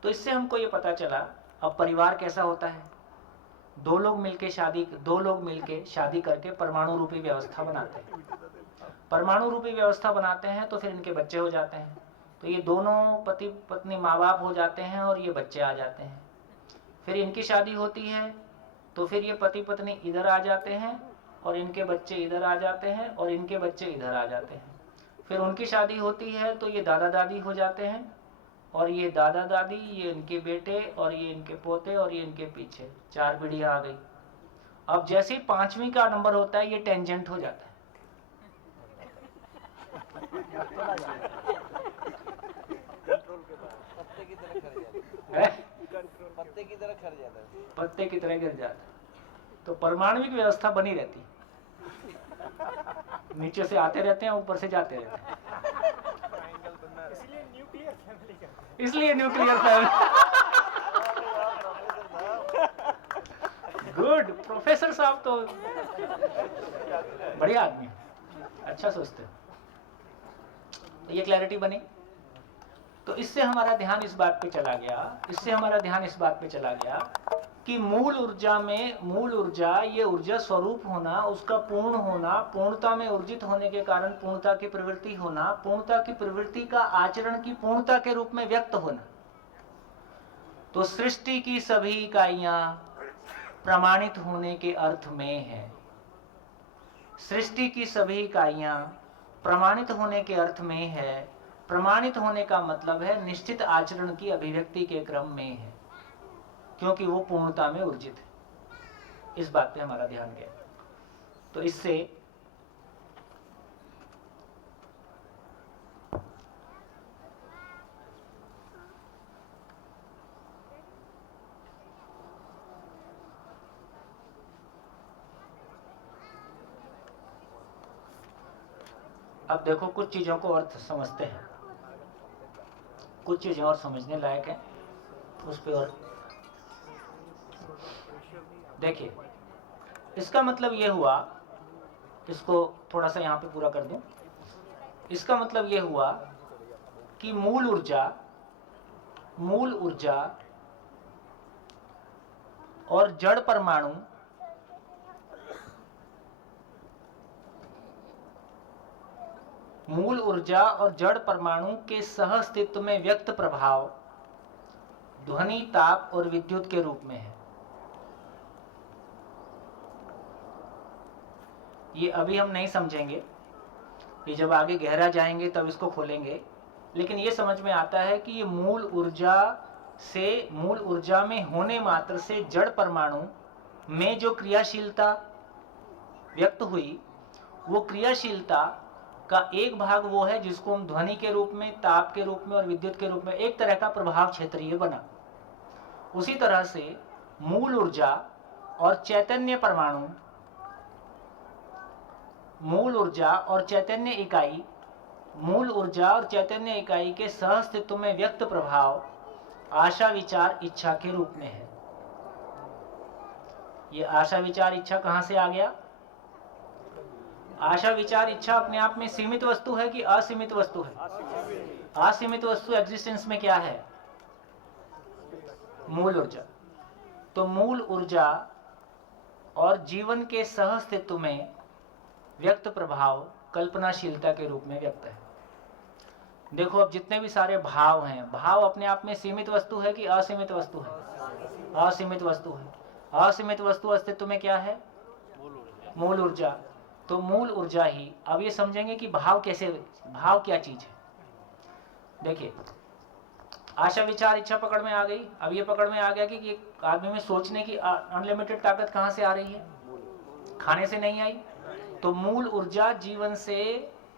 तो इससे हमको ये पता चला अब परिवार कैसा होता है। दो लोग मिलके शादी करके परमाणु रूपी व्यवस्था बनाते हैं। परमाणु रूपी व्यवस्था बनाते हैं तो फिर इनके बच्चे हो जाते हैं, तो ये दोनों पति पत्नी माँ बाप हो जाते हैं और ये बच्चे आ जाते हैं। फिर इनकी शादी होती है तो फिर ये पति पत्नी इधर आ जाते हैं और इनके बच्चे इधर आ जाते हैं और इनके बच्चे इधर आ जाते हैं। फिर उनकी शादी होती है तो ये दादा दादी हो जाते हैं और ये दादा दादी, ये इनके बेटे और ये इनके पोते और ये इनके पीछे, 4 पीढ़ियां आ गई। अब जैसे ही 5वीं का नंबर होता है ये टेंजेंट हो जाता है। पत्ते की तरह गिर जाता है। तो परमाणुविक व्यवस्था बनी रहती है, नीचे से आते रहते हैं, ऊपर से जाते रहते हैं, इसलिए न्यूक्लियर फैमिली। गुड, प्रोफेसर साहब तो बढ़िया आदमी, अच्छा सोचते हो। तो ये क्लैरिटी बनी। तो इससे हमारा ध्यान इस बात पे चला गया कि मूल ऊर्जा, ये ऊर्जा स्वरूप होना, उसका पूर्ण होना, पूर्णता में ऊर्जित होने के कारण पूर्णता की प्रवृत्ति होना, पूर्णता की प्रवृत्ति का आचरण की पूर्णता के रूप में व्यक्त होना। तो सृष्टि की सभी इकाइयां प्रमाणित होने के अर्थ में है। सृष्टि की सभी इकाइयां प्रमाणित होने के अर्थ में है। प्रमाणित होने का मतलब है निश्चित आचरण की अभिव्यक्ति के क्रम में है, क्योंकि वो पूर्णता में ऊर्जित है। इस बात पे हमारा ध्यान गया। तो इससे अब देखो, कुछ चीजों को अर्थ समझते हैं, कुछ चीजें और समझने लायक है, उस पे और देखिए। इसका मतलब ये हुआ, इसको थोड़ा सा यहाँ पे पूरा कर दूं। इसका मतलब ये हुआ कि मूल ऊर्जा और जड़ परमाणु के सह अस्तित्व में व्यक्त प्रभाव ध्वनि, ताप और विद्युत के रूप में है। ये अभी हम नहीं समझेंगे, ये जब आगे गहरा जाएंगे तब इसको खोलेंगे, लेकिन ये समझ में आता है कि ये मूल ऊर्जा में होने मात्र से जड़ परमाणु में जो क्रियाशीलता व्यक्त हुई, वो क्रियाशीलता का एक भाग वो है जिसको हम ध्वनि के रूप में, ताप के रूप में और विद्युत के रूप में, एक तरह का प्रभाव क्षेत्रीय बना। उसी तरह से मूल ऊर्जा और चैतन्य इकाई मूल ऊर्जा और चैतन्य इकाई के सह अस्तित्व में व्यक्त प्रभाव आशा विचार इच्छा के रूप में है। ये आशा विचार इच्छा कहां से आ गया? आशा विचार इच्छा अपने आप में सीमित वस्तु है कि असीमित वस्तु है? असीमित वस्तु एग्जिस्टेंस में क्या है? मूल ऊर्जा। तो मूल ऊर्जा और जीवन के सह अस्तित्व में व्यक्त प्रभाव कल्पनाशीलता के रूप में व्यक्त है। देखो अब जितने भी सारे भाव हैं, भाव अपने आप में सीमित वस्तु है कि असीमित वस्तु है? असीमित वस्तु है। असीमित वस्तु अस्तित्व में क्या है? मूल ऊर्जा। तो मूल ऊर्जा ही। अब ये समझेंगे कि भाव कैसे, भाव क्या चीज है। देखिए आशा विचार इच्छा पकड़ में आ गई। अब ये पकड़ में आ गया कि एक आदमी में सोचने की अनलिमिटेड ताकत कहां से आ रही है? खाने से नहीं आई। तो मूल ऊर्जा जीवन से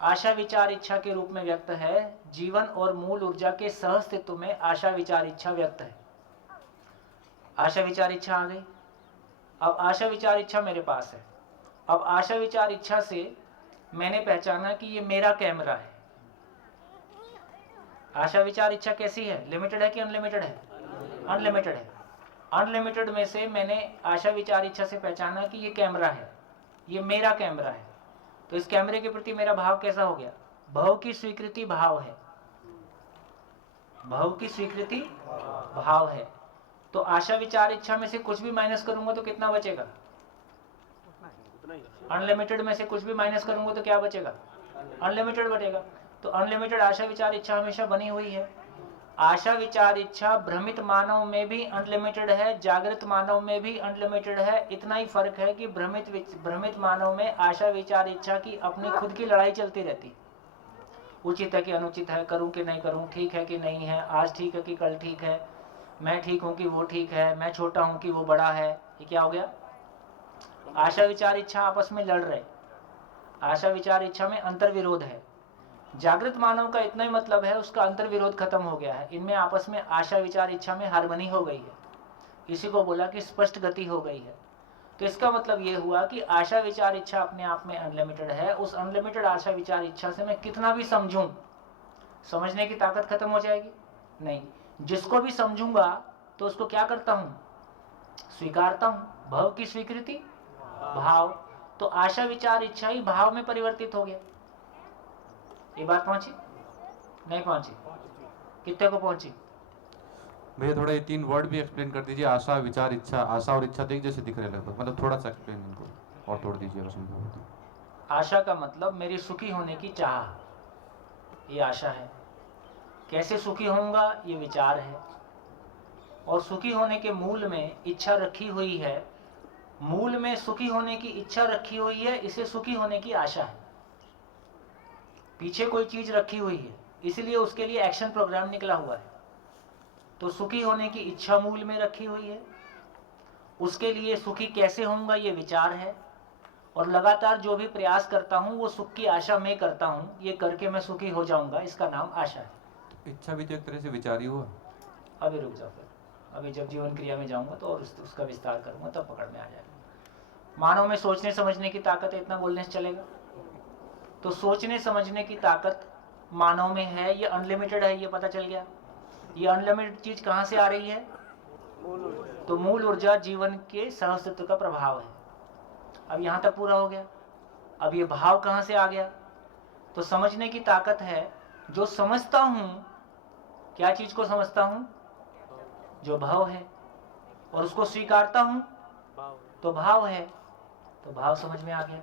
आशा विचार इच्छा के रूप में व्यक्त है। जीवन और मूल ऊर्जा के सह अस्तित्व में आशा विचार इच्छा व्यक्त है। आशा विचार इच्छा आ गई। अब आशा विचार इच्छा मेरे पास है। अब आशा विचार इच्छा से मैंने पहचाना कि ये मेरा कैमरा है। आशा विचार इच्छा कैसी है? लिमिटेड है कि अनलिमिटेड है? अनलिमिटेड है। अनलिमिटेड में से मैंने आशा विचार इच्छा से पहचाना कि ये कैमरा है, ये मेरा कैमरा है। तो इस कैमरे के प्रति मेरा भाव कैसा हो गया? भाव की स्वीकृति भाव है। भाव की स्वीकृति भाव है। तो आशा विचार इच्छा में से कुछ भी माइनस करूंगा तो कितना बचेगा? अनलिमिटेड में से कुछ भी माइनस करूंगा तो क्या बचेगा? अनलिमिटेड बचेगा। तो अनलिमिटेड आशा विचार इच्छा हमेशा बनी हुई है। आशा विचार इच्छा भ्रमित मानव में भी अनलिमिटेड है, जागृत मानव में भी अनलिमिटेड है। इतना ही फर्क है कि भ्रमित मानव में आशा विचार इच्छा की अपनी खुद की लड़ाई चलती रहती। उचित है कि अनुचित है, करूं कि नहीं करूं, ठीक है कि नहीं है, आज ठीक है कि कल ठीक है, मैं ठीक हूं कि वो ठीक है, मैं छोटा हूं कि वो बड़ा है। ये क्या हो गया? आशा विचार इच्छा आपस में लड़ रहे। आशा विचार इच्छा में अंतर विरोध है। जागृत मानव का इतना ही मतलब है उसका अंतर विरोध खत्म हो गया है। इनमें आपस में आशा विचार इच्छा में हार्मनी हो गई है। इसी को बोला कि स्पष्ट गति हो गई है। तो इसका मतलब ये हुआ कि आशा विचार इच्छा अपने आप में अनलिमिटेड है। उस अनलिमिटेड आशा विचार इच्छा से मैं कितना भी समझूं, समझने की ताकत खत्म हो जाएगी? नहीं। जिसको भी समझूंगा तो उसको क्या करता हूं? स्वीकारता हूं। भाव की स्वीकृति भाव। तो आशा विचार इच्छा ही भाव में परिवर्तित हो गया। ये बात पहुंची? नहीं पहुंची? कितने को पहुंची? भैया थोड़ा ये 3 वर्ड भी एक्सप्लेन कर दीजिए। आशा विचार इच्छा। आशा और इच्छा देख जैसे दिख रहे लगभग, मतलब थोड़ा सा एक्सप्लेन इनको और तोड़ दीजिए बस इनको। आशा का मतलब मेरी सुखी होने की चाह, ये आशा है। कैसे सुखी होऊंगा ये विचार है। और सुखी होने के मूल में इच्छा रखी हुई है। मूल में सुखी होने की इच्छा रखी हुई है, इसे सुखी होने की आशा है। पीछे कोई चीज रखी हुई है, इसलिए उसके लिए एक्शन प्रोग्राम निकला हुआ है। तो सुखी होने की इच्छा मूल में रखी हुई है। उसके लिए सुखी कैसे होऊंगा ये विचार है। और लगातार जो भी प्रयास करता हूं वो सुख की आशा में करता हूं। ये करके मैं सुखी हो जाऊंगा, इसका नाम आशा है। इच्छा भी तो एक तरह से विचार ही हुआ। अभी रुक जाओ, फिर अभी जब जीवन क्रिया में जाऊंगा तो और उसका विस्तार करूंगा तब पकड़ में आ जाएगा। मानव में सोचने समझने की ताकत है, इतना बोलने से चलेगा? तो सोचने समझने की ताकत मानव में है, ये अनलिमिटेड है, ये पता चल गया। ये अनलिमिटेड चीज कहां से आ रही है? तो मूल ऊर्जा जीवन के सह अस्तित्व का प्रभाव है। अब यहां तक पूरा हो गया। अब ये भाव कहां से आ गया? तो समझने की ताकत है। जो समझता हूं, क्या चीज को समझता हूं? जो भाव है। और उसको स्वीकारता हूं तो भाव है। तो भाव समझ में आ गया।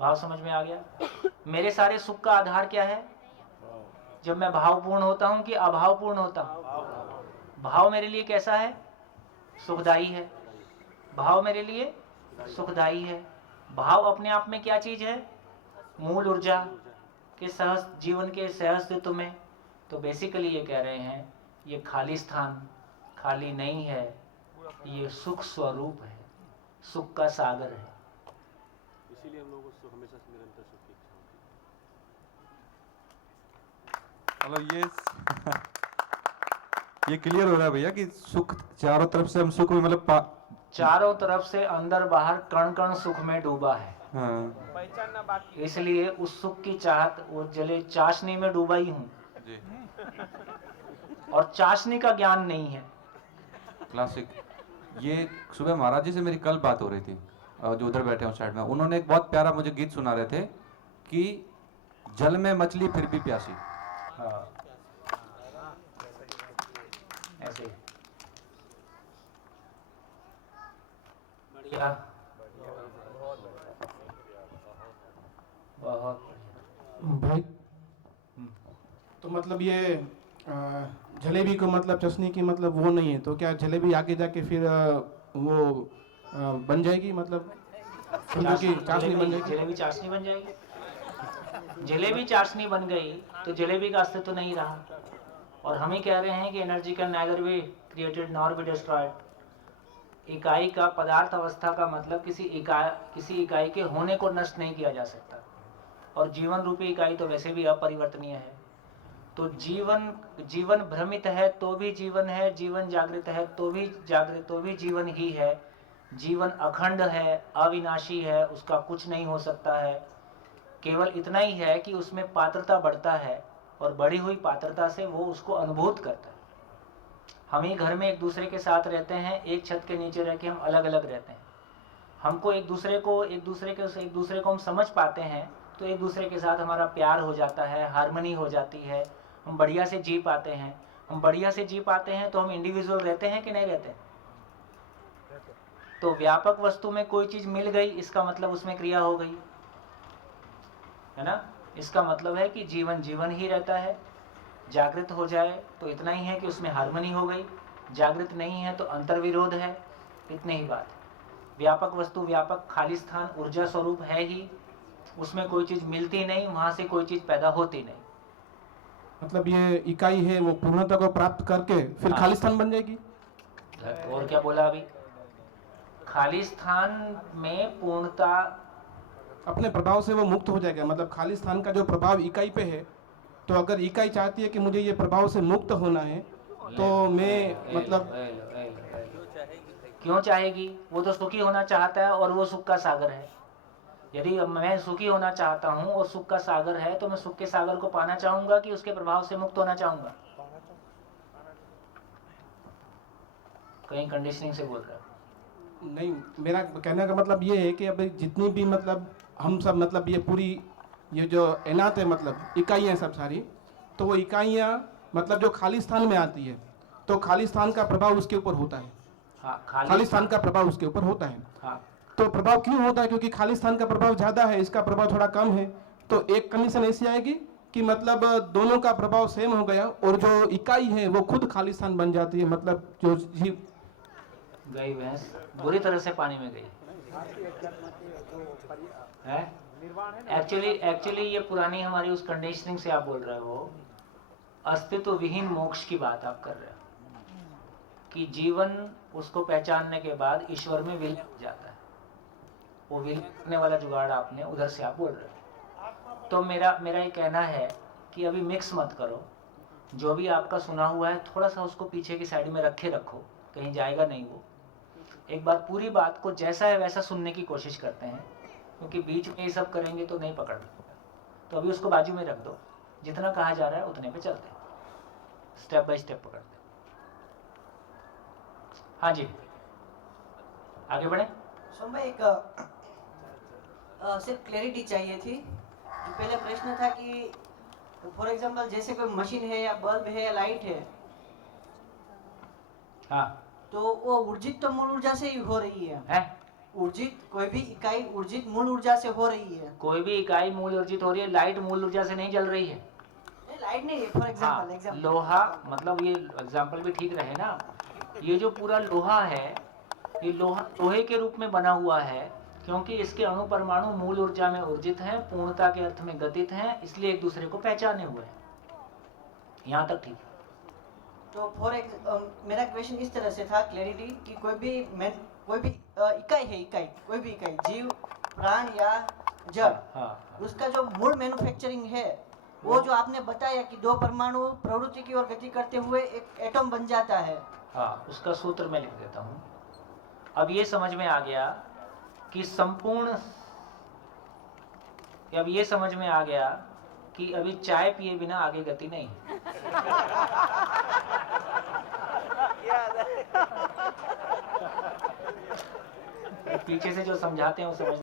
भाव समझ में आ गया। मेरे सारे सुख का आधार क्या है? जब मैं भावपूर्ण होता हूं कि अभावपूर्ण होता हूं? भाव मेरे लिए कैसा है? सुखदायी है। भाव मेरे लिए सुखदायी है। भाव अपने आप में क्या चीज है? मूल ऊर्जा के सह जीवन के सह अस्तित्व में। तो बेसिकली ये कह रहे हैं ये खाली स्थान खाली नहीं है, ये सुख स्वरूप है, सुख का सागर है। इसीलिए हम लोगों को हमेशा निरंतर सुख की इच्छा होती है। मतलब ये क्लियर हो रहा है भैया कि सुख चारों तरफ से हम सुख में मतलब चारों तरफ से अंदर बाहर कण कण सुख में डूबा है। हाँ पहचानना बाकी है। इसलिए उस सुख की चाहत वो जले चाशनी में डूबा ही हूँ, जी और चाशनी का ज्ञान नहीं है। क्लासिक। ये सुबह महाराज जी से मेरी कल बात हो रही थी, जो उधर बैठे हैं उस साइड में, उन्होंने एक बहुत प्यारा मुझे गीत सुना रहे थे कि जल में मछली फिर भी प्यासी। हाँ ऐसे बढ़िया, बहुत बढ़िया। भाई तो मतलब ये जलेबी को मतलब चशनी की मतलब वो नहीं है, तो क्या जलेबी आगे जाके फिर वो बन जाएगी, मतलब फूलों की चाशनी बन जाएगी? जलेबी चाशनी बन जाएगी। जलेबी चाशनी बन गई तो जलेबी का अस्तित्व नहीं रहा। और हम ही कह रहे हैं कि energy can neither be created nor be destroyed. इकाई का पदार्थ अवस्था का मतलब किसी इकाई के होने को नष्ट नहीं किया जा सकता, और जीवन रूपी इकाई तो वैसे भी अपरिवर्तनीय है। तो जीवन भ्रमित है तो भी जीवन है, जीवन जागृत है तो भी जीवन ही है। जीवन अखंड है, अविनाशी है, उसका कुछ नहीं हो सकता है। केवल इतना ही है कि उसमें पात्रता बढ़ता है, और बढ़ी हुई पात्रता से वो उसको अनुभूत करता है। हम ही घर में एक दूसरे के साथ रहते हैं, एक छत के नीचे रह के हम अलग अलग रहते हैं। हमको एक दूसरे को हम समझ पाते हैं, तो एक दूसरे के साथ हमारा प्यार हो जाता है, हार्मनी हो जाती है, हम बढ़िया से जी पाते हैं। हम बढ़िया से जी पाते हैं तो हम इंडिविजुअल रहते हैं कि नहीं रहते? तो व्यापक वस्तु में कोई चीज मिल गई, इसका मतलब उसमें क्रिया हो गई, है ना? इसका मतलब है कि जीवन जीवन ही रहता है। जागृत हो जाए तो इतना ही है कि उसमें हार्मनी हो गई, जागृत नहीं है तो अंतर्विरोध है, इतनी ही बात है। व्यापक वस्तु व्यापक खाली स्थान ऊर्जा स्वरूप है ही, उसमें कोई चीज मिलती नहीं, वहां से कोई चीज पैदा होती नहीं। मतलब ये इकाई है वो पूर्णता को प्राप्त करके फिर हाँ। खालिस्तान बन जाएगी? और क्या बोला अभी? खाली स्थान में पूर्णता अपने प्रभाव से वो मुक्त हो जाएगा, मतलब खाली स्थान का जो प्रभाव इकाई पे है, तो अगर इकाई चाहती है कि मुझे ये प्रभाव से मुक्त होना है, तो मैं मतलब क्यों चाहेगी? वो तो सुखी होना चाहता है और वो सुख का सागर है। यदि मैं सुखी होना चाहता हूँ और सुख का सागर है, तो मैं सुख के सागर को पाना चाहूंगा कि उसके प्रभाव से मुक्त होना चाहूंगा? कहीं कंडीशनिंग से बोल रहा है। नहीं, मेरा कहने का मतलब ये है कि अभी जितनी भी मतलब हम सब मतलब ये पूरी ये जो एनात है मतलब इकाइयाँ सब सारी, तो वो इकाइयाँ मतलब जो खाली स्थान में आती है, तो खाली स्थान का प्रभाव उसके ऊपर होता है। हाँ, खाली स्थान का प्रभाव उसके ऊपर होता है। हाँ, तो प्रभाव क्यों होता है? क्योंकि खाली स्थान का प्रभाव ज़्यादा है, इसका प्रभाव थोड़ा कम है। तो एक कंडीशन ऐसी आएगी कि मतलब दोनों का प्रभाव सेम हो गया, और जो इकाई है वो खुद खाली स्थान बन जाती है, मतलब जो जीव गई भैंस बुरी तरह से पानी में गई है। एक्चुअली ये पुरानी हमारी उस कंडीशनिंग से आप बोल रहे हो। अस्तित्व विहीन मोक्ष की बात आप कर रहे हो कि जीवन उसको पहचानने के बाद ईश्वर में विलीन हो जाता है। वो विलीन करने वाला जुगाड़ आपने उधर से आप बोल रहे हो। तो मेरा ये कहना है कि अभी मिक्स मत करो। जो भी आपका सुना हुआ है थोड़ा सा उसको पीछे की साइड में रखो, कहीं जाएगा नहीं वो। एक बार पूरी बात को जैसा है वैसा सुनने की कोशिश करते हैं, क्योंकि बीच में ये सब करेंगे तो नहीं पकड़ पाएगा। तो अभी उसको बाजू में रख दो, जितना कहा जा रहा है उतने पे चलते हैं, स्टेप बाय स्टेप पकड़ते हैं। हाँ जी, आगे बढ़े। सोम भाई, एक सिर्फ क्लैरिटी चाहिए थी। जो पहले प्रश्न था कि फॉर एग्जांपल जैसे कोई मशीन है या बल्ब है या लाइट है, हाँ, तो वो ऊर्जित तो मूल ऊर्जा से ही हो रही है। ऊर्जित कोई भी इकाई ऊर्जित मूल ऊर्जा से हो रही है। कोई भी इकाई मूल ऊर्जित हो रही है। लाइट मूल ऊर्जा से नहीं जल रही है। लाइट नहीं है, फॉर एग्जांपल लोहा, मतलब ये एग्जांपल भी ठीक रहे ना। ये जो पूरा लोहा है, ये लोहे के रूप में बना हुआ है, क्योंकि इसके अणु परमाणु मूल ऊर्जा में ऊर्जित हैं, पूर्णता के अर्थ में गतित हैं, इसलिए एक दूसरे को पहचाने हुए हैं। यहाँ तक ठीक। तो मेरा क्वेश्चन इस तरह से था, क्लैरिटी, कि कोई भी इकाई है, कोई भी इकाई, जीव, प्राण या जड़, उसका जो मूल मैन्युफैक्चरिंग है, वो जो आपने बताया कि दो परमाणु प्रवृत्ति की ओर गति करते हुए एक एटम बन जाता है। हाँ, उसका सूत्र मैं लिख देता हूँ। अब ये समझ में आ गया कि संपूर्ण कि अब ये समझ में आ गया कि अभी चाय पिए बिना आगे गति नहीं। पीछे से जो समझाते हैं वो समझ